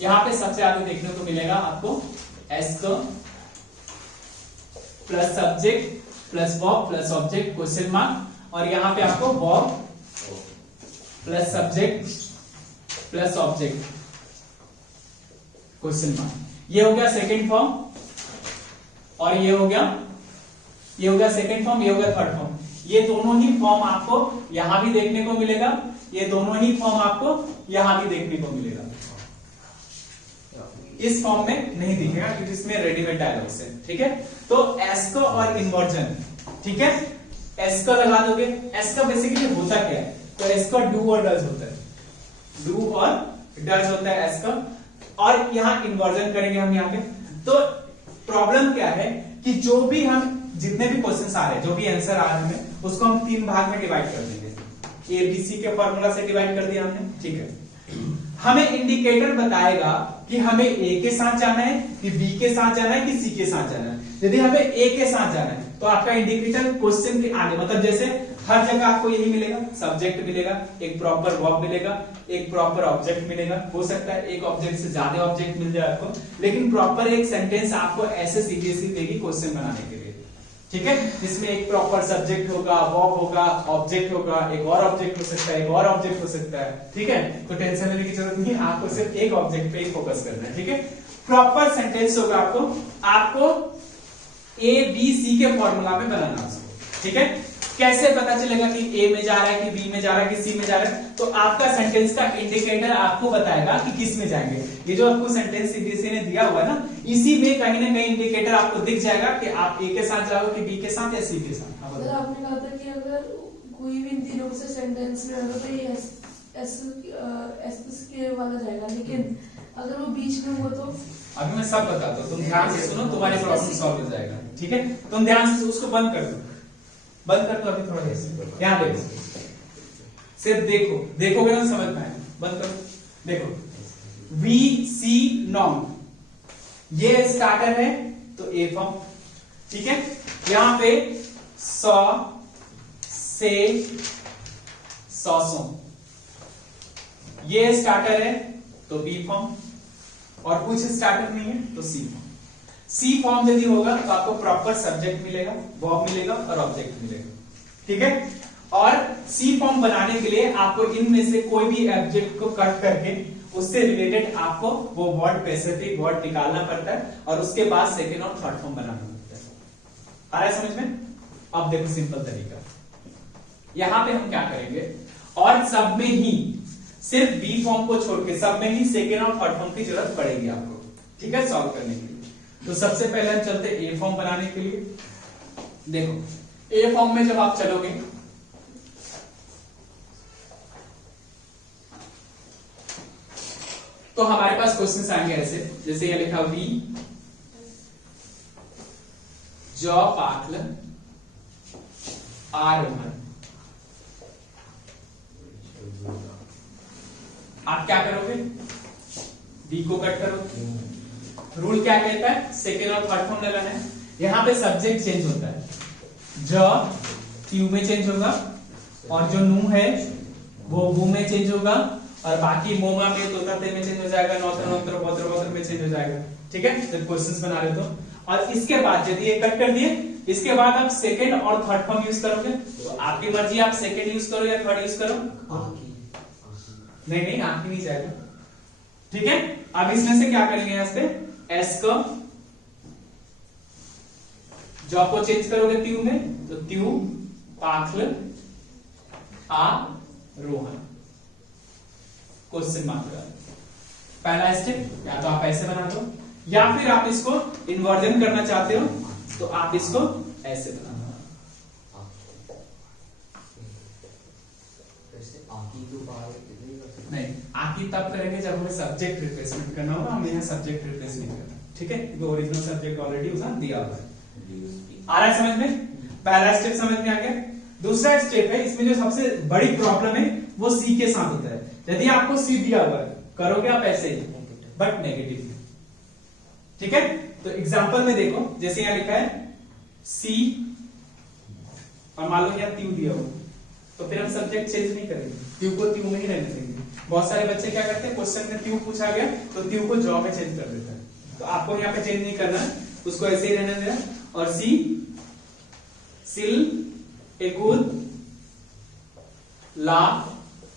यहां पे सबसे ज्यादा देखने को मिलेगा आपको ask plus subject plus verb plus object question mark, और यहां पे आपको verb plus subject plus object question mark. ये हो गया सेकेंड फॉर्म, और ये हो गया सेकेंड फॉर्म, ये हो गया थर्ड फॉर्म। ये दोनों ही फॉर्म आपको यहां भी देखने को मिलेगा, ये दोनों ही फॉर्म आपको यहां भी देखने को मिलेगा। इस फॉर्म में नहीं दिखेगा क्योंकि इसमें रेडीमेड डायलॉग्स है, ठीक है? तो एस्को और इन्वर्जन, ठीक है? एस्को लगा दोगे, एस्को बेसिकली होता क्या है? तो एस्को डू और डज होता है, डू और डज होता है एस्को, और यहां इन्वर्जन करेंगे हम यहां पे। तो प्रॉब्लम क्या है कि जो भी हम जितने भी क्वेश्चंस आ रहे हैं, जो भी आंसर आ रहे हैं, उसको हम 3 भाग में डिवाइड कर देंगे। ए बी सी के फॉर्मूला से डिवाइड कर दिया हमने, ठीक है? हमें इंडिकेटर बताएगा कि हमें ए के साथ जाना है, कि बी के साथ जाना है, कि सी के साथ जाना है। यदि हमें ए के साथ जाना है तो आपका इंडिकेटर क्वेश्चन के आगे, मतलब जैसे हर जगह आपको यही मिलेगा, सब्जेक्ट मिलेगा, एक प्रॉपर वर्ब मिलेगा, एक प्रॉपर ऑब्जेक्ट मिलेगा। हो सकता है एक ऑब्जेक्ट से ज्यादा ऑब्जेक्ट मिल जाए आपको, लेकिन प्रॉपर एक सेंटेंस आपको ऐसे सीबीएसई देगी क्वेश्चन बनाने के लिए, ठीक है? जिसमें एक प्रॉपर सब्जेक्ट होगा, वर्ब होगा, ऑब्जेक्ट होगा, एक और ऑब्जेक्ट हो सकता है, एक और ऑब्जेक्ट हो सकता है, ठीक है? तो टेंशन लेने की जरूरत नहीं, आपको सिर्फ एक ऑब्जेक्ट पे ही फोकस करना है, ठीक है? प्रॉपर सेंटेंस होगा आपको ए बी सी के फॉर्मूला में बनाना उसको, ठीक है? कैसे पता चलेगा कि ए में जा रहा है, कि बी में जा रहा है, कि सी में जा रहा है? तो आपका सेंटेंस का इंडिकेटर आपको बताएगा कि किस में जाएंगे। ये जो आपको सेंटेंस सीबीएसई ने दिया हुआ है ना, इसी में कहीं ना कहीं इंडिकेटर आपको दिख जाएगा कि आप ए के साथ जाओगे, कि बी के साथ या सी के साथ। सर आपने कहा था कि अगर कोई भी इन तीनों से सेंटेंस में होगा तो ये एस के वाला जाएगा, लेकिन अगर वो बीच में हो तो अभी मैं सब बताता हूँ, तुम ध्यान से सुनो, तुम्हारी प्रॉब्लम सॉल्व हो जाएगा, ठीक है? तुम ध्यान से उसको बंद कर दो, बंद कर दो अभी थोड़ा देर, ध्यान देखो, सिर्फ देखोगे ना समझ में आएगा। बंद करो, देखो वी सी नॉन, ये स्टार्टर है तो ए फॉर्म, ठीक है? यहां पे सौ से सौ, ये स्टार्टर है तो बी फॉर्म, और कुछ स्टार्टर नहीं है तो सी फॉर्म। सी फॉर्म यदि होगा तो आपको प्रॉपर सब्जेक्ट मिलेगा, वर्ब मिलेगा और ऑब्जेक्ट मिलेगा, ठीक है? और सी फॉर्म बनाने के लिए आपको इनमें से कोई भी ऑब्जेक्ट को कट करके उससे रिलेटेड आपको वो वर्ड, स्पेसिफिक वर्ड निकालना पड़ता है, और उसके बाद सेकेंड और थर्ड फॉर्म बनाना पड़ता है। आ रहा है समझ में? अब देखो सिंपल तरीका, यहां पे हम क्या करेंगे, और सब में ही सिर्फ बी फॉर्म को छोड़ के सब में ही सेकेंड और थर्ड फॉर्म की जरूरत पड़ेगी आपको, ठीक है, सॉल्व करने के लिए। तो सबसे पहले हम चलते ए फॉर्म बनाने के लिए। देखो ए फॉर्म में जब आप चलोगे तो हमारे पास क्वेश्चन आएंगे ऐसे, जैसे ये लिखा वी जॉ पाखल आरोहण। आप क्या करोगे, बी को कट करो। रूल क्या कहता है, सेकेंड और थर्ड फॉर्म लगाना है। यहां पे सब्जेक्ट चेंज होता है, ज क्यू में चेंज होगा और जो नू है वो वो में चेंज होगा और बाकी मोमा में तोता ते में चेंज हो जाएगा, नौतर नौतर बोतर बोतर में चेंज हो जाएगा, ठीक है, जब क्वेश्चंस बना रहे तो। और इसके बाद यदि ये कट कर दिए, इसके बाद आप सेकेंड और थर्ड फॉर्म यूज करोगे तो आपकी मर्जी, आप सेकेंड यूज करो या थर्ड यूज करो। नहीं नहीं आंख नहीं जाएगा, ठीक है। अब इसमें से क्या करेंगे, यहां पे एस को जॉब को चेंज करोगे त्यू में, तो त्यू पाखल आ रोहन, क्वेश्चन मार्क लगा। पहला स्टेप, या तो आप ऐसे बना दो या फिर आप इसको इन्वर्जन करना चाहते हो तो आप इसको ऐसे बना दो। नहीं, आकी तब करेंगे जब हमें सब्जेक्ट रिप्लेसमेंट करना होगा, हमें यहाँ सब्जेक्ट रिप्लेस नहीं करना, ठीक है, क्योंकि ओरिजिनल सब्जेक्ट ऑलरेडी उसने दिया हुआ है। आ रहा है समझ में, पहला स्टेप समझ में आ गया। दूसरा स्टेप है, इसमें जो सबसे बड़ी प्रॉब्लम है वो सी के साथ होता है। यदि आपको सी दिया हुआ है, करोगे आप ऐसे ही बट नेगेटिव, ठीक है। तो एग्जांपल में देखो, जैसे यहाँ लिखा है सी और मान लो यहाँ त्यू दिया हो, तो फिर हम सब्जेक्ट चेंज नहीं करेंगे, त्यू को त्यू में ही रहने देंगे। बहुत सारे बच्चे क्या करते हैं, क्वेश्चन में त्यू पूछा गया तो त्यू को जॉ में चेंज कर देता है, तो आपको यहाँ पे चेंज नहीं करना है, उसको ऐसे ही रहने देना। और सी सिल एकुद ला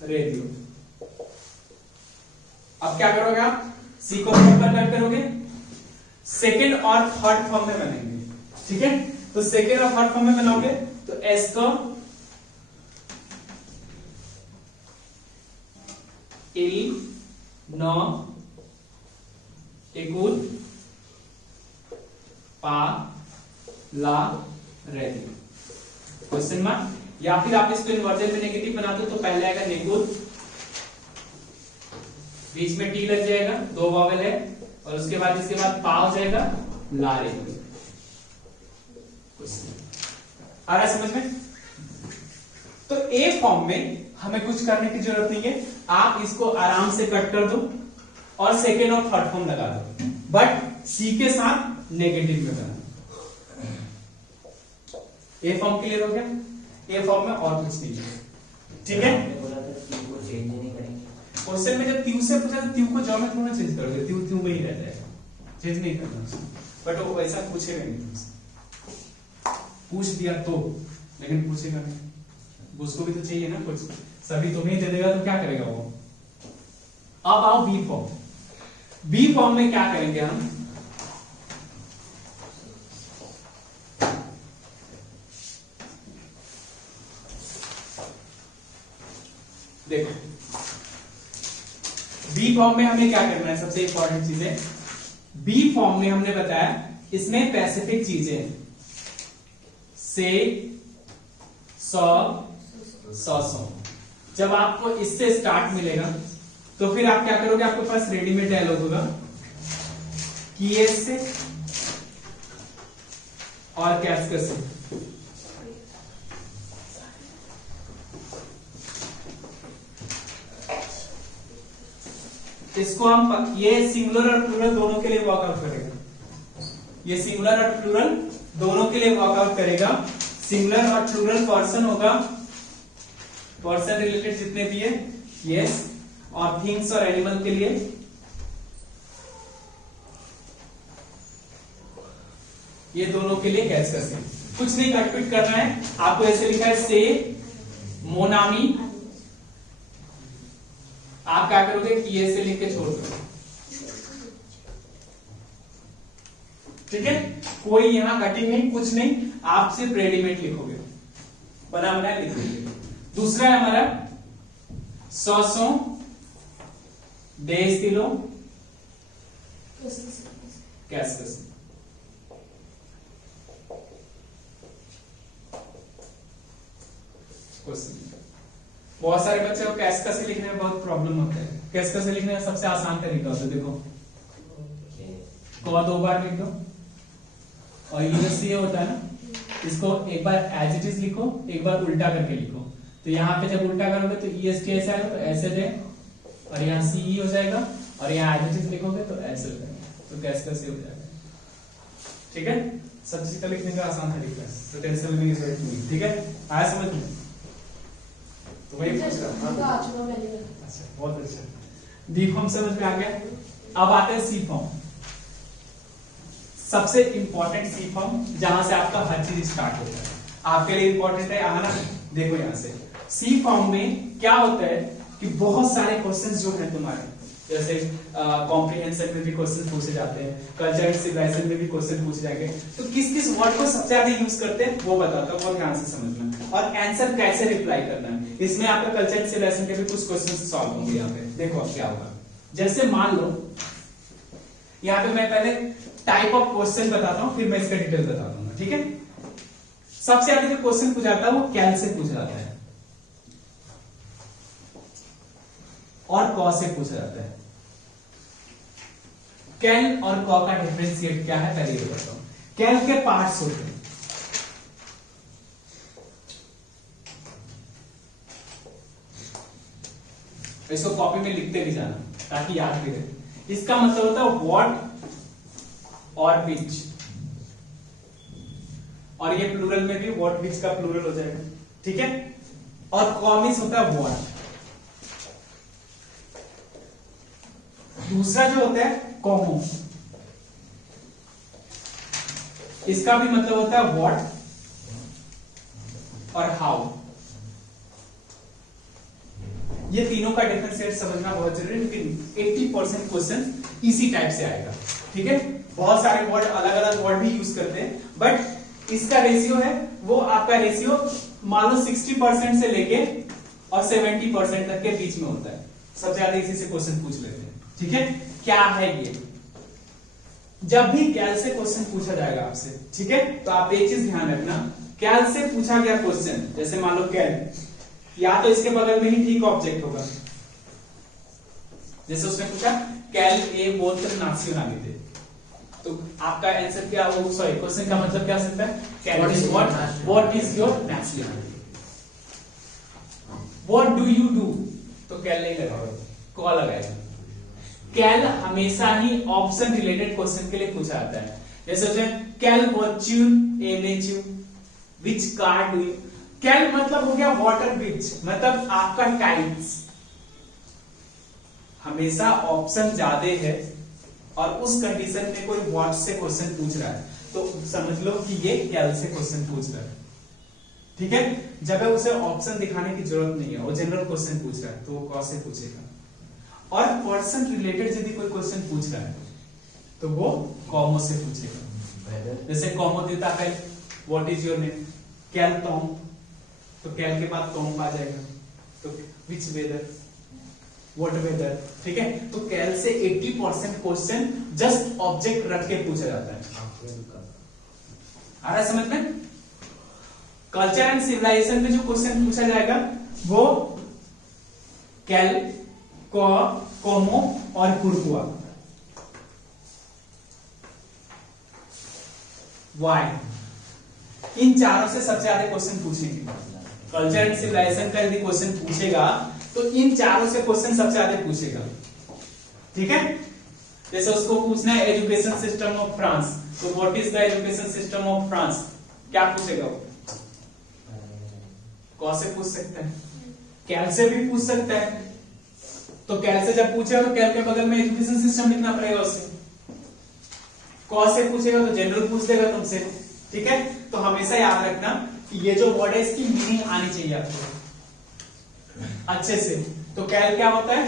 रेडियो। अब क्या करोगे आप, सी को कट करोगे, सेकेंड और थर्ड फॉर्म में बनेंगे, ठीक है। तो सेकेंड और थर्ड फॉर्म में बनाओगे तो एस को इल न एकुद पा ला रेडियो, क्वेश्चन मार्क। या फिर आप इसको इन्वर्जन में नेगेटिव बना दो, तो पहले आएगा नेकुद, बीच में टी लग जाएगा, दो वॉवेल है, और उसके बाद इसके बाद पा हो जाएगा ला रेडियो। आ रहा है समझ में। तो ए फॉर्म में हमें कुछ करने की जरूरत नहीं है, आप इसको आराम से कट कर दो और सेकेंड और थर्ड फॉर्म लगा दो, बट सी के साथ नेगेटिव में बना। ए फॉर्म क्लियर हो गया, ए फॉर्म में और कुछ नहीं है, ठीक है। क्वेश्चन में जब त्यू से पूछा तो त्यू को जॉ में थोड़ा चेंज करोगे, त्यू त्यू में ही रह जाएगा, चेंज नहीं करना, बट वो वैसा पूछेगा नहीं तुमसे, पूछ दिया तो, लेकिन पूछेगा नहीं, उसको भी तो चाहिए ना कुछ, सभी तुम्हें दे देगा तो क्या करेगा वो। अब आओ बी फॉर्म। बी फॉर्म में क्या करेंगे हम, देखो बी फॉर्म में हमें क्या करना है, सबसे इंपॉर्टेंट चीज है बी फॉर्म में हमने बताया इसमें पैसिफिक चीजें से सौ। जब आपको इससे स्टार्ट मिलेगा तो फिर आप क्या करोगे, आपके पास रेडीमेड डायलॉग होगा किए से और कैप्स से। इसको हम, ये सिंगुलर और प्लूरल दोनों के लिए वर्कआउट करेगा, ये सिंगुलर और प्लूरल दोनों के लिए वर्कआउट करेगा। सिंगुलर और प्लूरल पर्सन होगा, पर्सन रिलेटेड जितने भी है, यस, और थिंग्स और एनिमल के लिए ये दोनों के लिए कैच करते हैं। कुछ नहीं कटपिट करना है आपको, ऐसे लिखा है से मोनामी, आप क्या करोगे कि ये से लिख के छोड़ दो, ठीक है। कोई यहां कटिंग नहीं, कुछ नहीं, आप सिर्फ रेडीमेड लिखोगे, बना बनाया लिख दोगे। दूसरा है हमारा सौ de estilo कैसे कैस्कस। बहुत सारे बच्चे को कैस्कस से लिखने में बहुत प्रॉब्लम होता है। कैस्कस से लिखने का सबसे आसान तरीका होता है, देखो को 2 बार लिख दो और यूएससी होता है ना, इसको एक बार एज इट इज लिखो, एक बार उल्टा करके लिखो। तो यहाँ पे जब उल्टा करोगे तो ईएसटी ऐसा आएगा, तो ऐसे दे, और यहाँ सीई हो जाएगा, और यहाँ एज इट इज लिखोगे तो ऐसे हो जाएगा, तो कैस्कस से हो जाएगा। ठीक है, सब चीज का लिखने का आसान तरीका है, तो टेंशन लेने की जरूरत नहीं। ठीक है, आया समझ में? तो वही पूछ रहा हूं। आ चुका पहले। अच्छा, बहुत अच्छा। डी फॉर्म समझ में आ गया। अब आते हैं सी फॉर्म, सबसे इंपॉर्टेंट सी फॉर्म, जहां से आपका हर चीज स्टार्ट होता है। आपके लिए इंपॉर्टेंट है आना। देखो यहां से सी फॉर्म में क्या होता है कि बहुत सारे क्वेश्चंस जो है तुम्हारे, जैसे कॉम्प्रिहेंशन में भी क्वेश्चन पूछे जाते हैं, कल्चर एंड सिविलाइजेशन में भी क्वेश्चन पूछे जाएंगे। तो किस किस वर्ड को सबसे ज्यादा यूज करते हैं वो बताता हूं, बहुत ध्यान से समझना, और आंसर कैसे रिप्लाई करना है। इसमें आपका कल्चर एंड सिविलाइजेशन के भी कुछ क्वेश्चन सॉल्व होंगे यहाँ पे। देखो अब क्या होगा, जैसे मान लो यहाँ पे मैं पहले टाइप ऑफ क्वेश्चन बताता हूँ, फिर मैं इसका डिटेल बता दूंगा। ठीक है, सबसे ज्यादा जो क्वेश्चन पूछा जाता है वो कैल से पूछा जाता है और कॉ से पूछा जाता है। कैल और कॉ का डिफरेंशिएट क्या है पहले ये बताता हूं। कैल के पार्ट्स होते हैं, इसको कॉपी में लिखते भी जाना ताकि याद भी रहे। इसका मतलब होता है व्हाट और विच, और ये प्लूरल में भी व्हाट विच का प्लूरल हो जाएगा। ठीक है, और कॉमिस होता है व्हाट। दूसरा जो होता है कॉमो, इसका भी मतलब होता है व्हाट और हाउ। ये तीनों का डिफरेंशिएट समझना बहुत जरूरी है, लेकिन 80% क्वेश्चन इसी टाइप से आएगा। ठीक है, बहुत सारे वर्ड अलग अलग वर्ड भी यूज करते हैं, बट इसका रेशियो है वो आपका रेशियो मान लो 60% से लेके और 70% तक के बीच में होता है। सबसे ज्यादा इसी से क्वेश्चन पूछ लेते हैं। ठीक है, क्या है ये? जब भी कैल से क्वेश्चन पूछा जाएगा आपसे, ठीक है, तो आप एक चीज ध्यान रखना, कैल से पूछा गया क्वेश्चन, जैसे मान लो कैल, या तो इसके बगल में ही ठीक ऑब्जेक्ट होगा। जैसे उसने पूछा कैल ए बोलकर नासियोनालिटी, तो आपका आंसर क्या हो, सॉरी क्वेश्चन का मतलब क्या सकता है, कैल is what is your nationality, what do you do, तो कैल नहीं लगाएगा, कॉल लगाएगा। कैल हमेशा ही ऑप्शन रिलेटेड क्वेश्चन के लिए पूछा जाता है। जैसे होता है कैल watch you a match you, which car do you. कैल मतलब हो गया वाटर विच, मतलब आपका टाइप्स, हमेशा ऑप्शन ज्यादा है और उस कंडीशन में कोई व्हाट से क्वेश्चन पूछ रहा है तो समझ लो कि ये कैल से क्वेश्चन पूछ रहा है। ठीक है, जब है उसे ऑप्शन दिखाने की जरूरत नहीं है, वो जनरल क्वेश्चन पूछ रहा है तो वो कौन से पूछेगा। और पर्सन रिलेटेड यदि कोई क्वेश्चन पूछ रहा है तो वो कॉमो से पूछेगा। जैसे कॉमो देता है व्हाट इज योर नेम, कैल टॉम, तो कैल के बाद टॉम आ जाएगा, तो विच वेदर, व्हाट वेदर। ठीक है, तो कैल से 80% क्वेश्चन जस्ट ऑब्जेक्ट रख के पूछा जाता है। आ रहा है समझ में? कल्चर एंड सिविलाइजेशन में जो क्वेश्चन पूछा जाएगा वो कैल, कोमो और कुर्कुआ। वाई, इन चारों से सबसे ज्यादा क्वेश्चन पूछेंगे। कल्चर एंड सिविलाइजेशन का यदि क्वेश्चन पूछेगा तो इन चारों से क्वेश्चन सबसे ज्यादा पूछेगा। ठीक है, जैसे उसको पूछना है एजुकेशन सिस्टम ऑफ फ्रांस, तो what is the education system of France, क्या पूछेगा वो? कौन से पूछ सकता है, कैल से भी पूछ सकता है। तो कैल से जब पूछेगा तो कैल के बगल में एजुकेशन सिस्टम लिखना पड़ेगा उससे। कौन से पूछेगा तो जनरल पूछ देगा तुमसे। ठीक है, तो हमेशा याद रखना कि ये जो वर्ड है इसकी मीनिंग आनी चाहिए आपको अच्छे से। तो कैल क्या होता है,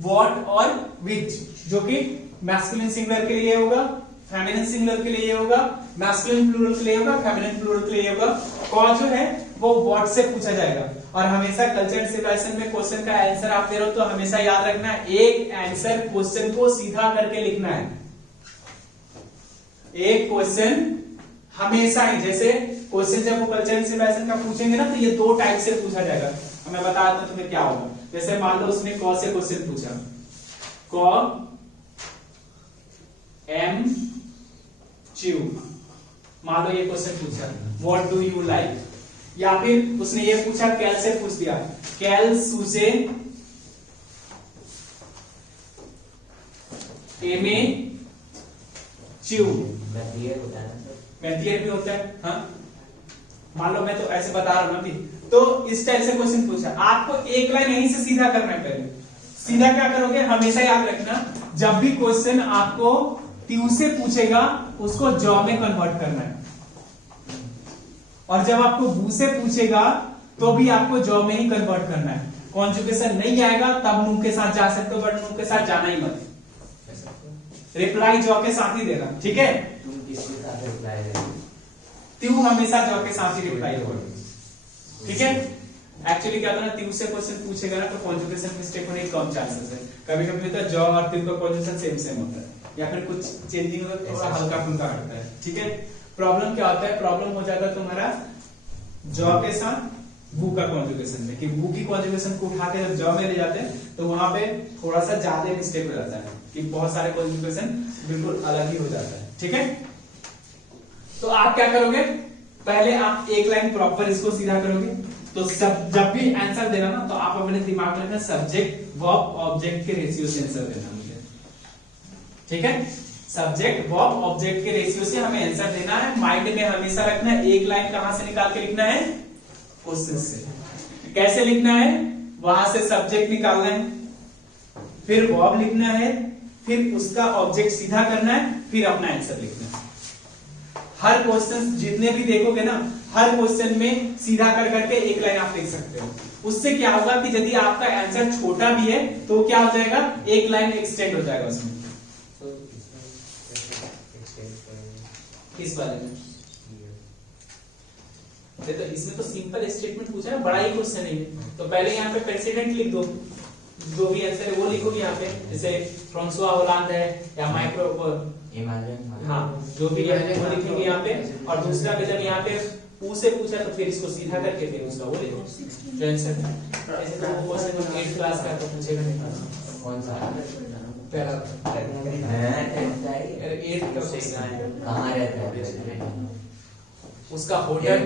व्हाट और विच, जो कि मैस्कुलिन सिंगुलर के लिए होगा, फेमिनिन सिंगुलर के लिए होगा, मैस्कुलिन प्लूरल के लिए होगा, फेमिनिन प्लूरल के लिए होगा। कॉ जो है वो व्हाट से पूछा जाएगा। और हमेशा कल्चर एंड सिविलाइजेशन में क्वेश्चन का आंसर आप दे रहे हो तो हमेशा याद रखना एक आंसर क्वेश्चन को सीधा करके लिखना है। एक क्वेश्चन हमेशा ही, जैसे क्वेश्चन जब वो कल्चर एंड सिविलाइजेशन का पूछेंगे ना तो ये दो टाइप से पूछा जाएगा। मैं बता देता हूं तुम्हें क्या होगा। जैसे मान लो उसने क से क्वेश्चन पूछा, क एम च्यू, मान लो ये क्वेश्चन पूछा व्हाट डू यू लाइक, या फिर उसने ये पूछा कैल से पूछ दिया कैल सूजे एमे च्यू, मैथियर भी होता है। हाँ मान लो मैं तो ऐसे बता रहा हूं अभी, तो इस टाइप से क्वेश्चन पूछा, आपको एक लाइन यहीं से सीधा करना है। पहले सीधा क्या करोगे, हमेशा याद रखना जब भी क्वेश्चन आपको त्यू से पूछेगा उसको जॉ में कन्वर्ट करना है, और जब आपको बू से पूछेगा तो भी आपको जॉ में ही कन्वर्ट करना है। कॉन्जुगेशन नहीं आएगा तब नू के साथ जा सकते हो, बट नू के साथ जाना ही मत, रिप्लाई जॉ के साथ ही देना, ठीक है। तुम किसके साथ रिप्लाई देते? त्यू हमेशा जॉ के साथ ही रिप्लाई होगा, ठीक है। एक्चुअली क्या होता है ना, त्यू से क्वेश्चन पूछेगा ना तो कॉन्जुगेशन मिस्टेक होने के कम चांसेस है। कभी कभी होता है जॉ और त्यू का कॉन्जुगेशन सेम सेम होता है, या फिर कुछ चेंजिंग थोड़ा हल्का फुल्का हटता है, ठीक है। प्रॉब्लम क्या होता है, प्रॉब्लम हो जाता है तुम्हारा जॉ के साथ बू का कॉन्जुगेशन में, कि बू की कॉन्जुगेशन को उठा के जब जॉ में ले जाते हैं तो वहां पे थोड़ा सा ज्यादा मिस्टेक हो जाता है, कि बहुत सारे कॉन्जुगेशन बिल्कुल अलग ही हो जाता है, ठीक है। तो आप क्या करोगे, पहले आप एक लाइन प्रॉपर इसको सीधा करोगे। तो जब भी आंसर देना ना तो आप अपने दिमाग में रखना सब्जेक्ट वर्ब ऑब्जेक्ट के रेशियो से आंसर देना मुझे, ठीक है। सब्जेक्ट वर्ब ऑब्जेक्ट के रेशियो से हमें आंसर देना है। माइंड में हमेशा रखना है एक लाइन कहां से निकाल के लिखना है, क्वेश्चन से। कैसे लिखना है, वहां से सब्जेक्ट निकालना है, फिर वर्ब लिखना है, फिर उसका ऑब्जेक्ट सीधा करना है, फिर अपना आंसर लिखना है। हर क्वेश्चन जितने भी देखोगे ना, हर क्वेश्चन में सीधा कर करके एक लाइन आप लिख सकते हो। उससे क्या होगा कि यदि आपका आंसर छोटा भी है तो क्या हो जाएगा, एक लाइन एक्सटेंड हो जाएगा उसमें। किस बारे में, तो इसमें तो सिंपल स्टेटमेंट पूछा है, बड़ा ही क्वेश्चन है। तो पहले यहाँ पे प्रेसिडेंट लिख दो, जो भी आंसर है वो लिखोगे यहाँ पे, जैसे फ्रांसुआ होलांद है या माइक्रो, हाँ जो भी है वो लिखेंगे यहाँ पे। और दूसरा पे जब यहाँ पे पू से पूछा तो फिर इसको सीधा करके फिर उसका वो लिखो जो आंसर है। ऐसे तो वो क्वेश्चन 8th क्लास का तो पूछेगा नहीं, कौन सा पहला कहाँ रहता है उसका होटल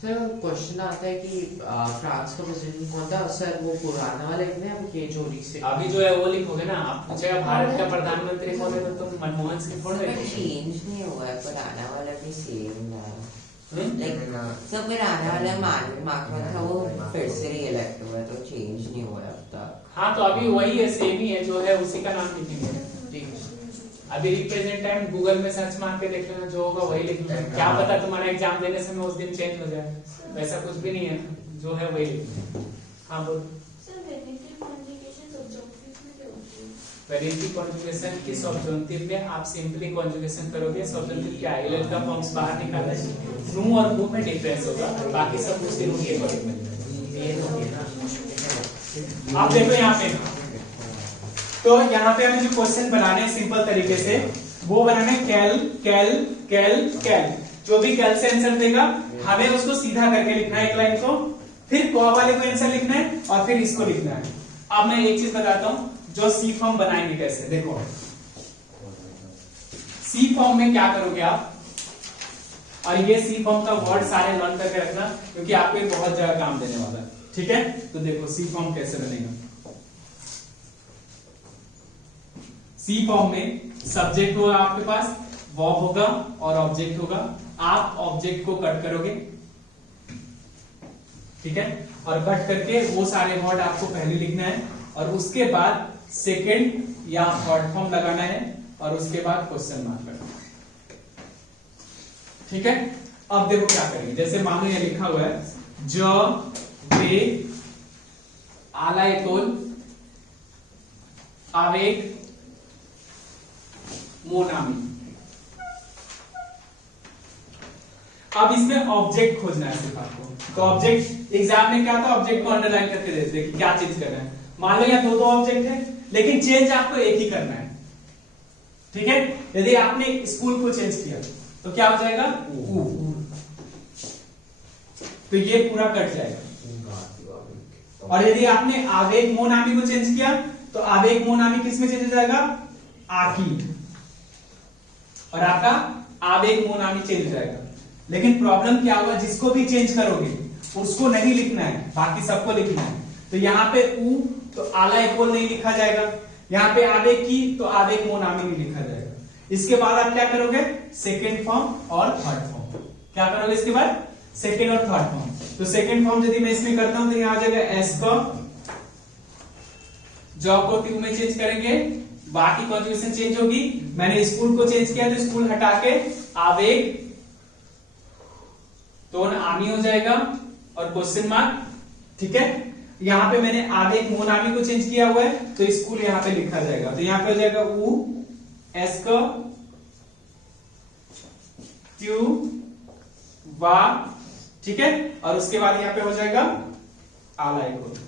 सर क्वेश्चन आता है कि फ्रांस का प्रेसिडेंट कौन था सर, वो पुराना वाला लिखना है कि जो अभी जो है वो लिखोगे ना। आप पूछेगा भारत का प्रधानमंत्री कौन है तो तुम मनमोहन सिंह थोड़ा चेंज नहीं हुआ है, पुराना वाला भी सेम है। सब पुराना वाला मार्क था वो फिर से रीइलेक्ट हुआ, तो चेंज नहीं हुआ अब तक। हाँ तो अभी वही है, सेम ही है, जो है उसी का नाम लिखेंगे। अभी रिप्रेजेंट टाइम गूगल में सर्च मार के देख लेना, जो होगा वही लिखना। क्या पता तुम्हारा एग्जाम देने समय उस दिन चेंज हो जाए, वैसा कुछ भी नहीं है, जो है वही लिखना। हाँ बोल। वेरिएटिव कॉन्जुगेशन की सब्जॉन्टिव में आप सिंपली कॉन्जुगेशन करोगे। सब्जॉन्टिव क्या है, इलेक्ट का फॉर्म्स बाहर निकालना है, रू और बू में डिफरेंस होगा, बाकी सब उसी रू के अकॉर्डिंग मिलेगा। आप देखो यहाँ पे, तो यहाँ पे हमें जो क्वेश्चन बनाने हैं सिंपल तरीके से वो बनाने कैल कैल कैल कैल, जो भी कैल से आंसर देगा हमें उसको सीधा करके लिखना है एक लाइन को, फिर कॉ वाले को आंसर लिखना है और फिर इसको लिखना है। अब मैं एक चीज बताता हूं, जो सी फॉर्म बनाएंगे कैसे, देखो सी फॉर्म में क्या करोगे आप, और ये सी फॉर्म का वर्ड सारे लर्न करके रखना क्योंकि आपको ये बहुत ज्यादा काम देने वाला है, ठीक है। तो देखो सी फॉर्म कैसे बनेगा। सी फॉर्म में सब्जेक्ट होगा आपके पास, वर्ब होगा और ऑब्जेक्ट होगा। आप ऑब्जेक्ट को कट करोगे, ठीक है, और कट करके वो सारे वर्ड आपको पहले लिखना है और उसके बाद सेकंड या थर्ड फॉर्म लगाना है और उसके बाद क्वेश्चन मार्क करना है, ठीक है। अब देखो क्या करेंगे, जैसे मानो ये लिखा हुआ है ज बे आलायतोल आवेग मोनामी, अब इसमें ऑब्जेक्ट खोजना है सिर्फ आपको। तो ऑब्जेक्ट एग्जाम में क्या था, ऑब्जेक्ट को अंडरलाइन करके देते हैं कि क्या चेंज करना है। मान लो यहाँ दो ऑब्जेक्ट है, लेकिन चेंज आपको एक ही करना है, ठीक है। यदि आपने स्कूल को चेंज किया तो क्या हो जाएगा, ऊ, तो ये पूरा कट जाएगा। और यदि आपने आवेग मोनामी को चेंज किया तो आवेग मोनामी किस में चेंज हो जाएगा, आकी, और आपका आवेग मोनामी चेंज हो जाएगा। लेकिन प्रॉब्लम क्या होगा, जिसको भी चेंज करोगे उसको नहीं लिखना है, बाकी सबको लिखना है। तो यहाँ पे ऊ तो आला एकोल नहीं लिखा जाएगा, यहाँ पे आवेग की तो आवेग मोनामी नहीं लिखा जाएगा। इसके बाद आप क्या करोगे, सेकेंड फॉर्म और थर्ड फॉर्म। क्या करोगे इसके बाद, सेकेंड और थर्ड फॉर्म। तो सेकेंड फॉर्म यदि मैं इसमें करता हूं तो यहाँ आ जाएगा एस को, जॉब को ट्यू में चेंज करेंगे, बाकी कॉन्जुगेशन चेंज होगी। मैंने स्कूल को चेंज किया तो स्कूल हटा के आवेग तो आमी हो जाएगा और क्वेश्चन मार्क, ठीक है। यहाँ पे मैंने आवेग मोनामी को चेंज किया हुआ है तो स्कूल यहाँ पे लिखा जाएगा। तो यहाँ पे हो जाएगा ऊ एस को ट्यू वा, ठीक है। और उसके बाद यहाँ पे हो जाएगा आला एकोल।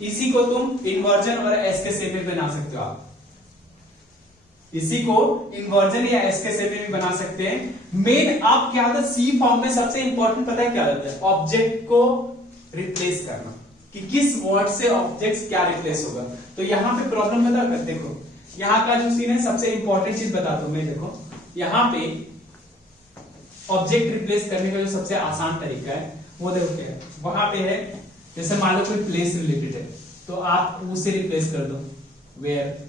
इसी को तुम इन्वर्जन और एस के शेप में बना सकते हो आप, इसी को इन्वर्जन या एस के शेप में भी बना सकते हैं। मेन आप क्या होता है, सी फॉर्म में सबसे इंपॉर्टेंट पता है क्या होता है, ऑब्जेक्ट को रिप्लेस करना, कि किस वर्ड से ऑब्जेक्ट क्या रिप्लेस होगा। तो यहाँ पे प्रॉब्लम बता कर देखो, यहाँ का जो सीन है सबसे इंपॉर्टेंट चीज बताता हूं मैं। देखो यहाँ पे ऑब्जेक्ट रिप्लेस करने का जो सबसे आसान तरीका है वो देखो क्या है, वहां पे है जैसे मान लो कोई प्लेस रिलेटेड है तो आप उसे रिप्लेस कर दो वेयर,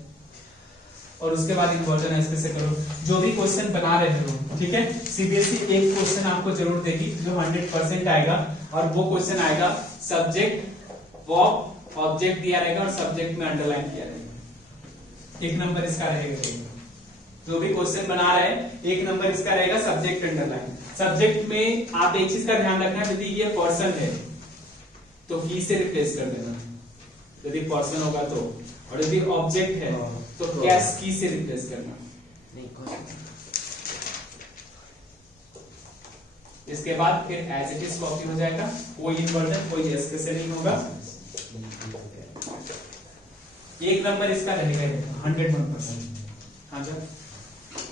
और उसके बाद इन्वर्जन एस कैसे करो। जो भी क्वेश्चन बना रहे हो, ठीक है, सीबीएसई एक क्वेश्चन आपको जरूर देगी जो 100% आएगा, और वो क्वेश्चन आएगा सब्जेक्ट वर्ब ऑब्जेक्ट दिया रहेगा और सब्जेक्ट में अंडरलाइन किया रहेगा। एक नंबर इसका रहेगा, जो भी क्वेश्चन बना रहे हैं एक नंबर इसका रहेगा सब्जेक्ट अंडरलाइन। सब्जेक्ट में आप एक चीज का ध्यान रखना है, यदि ये पर्सन है तो की से रिप्लेस कर देना, यदि पर्सन होगा तो, और यदि ऑब्जेक्ट है तो कैश की से रिप्लेस करना। इसके बाद फिर एज इट इज कॉपी हो जाएगा, कोई इन्वर्जन कोई एस से नहीं होगा। एक नंबर इसका रहेगा 101%। हाँ सर,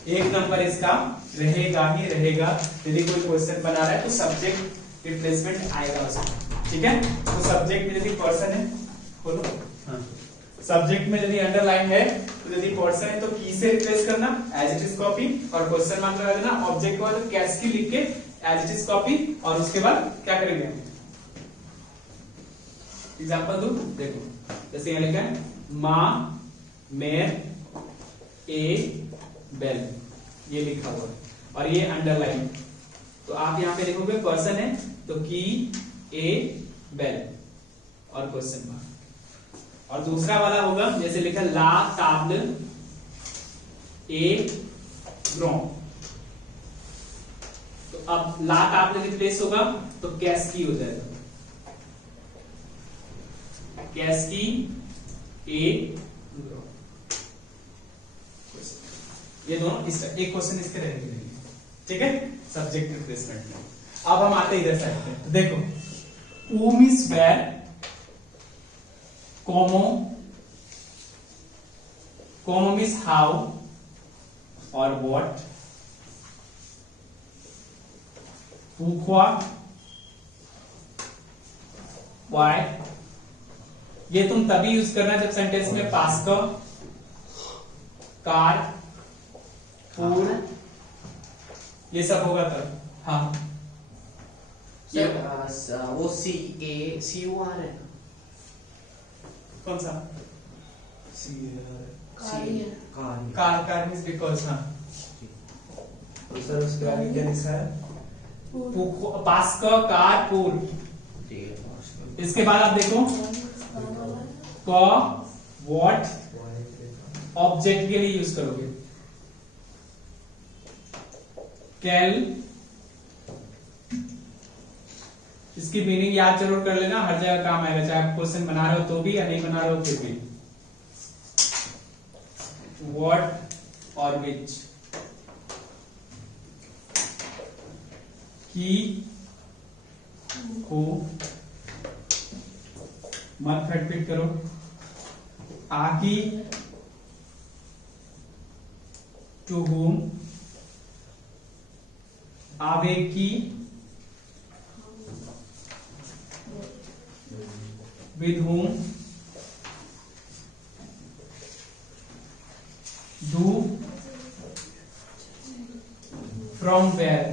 एक नंबर इसका रहेगा ही रहेगा। यदि कोई क्वेश्चन बना रहा है तो सब्जेक्ट रिप्लेसमेंट आएगा उसमें, ठीक है। तो सब्जेक्ट में यदि पर्सन है, बोलो हाँ, सब्जेक्ट में यदि अंडरलाइन है तो यदि पर्सन है तो की से रिप्लेस करना, एज इट इज कॉपी, और क्वेश्चन मार्क लगा देना। ऑब्जेक्ट को तो कैश की लिख के एज इट इज कॉपी, और उसके बाद क्या करेंगे, एग्जांपल दो देखो, जैसे यहाँ लिखा है माँ मेयर ए बेल, ये लिखा हुआ है और ये अंडरलाइन। तो आप यहाँ पे देखोगे पर्सन है तो की ए बेल और क्वेश्चन मार्क, और दूसरा वाला होगा जैसे लिखा ला टाब्ल ए ग्रों, तो अब ला टाब्ल रिप्लेस होगा तो कैश की हो जाएगा, कैश की ए ग्रों। ये दोनों एक क्वेश्चन इसके रहेंगे, ठीक है, सब्जेक्ट रिप्लेसमेंट में। अब हम आते इधर साइड पे, तो देखो um is where, como means how or what, pourquoi why, ये तुम तभी यूज करना जब सेंटेंस में पास का, कार, पूल, ये सब होगा तब। हाँ सर वो सी यू आर है, कौन सा कार कार मींस बिकॉज। हाँ तो सर उसके आगे क्या लिखा है, पास का, कार, पूल। इसके बाद आप देखो क व्हाट ऑब्जेक्ट के लिए यूज करोगे, कैल, इसकी मीनिंग याद जरूर कर लेना, हर जगह काम आएगा, चाहे आप क्वेश्चन बना रहे हो तो भी या नहीं बना रहे हो फिर भी। व्हाट और विच, की को मत खटपिट करो, आकी टू whom, आवेग की with whom, do from where,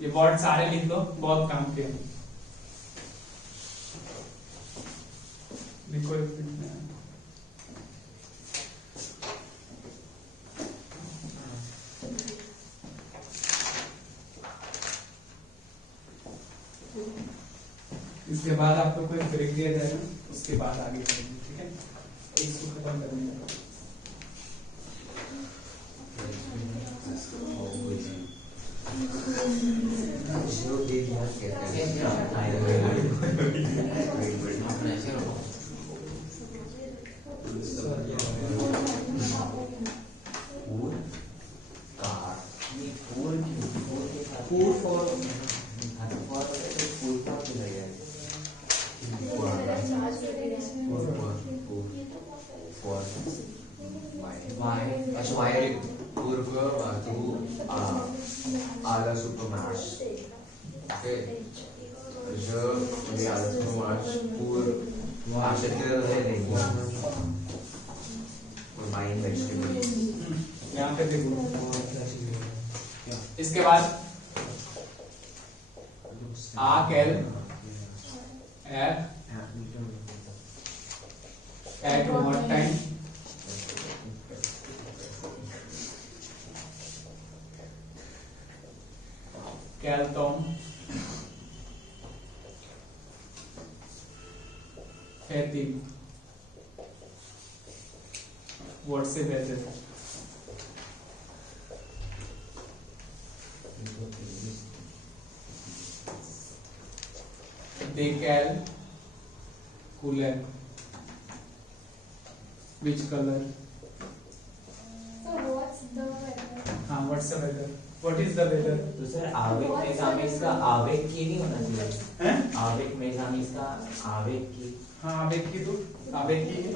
ये वर्ड सारे लिख लो, बहुत काम के हैं। लिखो एक मिनट में। इसके बाद आप लोग को एक ब्रेक दिया जाएगा, उसके बाद आगे बढ़ेंगे, ठीक है? इसको खत्म करने का जो देख यार कहते हैं आपने ऐसे रखो। पूर कार ये पूर के साथ पूर फॉर पूर का तो नहीं है वाई, अच्छा वाई पूर्व तू आला सुपरमार्स, ओके जो ये आला सुपरमार्स पूर्व आशेत्र है नहीं और माइन वेजिटेबल यहाँ पे देखो। इसके बाद आकेल at what time, Calton Fatim, what's the weather? Decal cooler, which color? So what's the weather? हाँ, what's the weather? What is the weather? तो सर आवेग मेजामिस का आवेग की नहीं होना चाहिए, हैं? आवेग मेजामिस का आवेग की। हाँ, आवेग की तो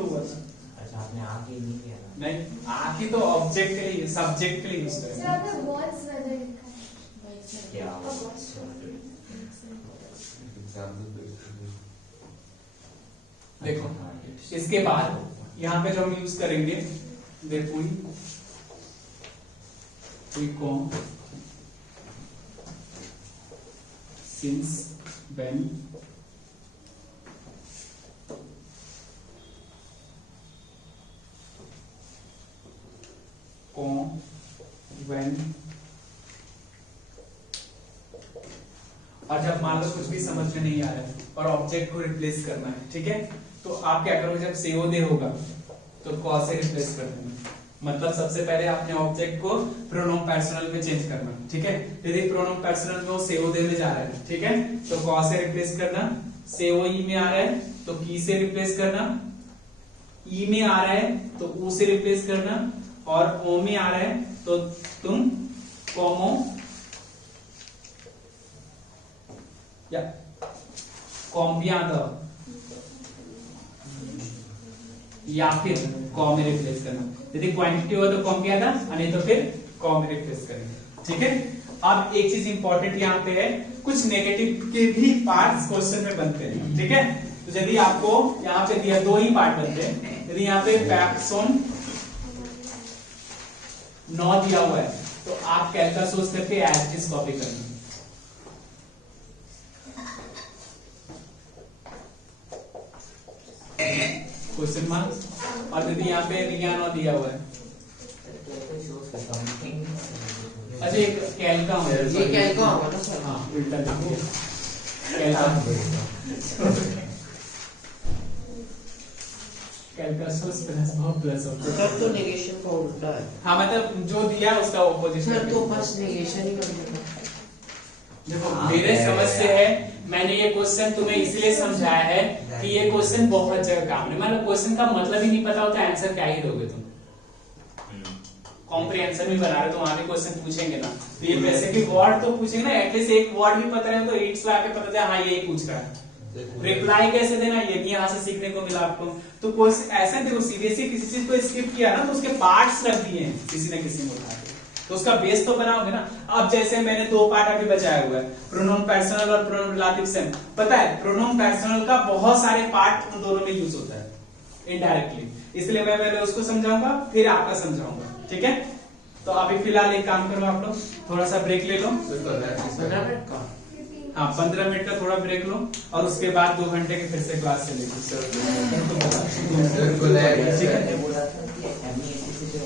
हुआ था। अच्छा आपने आगे नहीं किया ना। नहीं, आकी तो ऑब्जेक्ट के लिए, सब्जेक्ट के लिए यूज सर करेंगे। आपने what's weather लिखा है? क्या देखो, इसके बाद यहाँ पे जो हम यूज करेंगे, देखो कौन since when कौन when, और जब मान लो कुछ भी समझ में नहीं आ रहा है और ऑब्जेक्ट को रिप्लेस करना है, ठीक है? तो आप क्या करोगे, जब सेओदे होगा तो कॉ से रिप्लेस कर देना। मतलब सबसे पहले आपने ऑब्जेक्ट को प्रोनोम पर्सनल में चेंज करना, ठीक है? यदि प्रोनोम पर्सनल में वो सेओदे में जा रहा है, ठीक है, तो कॉ से रिप्लेस करना। सेओई में आ रहा है तो की से रिप्लेस करना। ई में आ रहा है तो ऊ से रिप्लेस करना। और ओ में आ रहा है तो तुम कॉमो या कॉम्पियादा या फिर कॉ में रिप्लेस करना। यदि क्वांटिटी हो तो कॉम्पियादा, नहीं तो फिर कॉ में रिप्लेस करेंगे, ठीक है? अब एक चीज इंपॉर्टेंट यहाँ पे है, कुछ नेगेटिव के भी पार्ट्स क्वेश्चन में बनते हैं, ठीक है? तो यदि आपको यहाँ पे दिया, दो ही पार्ट बनते हैं। यदि यहाँ पे पैक्सोन 9 दिया हुआ है तो आप कैलका सोच करके एज इज कॉपी करना। Question mark. और यदि यहाँ पे रियानो दिया हुआ है, अच्छा एक कैलका होगा, ये कैलका होगा ना सर? हाँ उल्टा लिखो, कैलका कैलका सोर्स प्लस बहुत प्लस होगा। तब तो नेगेशन का उल्टा है। हाँ मतलब जो दिया उसका ऑपोजिशन। सर तो बस नेगेशन ही करना। देखो मेरे समझ से है, मैंने ये क्वेश्चन तुम्हें इसलिए समझाया है कि ये क्वेश्चन बहुत जगह काम है। मतलब क्वेश्चन का मतलब ही नहीं पता होता, आंसर क्या ही दोगे तुम। कॉम्प्रिहेंशन भी बना रहे तो वहां भी क्वेश्चन पूछेंगे ना, तो ये वैसे भी वर्ड तो पूछेंगे ना, एटलीस्ट एक वर्ड भी पता रहे तो इट्स ला के पता चले हाँ यही पूछ रहा है। रिप्लाई कैसे देना ये भी यहाँ से सीखने को मिला आपको। तो क्वेश्चन ऐसा देखो सीबीएसई किसी चीज को स्किप किया ना तो उसके पार्ट्स रख दिए हैं किसी न किसी में उठा के, तो उसका बेस तो बनाओगे ना। अब जैसे मैंने 2 पार्ट अभी बचाया हुआ है, प्रोनाउन पर्सनल और प्रोनाउन रिलेटिव सेम। पता है प्रोनाउन पर्सनल का बहुत सारे पार्ट उन दोनों में यूज होता है इनडायरेक्टली, इसलिए मैं पहले उसको समझाऊंगा फिर आपका समझाऊंगा, ठीक है। तो अभी फिलहाल एक काम करो आप लोग, थोड़ा सा ब्रेक ले लो। 15 मिनट का। हाँ 15 मिनट का थोड़ा ब्रेक लो और उसके बाद 2 घंटे के फिर से क्लास चलेगी। सर को ठीक है। बोला था कि एमई से जो